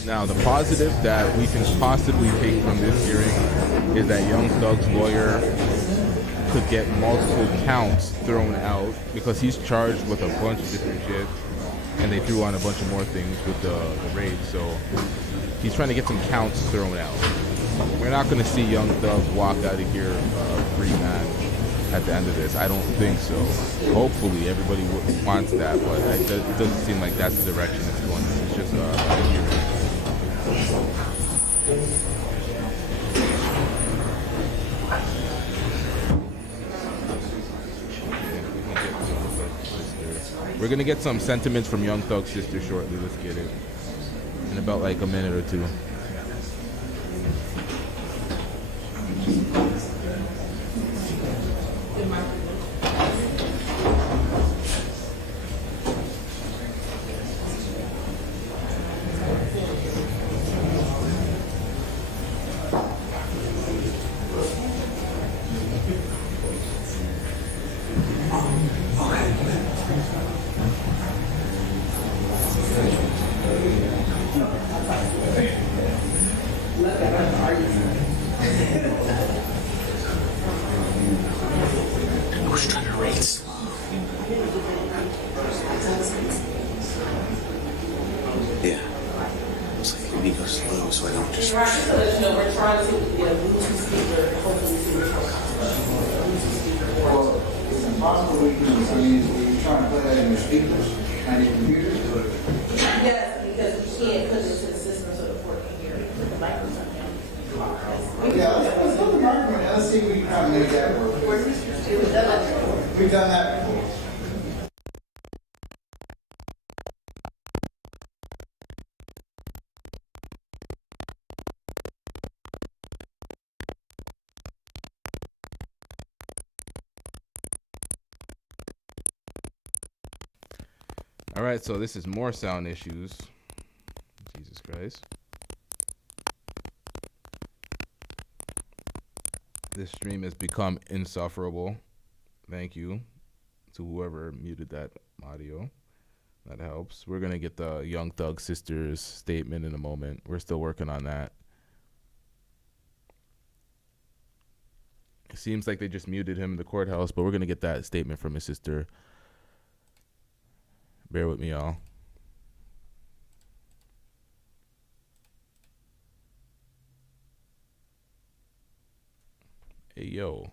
Now, the positive that we can possibly take from this hearing is that Young Thug's lawyer could get multiple counts thrown out because he's charged with a bunch of different shit, and they threw on a bunch of more things with the raid. So he's trying to get some counts thrown out. We're not going to see Young Thug walk out of here free man at the end of this. I don't think so. Hopefully, everybody wants that, but it doesn't seem like that's the direction it's going. It's just a hearing. We're gonna get some sentiments from Young Thug's sister shortly. Let's get it in about like a minute or two. All right, so this is more sound issues. Jesus Christ. This stream has become insufferable. Thank you to whoever muted that audio. That helps. We're going to get the Young Thug sisters statement in a moment. We're still working on that. It seems like they just muted him in the courthouse, but we're going to get that statement from his sister. Bear with me, y'all. Hey, yo.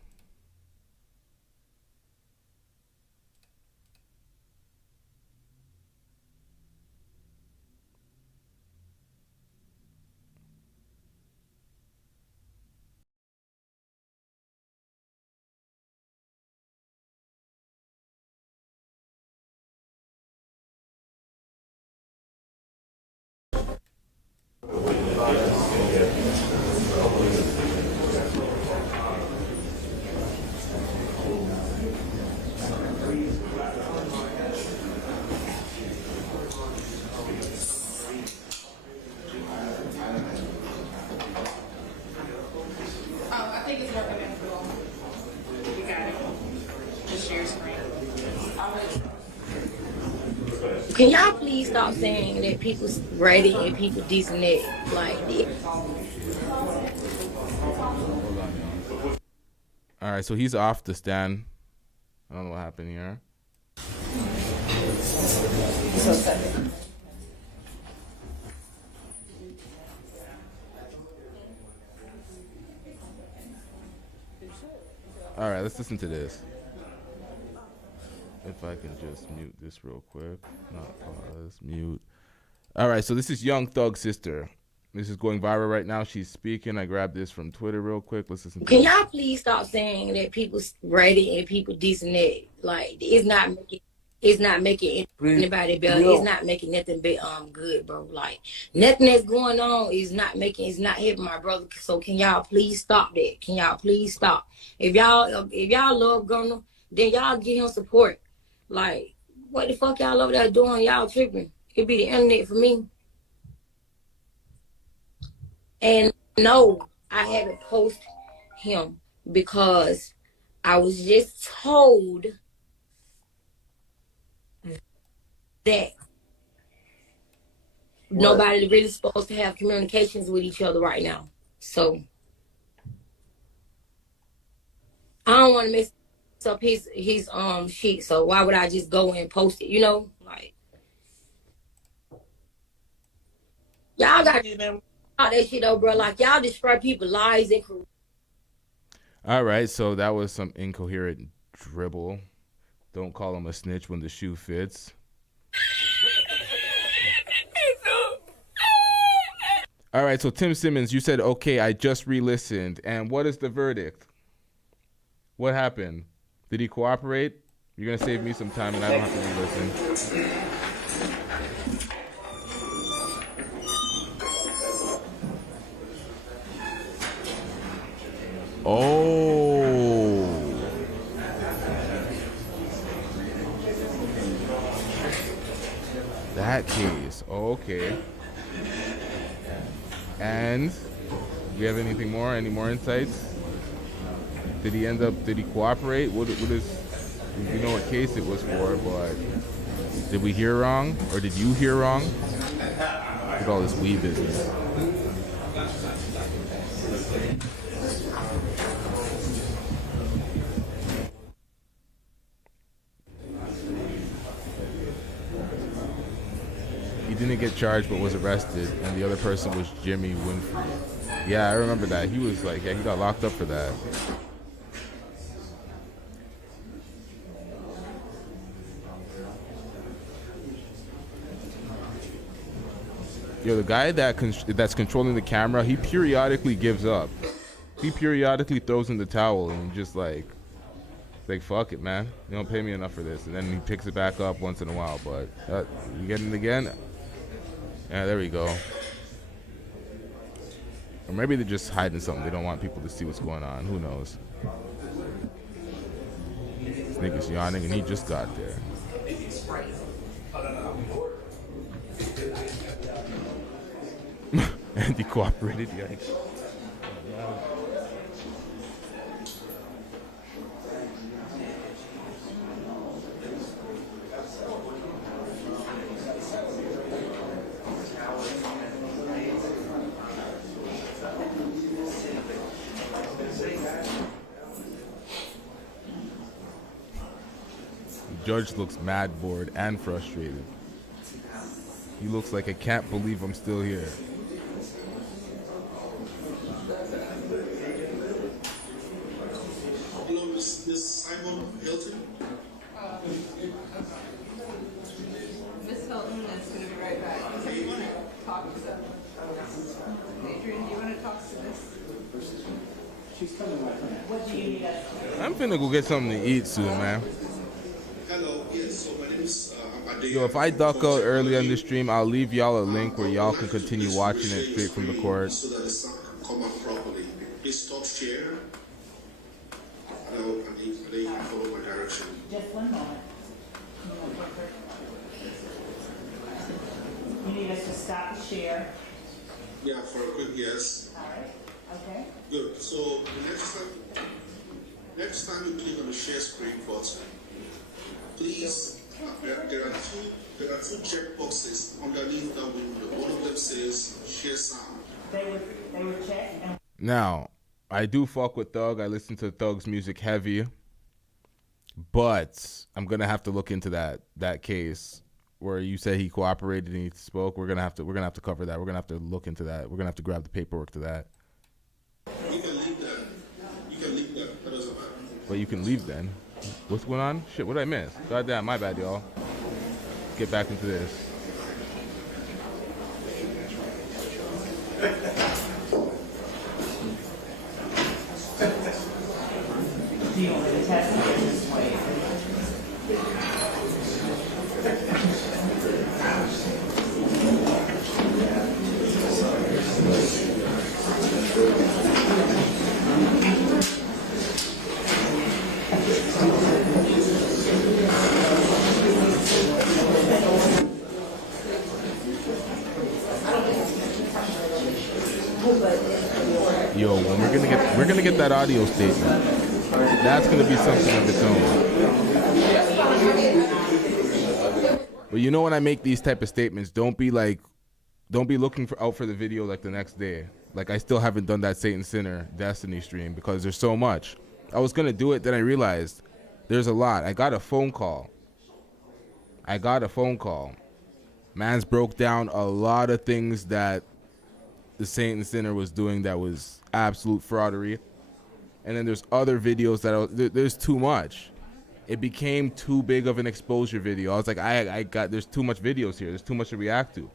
I think it's working as well. You got it. Just share screen. Can y'all please stop saying that people's ready and people decent that like this? All right, so he's off the stand. I don't know what happened here. All right, let's listen to this. If I can just mute this real quick. Not pause, mute. All right, so this is Young Thug's sister. This is going viral right now. She's speaking. I grabbed this from Twitter real quick. Let's listen to Can this. y'all please stop saying that people's ready and people decent that like it's not making anybody better. It's not making nothing but good, bro. Like nothing that's going on is not helping my brother. So can y'all please stop that? Can y'all please stop? If y'all love Gunner, then y'all give him support. Like what the fuck y'all over there doing? Y'all tripping. It'd be the internet for me. And no, I haven't posted him because I was just told that nobody really supposed to have communications with each other right now. So I don't want to mess up his shit. So why would I just go and post it? You know, like y'all got all that shit though, bro. Like y'all destroy people's lives and careers. All right, so that was some incoherent dribble. Don't call him a snitch when the shoe fits. All right, so Tim Simmons, you said, okay, I just re-listened. And what is the verdict? What happened? Did he cooperate? You're going to save me some time and I don't have to re-listen. Oh. That case. Okay. And do we have anything more? Any more insights? Did he cooperate? What is, we know what case it was for, but did we hear wrong? Or did you hear wrong? Look at all this weed business. He didn't get charged but was arrested, and the other person was Jimmy Winfrey. Yeah, I remember that. He was like, yeah, he got locked up for that. Yo, the guy that's controlling the camera, he periodically gives up. He periodically throws in the towel and just like fuck it, man. You don't pay me enough for this. And then he picks it back up once in a while. But you getting it again? Yeah, there we go. Or maybe they're just hiding something. They don't want people to see what's going on. Who knows? This nigga's yawning and he just got there. And he cooperated, yikes. judge looks mad bored and frustrated. He looks like I can't believe I'm still here. Hello, Miss Simon Hilton. Ms. Hilton is going to be right back. Do you want to talk to them? Adrian, do you want to talk to this? She's coming, my friend. What do you need us to do? I'm finna go get something to eat soon, man. Hello, yes, so my name is Ade. Yo, if I duck out early on the stream, I'll leave y'all a link where y'all can continue watching it straight from the court. So that the sound can come out properly. Please stop share. Hello, Ade, follow my direction. Just one moment. You need us to stop the share. Yeah, for a quick yes. All right. Okay. Good. So the next time you click on the share screen button, please, there are two check boxes underneath that window. One of them says share sound. They would check and Now, I do fuck with Thug. I listen to Thug's music heavy, but I'm gonna have to look into that case where you said he cooperated and he spoke. We're gonna have to cover that. We're gonna have to look into that. We're gonna have to grab the paperwork to that. You can leave that. You can leave that. That doesn't matter. But you can leave then. What's going on? Shit, what did I miss? Goddamn, my bad, y'all. Get back into this. do you want to test it this way? Yo, when we're gonna get that audio statement. That's gonna be something of its own. But you know, when I make these type of statements, don't be looking out for the video like the next day. Like, I still haven't done that Satan Sinner Destiny stream because there's so much. I was gonna do it, then I realized there's a lot. I got a phone call. Man's broke down a lot of things that the Satan Sinner was doing that was absolute fraudery. And then there's other videos there's too much. It became too big of an exposure video. I was like, there's too much videos here. There's too much to react to.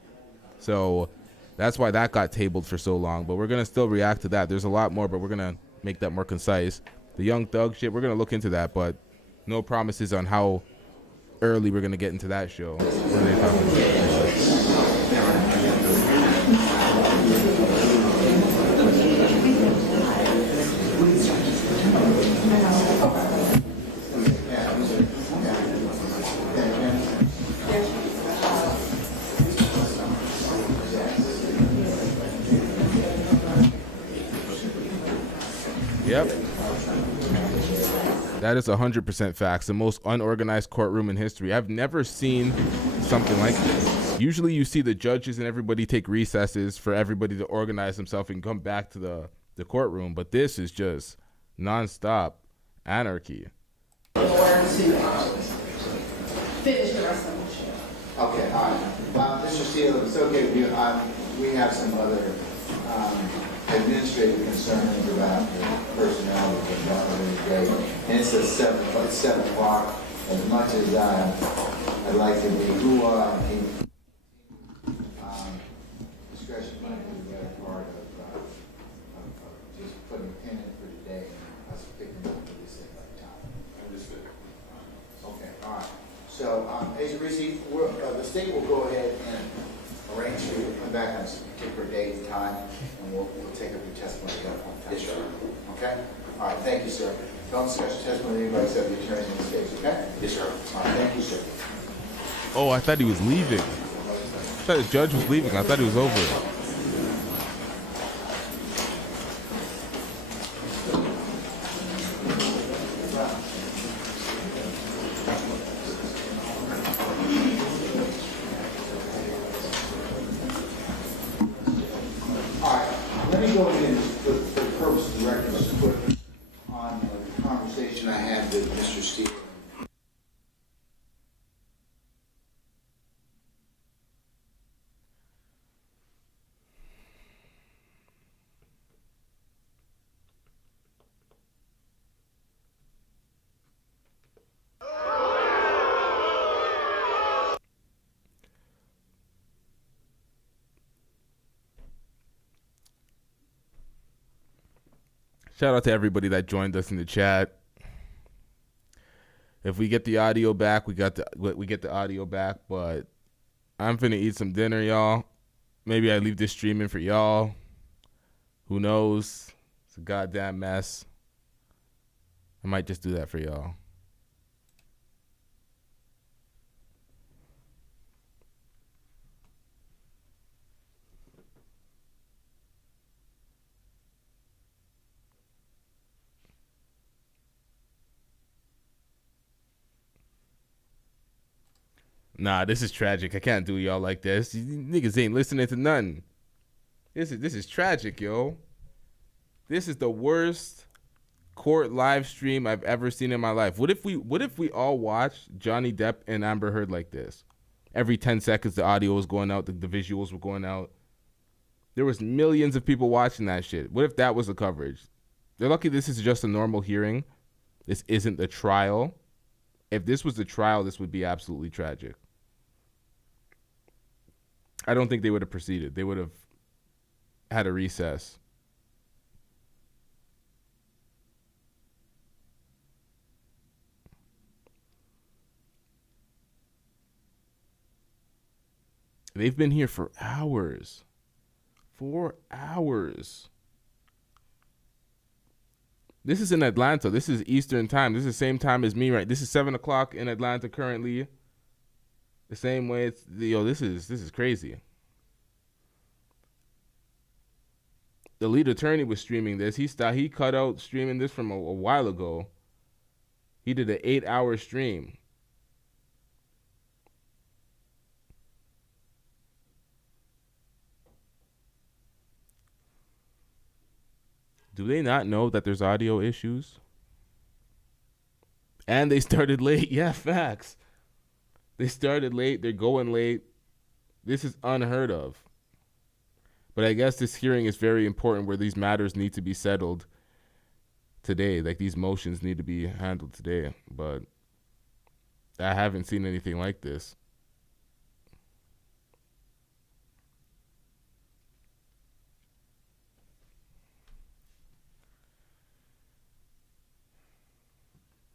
So that's why that got tabled for so long. But we're going to still react to that. There's a lot more, but we're going to make that more concise. The Young Thug shit, we're going to look into that, but no promises on how early we're going to get into that show. What are they talking about? Yep. That is 100% facts. The most unorganized courtroom in history. I've never seen something like this. Usually you see the judges and everybody take recesses for everybody to organize themselves and come back to the courtroom. But this is just nonstop anarchy. In order to finish the rest of the show. Okay, all right. Mr. Steele, if it's okay with you, we have some other administrative concerns about the personnel that we've done today. And it's 7 o'clock. As much as I'd like to be discretion might be the better part of just putting a pin in for today and us picking up for this at that time. Understood. Okay, all right. So, Asa Reese, the state will go ahead and arrange for you to come back on a particular date and time, and we'll take up your testimony at that point. Yes, sir. Okay? All right, thank you, sir. Don't discuss your testimony with anybody except the attorney in this case, okay? Yes, sir. All right, thank you, sir. Oh, I thought he was leaving. I thought the judge was leaving. I thought he was over. Let me go ahead for the purpose of the record, just put on the conversation I had with Mr. Steele Shout out to everybody that joined us in the chat. If we get the audio back, we get the audio back, but I'm finna eat some dinner, y'all. Maybe I leave this streaming for y'all. Who knows? It's a goddamn mess. I might just do that for y'all. Nah, this is tragic. I can't do y'all like this. You niggas ain't listening to nothing. This is tragic, yo. This is the worst court live stream I've ever seen in my life. What if we all watched Johnny Depp and Amber Heard like this? Every 10 seconds the audio was going out, the visuals were going out. There was millions of people watching that shit. What if that was the coverage? They're lucky this is just a normal hearing. This isn't the trial. If this was the trial, this would be absolutely tragic. I don't think they would have proceeded. They would have had a recess. They've been here for hours. 4 hours. This is in Atlanta. This is Eastern time. This is the same time as me, right? This is 7 o'clock in Atlanta currently. The same way it's, this is crazy. The lead attorney was streaming this. He cut out streaming this from a while ago. He did an 8-hour stream. Do they not know that there's audio issues? And they started late. Yeah, facts. They started late. They're going late. This is unheard of. But I guess this hearing is very important where these matters need to be settled today. Like these motions need to be handled today. But I haven't seen anything like this.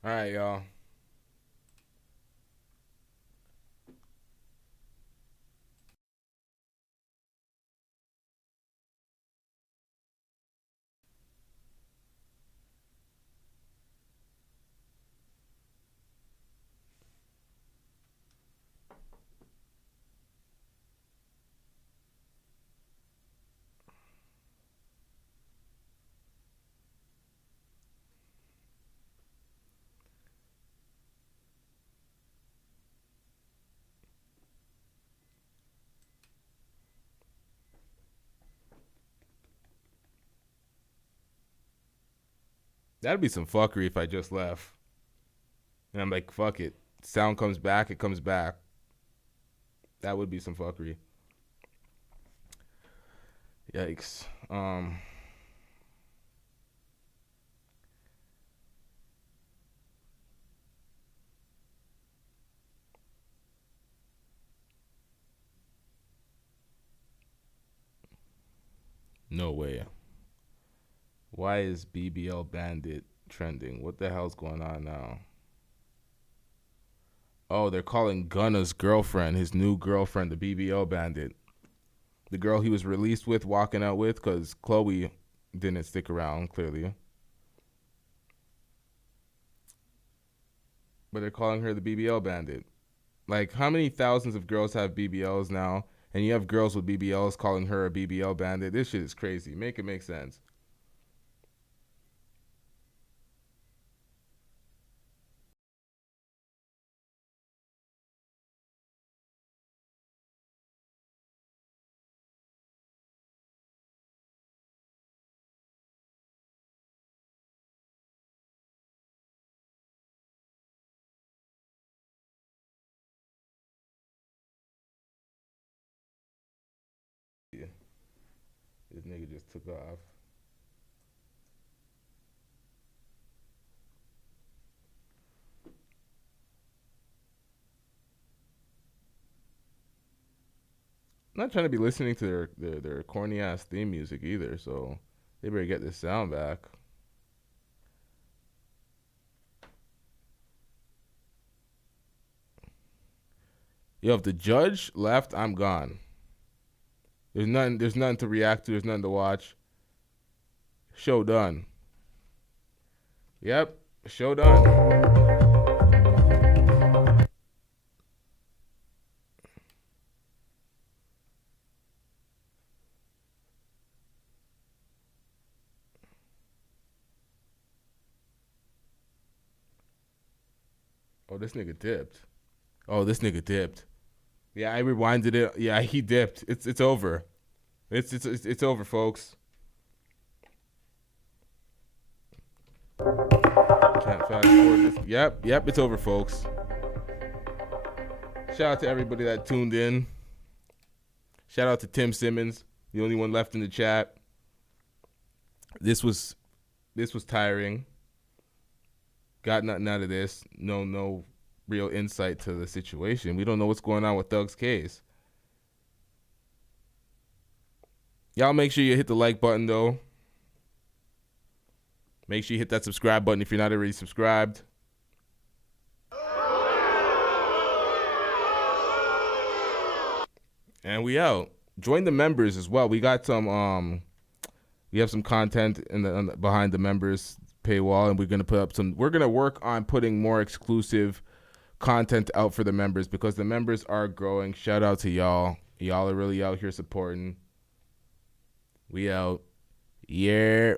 All right, y'all. That'd be some fuckery if I just left. And I'm like, fuck it. Sound comes back, it comes back. That would be some fuckery. Yikes. No way. Why is BBL Bandit trending? What the hell's going on now? Oh, they're calling Gunna's girlfriend, his new girlfriend, the BBL Bandit. The girl he was released with, walking out with, because Chloe didn't stick around, clearly. But they're calling her the BBL Bandit. Like, how many thousands of girls have BBLs now? And you have girls with BBLs calling her a BBL Bandit. This shit is crazy. Make it make sense. Yeah. This nigga just took off. I'm not trying to be listening to their corny ass theme music either, so they better get this sound back. Yo, if the judge left, I'm gone. There's nothing to react to. There's nothing to watch. Show done. Yep, show done. Oh, this nigga dipped. Yeah, I rewinded it. Yeah, he dipped. It's over. It's over, folks. Can't fast forward this. Yep, it's over, folks. Shout out to everybody that tuned in. Shout out to Tim Simmons, the only one left in the chat. This was tiring. Got nothing out of this. No real insight to the situation. We don't know what's going on with Thug's case. Y'all make sure you hit the like button, though. Make sure you hit that subscribe button if you're not already subscribed. And we out. Join the members as well. We got some we have some content behind the members paywall, and we're gonna work on putting more exclusive content out for the members because the members are growing. Shout out to y'all. Y'all are really out here supporting. We out. Yeah.